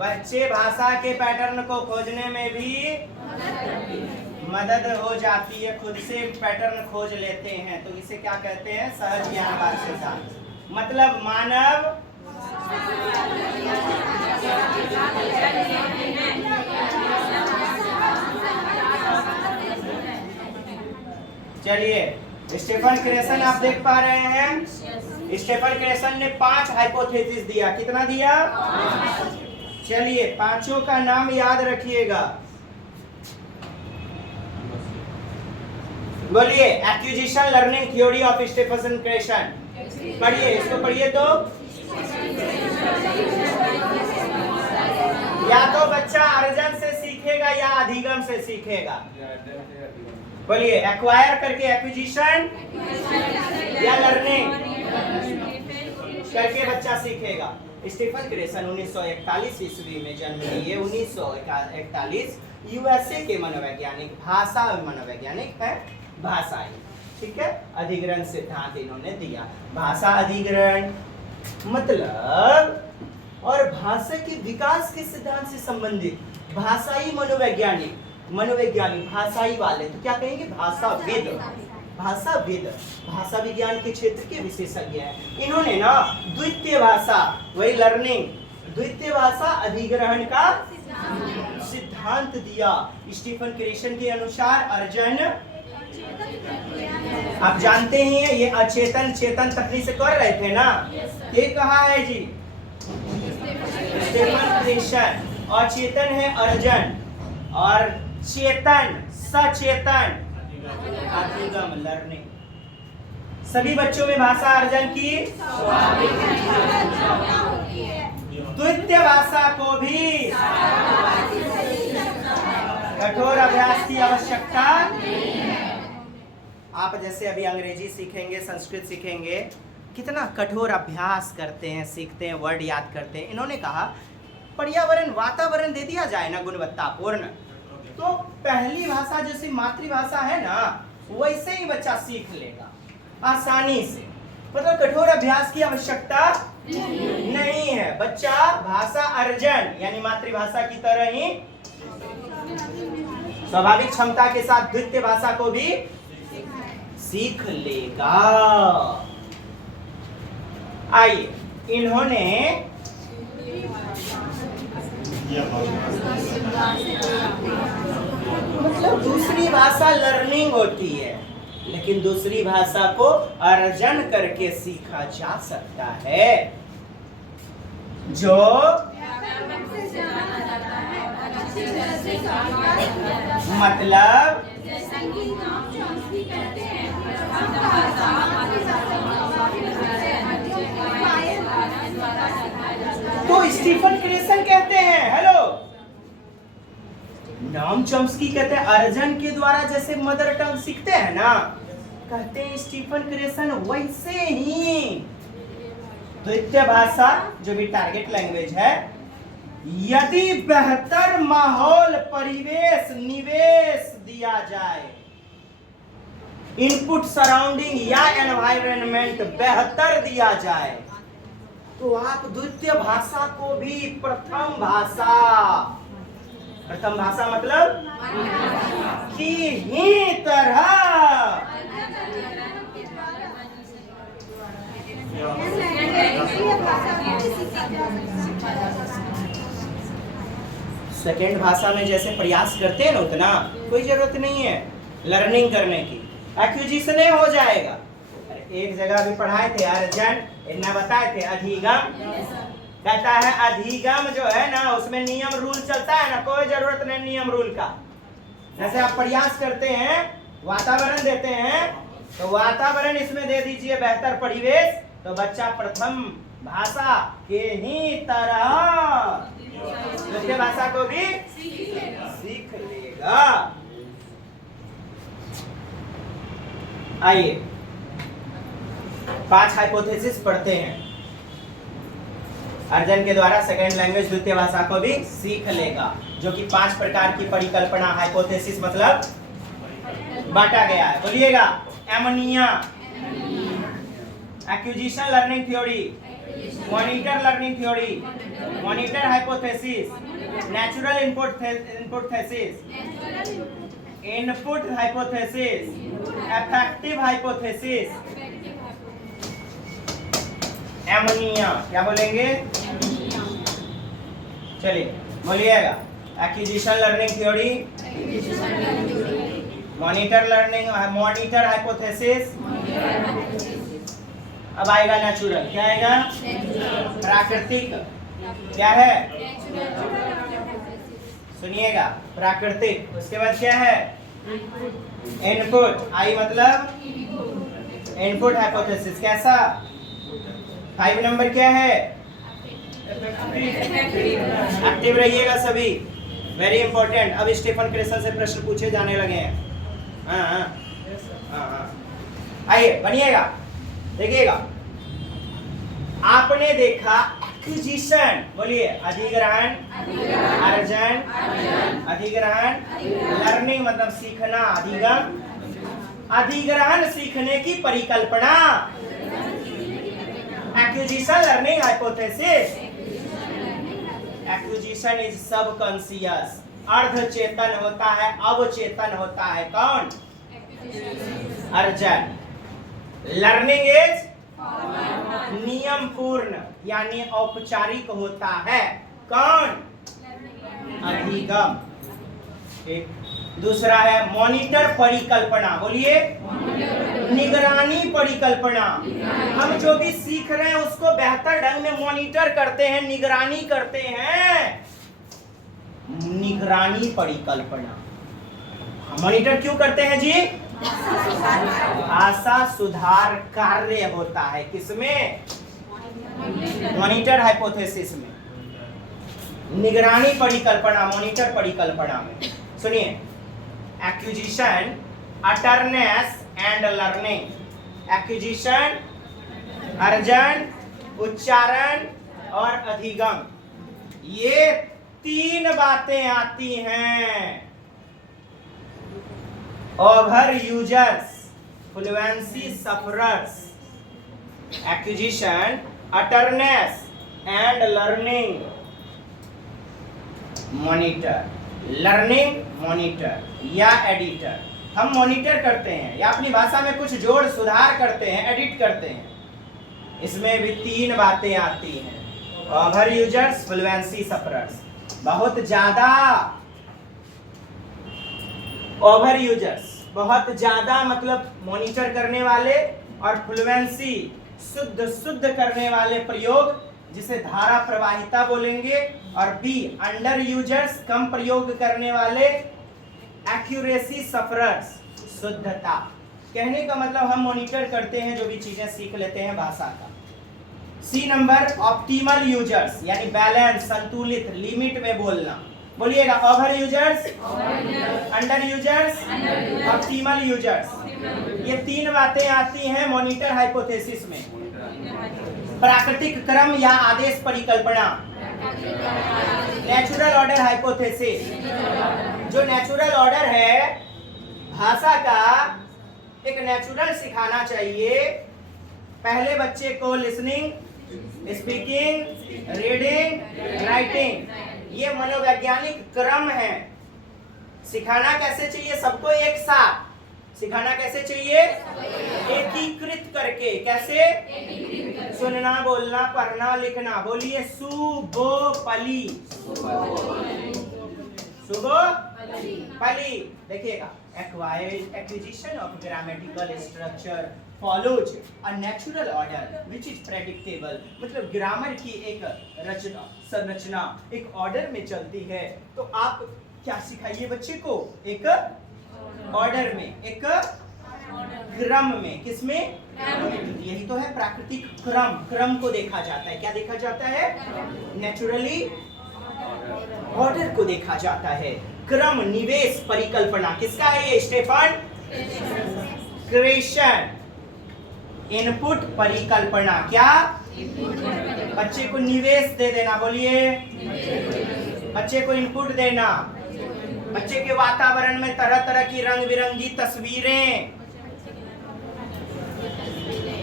बच्चे भाषा के पैटर्न को खोजने में भी मदद हो जाती है, खुद से पैटर्न खोज लेते हैं, तो इसे क्या कहते हैं? सहज ज्ञानवाद सिद्धांत। मतलब मानव चलिए, स्टीफन क्रेसन आप देख पा रहे हैं, स्टीफन क्रेसन ने 5 हाइपोथेसिस दिया। कितना दिया? चलिए, पांचों का नाम याद रखिएगा। बोलिए, acquisition learning theory of Stephen Krashen. पढ़िए, इसको पढ़िए तो। या तो बच्चा अर्जन से सीखेगा या अधिगम से सीखेगा। बोलिए, एक्वायर करके एक्विजिशन या लर्निंग करके बच्चा सीखेगा। स्टीफन क्रेसन 1941 ईस्वी में जन्म लिए। 1941 यूएसए के मनोवैज्ञानिक, भाषा मनोवैज्ञानिक है, भाषाई, ठीक है। अधिग्रहण सिद्धांत इन्होंने दिया। भाषा अधिग्रहण मतलब और भाषा के विकास के सिद्धांत से संबंधित भाषाई मनोवैज्ञानिक, भाषाई वाले तो क्या कहेंगे? भाषाविद। भाषाविद भाषा विज्ञान के क्षेत्र के विशेषज्ञ हैं। इन्होंने ना द्वितीय भाषा, वही लर्निंग, द्वितीय भाषा अधिग्रहण का सिद्धांत दिया। स्टीफन क्रेसन के अनुसार अर्जन, आप जानते ही हैं, ये अचेतन चेतन तकनीक से कर रहे थे ना। ये कहा है जी स्टीफन क्रेसन। अचेतन है अर्जन और चेतन सचेतन अधिगम लर्निंग। सभी बच्चों में भाषा अर्जन की द्वितीय भाषा को भी कठोर अभ्यास की आवश्यकता। आप जैसे अभी अंग्रेजी सीखेंगे, संस्कृत सीखेंगे, कितना कठोर अभ्यास करते हैं, सीखते हैं, वर्ड याद करते हैं। इन्होंने कहा पर्यावरण, वातावरण दे दिया जाए ना गुणवत्तापूर्ण, तो पहली भाषा जैसे मातृभाषा है ना, वैसे ही बच्चा सीख लेगा आसानी से। मतलब कठोर अभ्यास की आवश्यकता नहीं है। बच्चा भाषा अर्जन यानी मातृभाषा की तरह ही स्वाभाविक क्षमता के साथ द्वितीय भाषा को भी सीख लेगा। आइए, इन्होंने मतलब दूसरी भाषा लर्निंग होती है, लेकिन दूसरी भाषा को अर्जन करके सीखा जा सकता है, जो मतलब तो स्टीफन क्रेसन कहते हैं, हेलो, नॉम चॉम्स्की कहते हैं अर्जन के द्वारा जैसे मदर टंग सीखते हैं ना, कहते हैं स्टीफन क्रेसन वैसे ही द्वितीय भाषा जो भी टारगेट लैंग्वेज है, यदि बेहतर माहौल, परिवेश, निवेश दिया जाए, इनपुट सराउंडिंग या एनवायरनमेंट बेहतर दिया जाए, तो आप द्वितीय भाषा को भी प्रथम भाषा मतलब की ही तरह सेकेंड भाषा में जैसे प्रयास करते हैं ना उतना कोई जरूरत नहीं है लर्निंग करने की, एक्विजिशन हो जाएगा। एक जगह भी पढ़ाए थे अर्जन, इतना बताए थे अधिगम, कहता है अधिगम जो है ना उसमें नियम रूल चलता है ना, कोई जरूरत नहीं नियम रूल का। जैसे आप प्रयास करते हैं, वातावरण देते हैं, तो वातावरण इसमें दे दीजिए बेहतर परिवेश, तो बच्चा प्रथम भाषा के ही तरह दूसरे भाषा को भी सीख लेगा। आइए 5 हाइपोथेसिस पढ़ते हैं। अर्जन के द्वारा सेकेंड लैंग्वेज द्वितीय भाषा को भी सीख लेगा, जो कि 5 प्रकार की परिकल्पना हाइपोथेसिस मतलब बांटा गया है। बोलिएगा ammonia, acquisition learning theory, monitor learning theory, monitor hypothesis, natural input thesis, input hypothesis, effective hypothesis. Ammonia क्या बोलेंगे? चलिए बोलिएगा acquisition learning theory, monitor learning, monitor hypothesis. अब आएगा नेचुरल, क्या आएगा? प्राकृतिक। क्या है? सुनिएगा प्राकृतिक। उसके बाद क्या है? इनपुट, आई मतलब इनपुट हाइपोथेसिस। कैसा? 5 नंबर क्या है? एक्टिव रहिएगा सभी, वेरी इंपॉर्टेंट। अब स्टीफन क्रेसल से प्रश्न पूछे जाने लगे हैं। आइए बनिएगा, देखिएगा। आपने देखा एक्विजिशन, बोलिए अधिग्रहण, अर्जन, अधिग्रहण, लर्निंग मतलब सीखना, अधिगम, अधिग्रहण सीखने की परिकल्पना, acquisition learning hypothesis. Acquisition is subconscious, अर्ध चेतन होता है, अवचेतन होता है। कौन? अर्जन। लर्निंग इज नियम पूर्ण यानी औपचारिक होता है। कौन? अधिगम। ठीक। दूसरा है मॉनिटर परिकल्पना, बोलिए निगरानी परिकल्पना। हम जो भी सीख रहे हैं उसको बेहतर ढंग में मॉनिटर करते हैं, निगरानी करते हैं। निगरानी परिकल्पना। मॉनिटर क्यों करते हैं जी? भाषा सुधार कार्य होता है किसमें? मॉनिटर हाइपोथेसिस में। निगरानी परिकल्पना मॉनिटर परिकल्पना में। सुनिए acquisition, utterance and learning. Acquisition, अर्जन, उच्चारण और अधिगम, ये 3 बातें आती हैं। Over users, fluency sufferers. Acquisition, utterance and learning, monitor. Learning monitor या एडिटर। हम मॉनिटर करते हैं या अपनी भाषा में कुछ जोड़ सुधार करते हैं, एडिट करते हैं। इसमें भी 3 बातें आती हैं। Over users, fluency sufferers. बहुत ज्यादा ओवर यूजर्स, बहुत ज्यादा मतलब मॉनिटर करने वाले, और फ्लुएंसी शुद्ध करने वाले प्रयोग, जिसे धारा प्रवाहिता बोलेंगे। और बी अंडर यूजर्स, कम प्रयोग करने वाले, एक्यूरेसी सफरर्स, शुद्धता। कहने का मतलब हम मॉनिटर करते हैं, जो भी चीजें सीख लेते हैं भाषा का। सी नंबर ऑप्टिमल यूजर्स यानी बैलेंस, संतुलित, लिमिट में बोलना। बोलिएगा over users, under users, optimal users. ये 3 बातें आती हैं मॉनिटर हाइपोथेसिस में। प्राकृतिक क्रम या आदेश परिकल्पना, नेचुरल ऑर्डर हाइपोथेसिस। जो नेचुरल ऑर्डर है भाषा का, एक नेचुरल सिखाना चाहिए। पहले बच्चे को लिसनिंग, स्पीकिंग, रीडिंग, राइटिंग, ये मनोवैज्ञानिक क्रम है। सिखाना कैसे चाहिए? सबको एक साथ सिखाना कैसे चाहिए? एकीकृत करके। कैसे? सुनना, बोलना, पढ़ना, लिखना। बोलिए सुबोपली। सुबोपली। देखिएगा, acquisition of grammatical structure follows a natural order which is predictable। मतलब ग्रामर की एक रचना, संरचना एक ऑर्डर में चलती है। तो आप क्या सिखाइए बच्चे को? एक ऑर्डर में, एक क्रम में। किसमें? यही तो है प्राकृतिक क्रम। क्रम को देखा जाता है। क्या देखा जाता है? नेचुरली ऑर्डर को देखा जाता है। क्रम, निवेश, परिकल्पना किसका है ये? स्टेफन क्रेशन। इनपुट, परिकल्पना। क्या? बच्चे को निवेश दे देना। बोलिए, बच्चे को इनपुट देना। बच्चे के वातावरण में तरह तरह की रंग बिरंगी तस्वीरें।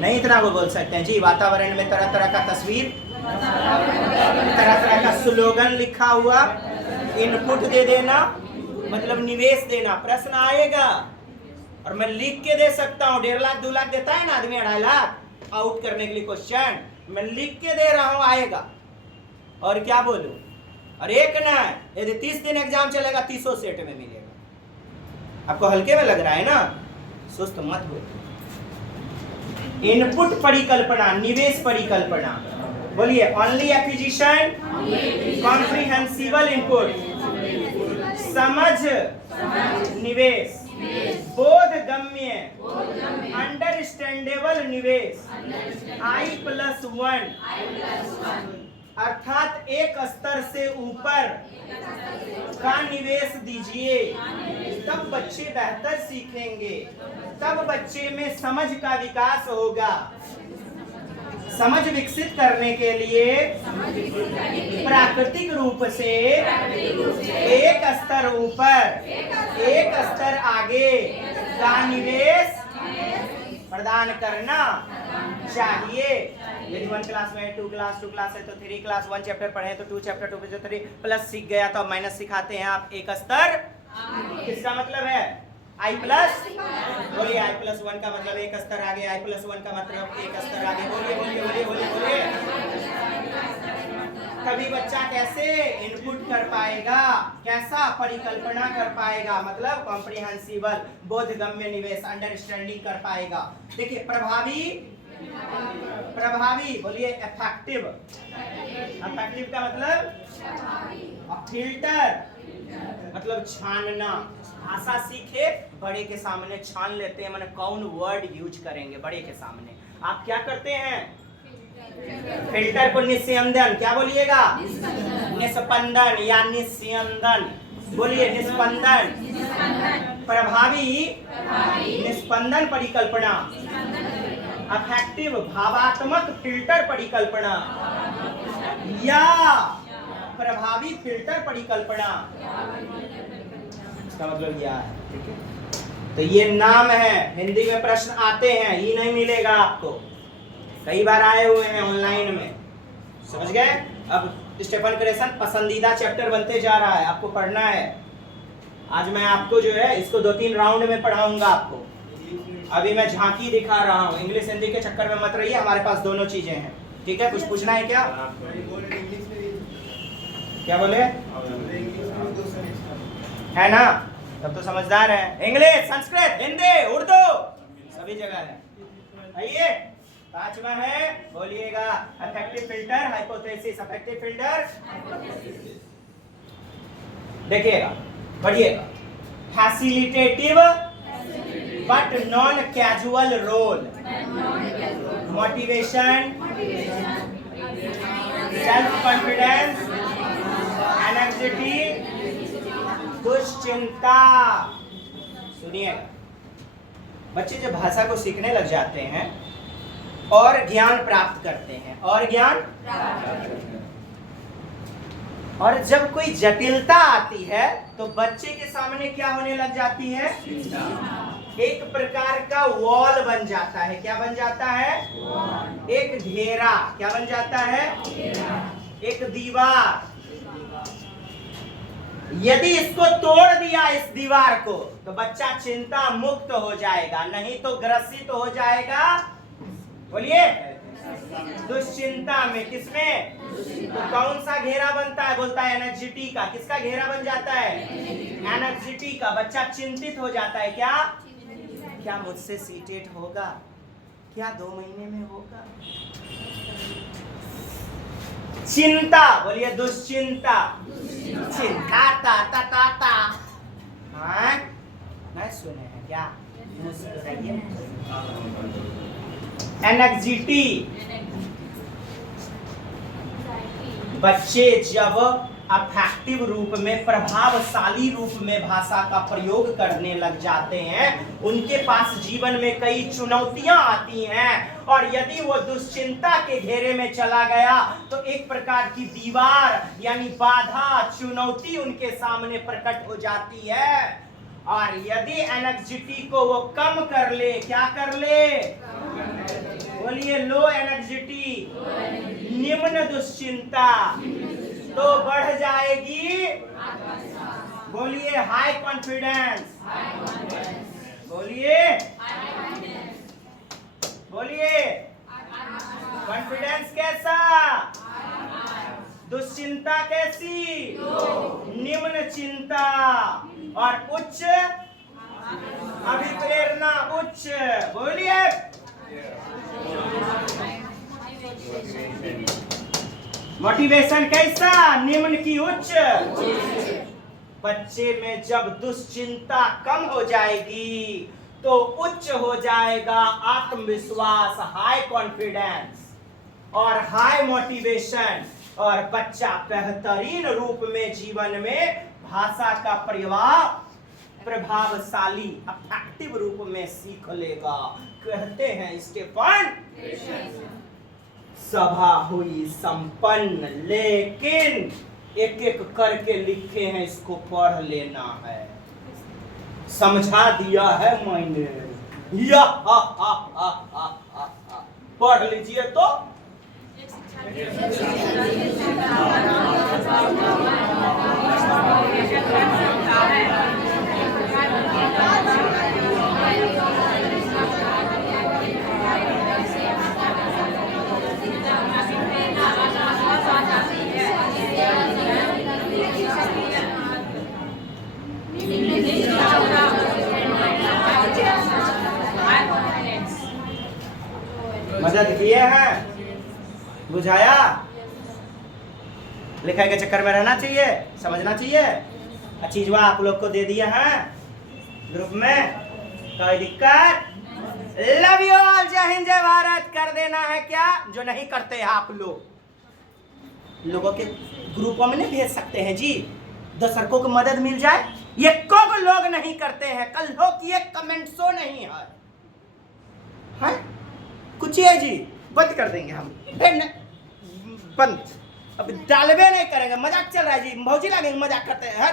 नहीं इतना वो बोल सकते हैं जी। वातावरण में तरह तरह का तस्वीर, तरह तरह का स्लोगन लिखा हुआ। इनपुट दे देना मतलब निवेश देना। प्रश्न आएगा और मैं लिख के दे सकता हूँ। 1.5 लाख 2 लाख देता है ना आदमी, 2.5 लाख आउट करने के लिए क्वेश्चन। मैं लिख के दे रहा हूँ, आएगा। और क्या बोलूं? और एक ना, यदि 30 दिन एग्जाम चलेगा 30 सेट में मिलेगा। आपको हल्के में लग रहा है ना? सुस्त मत हो। इनपुट, परिकल्पना, निवेश, परिकल्पना। बोलिए, ओनली एक्विजिशन, कॉम्प्रिहेंसिबल इनपुट, समझ, निवेश, बोधगम्य, अंडरस्टैंडेबल निवेश, I+1 अर्थात एक स्तर से ऊपर का निवेश दीजिए। तब बच्चे बेहतर सीखेंगे, तब बच्चे में समझ का विकास होगा। समझ विकसित करने के लिए प्राकृतिक रूप से एक स्तर ऊपर, एक स्तर आगे का निवेश प्रदान करना चाहिए। यदि 1 क्लास में 2 क्लास है तो 3 क्लास, 1 चैप्टर पढ़े तो 2 चैप्टर, 2 से 3 प्लस सीख गया तो माइनस सिखाते हैं आप। एक स्तर किसका मतलब है? I+। बोलिए, I+1 का मतलब एक स्तर आगे, I+1 का मतलब एक स्तर आगे। बोलिए बोलिए बोलिए बोलिए बोलिए। तभी बच्चा कैसे इनपुट कर पाएगा, कैसा परिकल्पना कर पाएगा, मतलब कॉम्प्रिहेंसिबल, बोधगम्य, निवेश, अंडरस्टैंडिंग कर पाएगा। देखिए, प्रभावी, प्रभावी। बोलिए, इफेक्टिव। इफेक्टिव का मतलब फिल्टर, मतलब छानना। भाषा सीखे, बड़े के सामने छान लेते हैं। मैंने कौन वर्ड यूज करेंगे बड़े के सामने? आप क्या करते हैं? फिल्टर को निस्यंदन। क्या बोलिएगा? निस्पंदन या निस्यंदन। बोलिए, निस्पंदन। प्रभावी, निस्पंदन परिकल्पना। अफेक्टिव, भावात्मक फिल्टर परिकल्पना या प्रभावी फिल्टर परिकल्पना। इसका मतलब यह है। ठीक है, तो ये नाम है। हिंदी में प्रश्न आते हैं, ये नहीं मिलेगा आपको। कई बार आए हुए हैं ऑनलाइन में, समझ गए? अब स्टेफन क्रेशन पसंदीदा चैप्टर बनते जा रहा है, आपको पढ़ना है। आज मैं आपको जो है इसको 2-3 राउंड में पढ़ाऊंगा आपको। अभी मैं झांकी दिखा रहा हूँ। इंग्लिश हिंदी के चक्कर में मत रहिए, हमारे पास दोनों चीजें हैं। ठीक है, कुछ पूछना है क्या? क्या बोले? है ना? तब तो समझदार है। इंग्लिश, संस्कृत, हिंदी, उर्दू सभी जगह है। आइए, 5वां है, बोलिएगा, affective filter, hypothesis. Affective filter, देखिएगा, पढ़िएगा। Facilitative but non casual role, motivation, self confidence, anxiety, दुश्चिंता। सुनिएगा, बच्चे जब भाषा को सीखने लग जाते हैं और ज्ञान प्राप्त करते हैं, और ज्ञान और जब कोई जटिलता आती है तो बच्चे के सामने क्या होने लग जाती है? एक प्रकार का वॉल बन जाता है। क्या बन जाता है? एक घेरा। क्या बन जाता है? एक दीवार। यदि इसको तोड़ दिया, इस दीवार को, तो बच्चा चिंता मुक्त हो जाएगा, नहीं तो ग्रसित हो जाएगा। बोलिए, दुश्चिंता में। किसमें? तो कौन सा घेरा बनता है? बोलता है एंजाइटी का। किसका घेरा बन जाता है? एंजाइटी का। बच्चा चिंतित हो जाता है। क्या मुझसे सीटेट होगा? क्या 2 महीने में होगा? चिंता, बोलिए दुश्चिंता। चिंता ता। हाँ, नहीं सुने हैं क्या? मुस्कुराइए। एंजाइटी, बच्चे जब अफेक्टिव रूप में, प्रभावशाली रूप में भाषा का प्रयोग करने लग जाते हैं, उनके पास जीवन में कई चुनौतियां आती हैं, और यदि वो दुश्चिंता के घेरे में चला गया तो एक प्रकार की दीवार यानी बाधा, चुनौती उनके सामने प्रकट हो जाती है। और यदि एंजाइटी को वो कम कर ले, क्या कर ले? बोलिए लो एंजाइटी, निम्न दुश्चिंता, तो बढ़ जाएगी। बोलिए हाई कॉन्फिडेंस। बोलिए कॉन्फिडेंस कैसा? दुश्चिंता कैसी? निम्न चिंता। और उच्च अभिप्रेरणा, उच्च। बोलिए मोटिवेशन कैसा? निम्न की उच्च। बच्चे में जब दुश्चिंता कम हो जाएगी तो उच्च हो जाएगा आत्मविश्वास, हाई कॉन्फिडेंस और हाई मोटिवेशन, और बच्चा बेहतरीन रूप में जीवन में भाषा का प्रभावशाली अफेक्टिव रूप में सीख लेगा। कहते हैं स्टेफन, सभा हुई संपन्न, लेकिन एक एक करके लिखे हैं, इसको पढ़ लेना है। समझा दिया है मैंने, या पढ़ लीजिए तो। मदद किए हैं, बुझाया। लिखाई के चक्कर में रहना चाहिए, समझना चाहिए। चीजवा आप लोग को दे दिए हैं ग्रुप में, कोई दिक्कत? लव यू ऑल, जय हिंद जय भारत कर देना है। क्या जो नहीं करते हैं आप लोगों के ग्रुपों में नहीं भेज सकते हैं जी? दर्शकों को मदद मिल जाए। ये कब लोग नहीं करते हैं? कल हो कि ये कमेंट शो नहीं है, कुछ है जी? बंद कर देंगे हम, बंद। अब डालबे नहीं करेंगे। मजाक चल रहा है जी, भौजी लगेंगे मजाक करते हैं।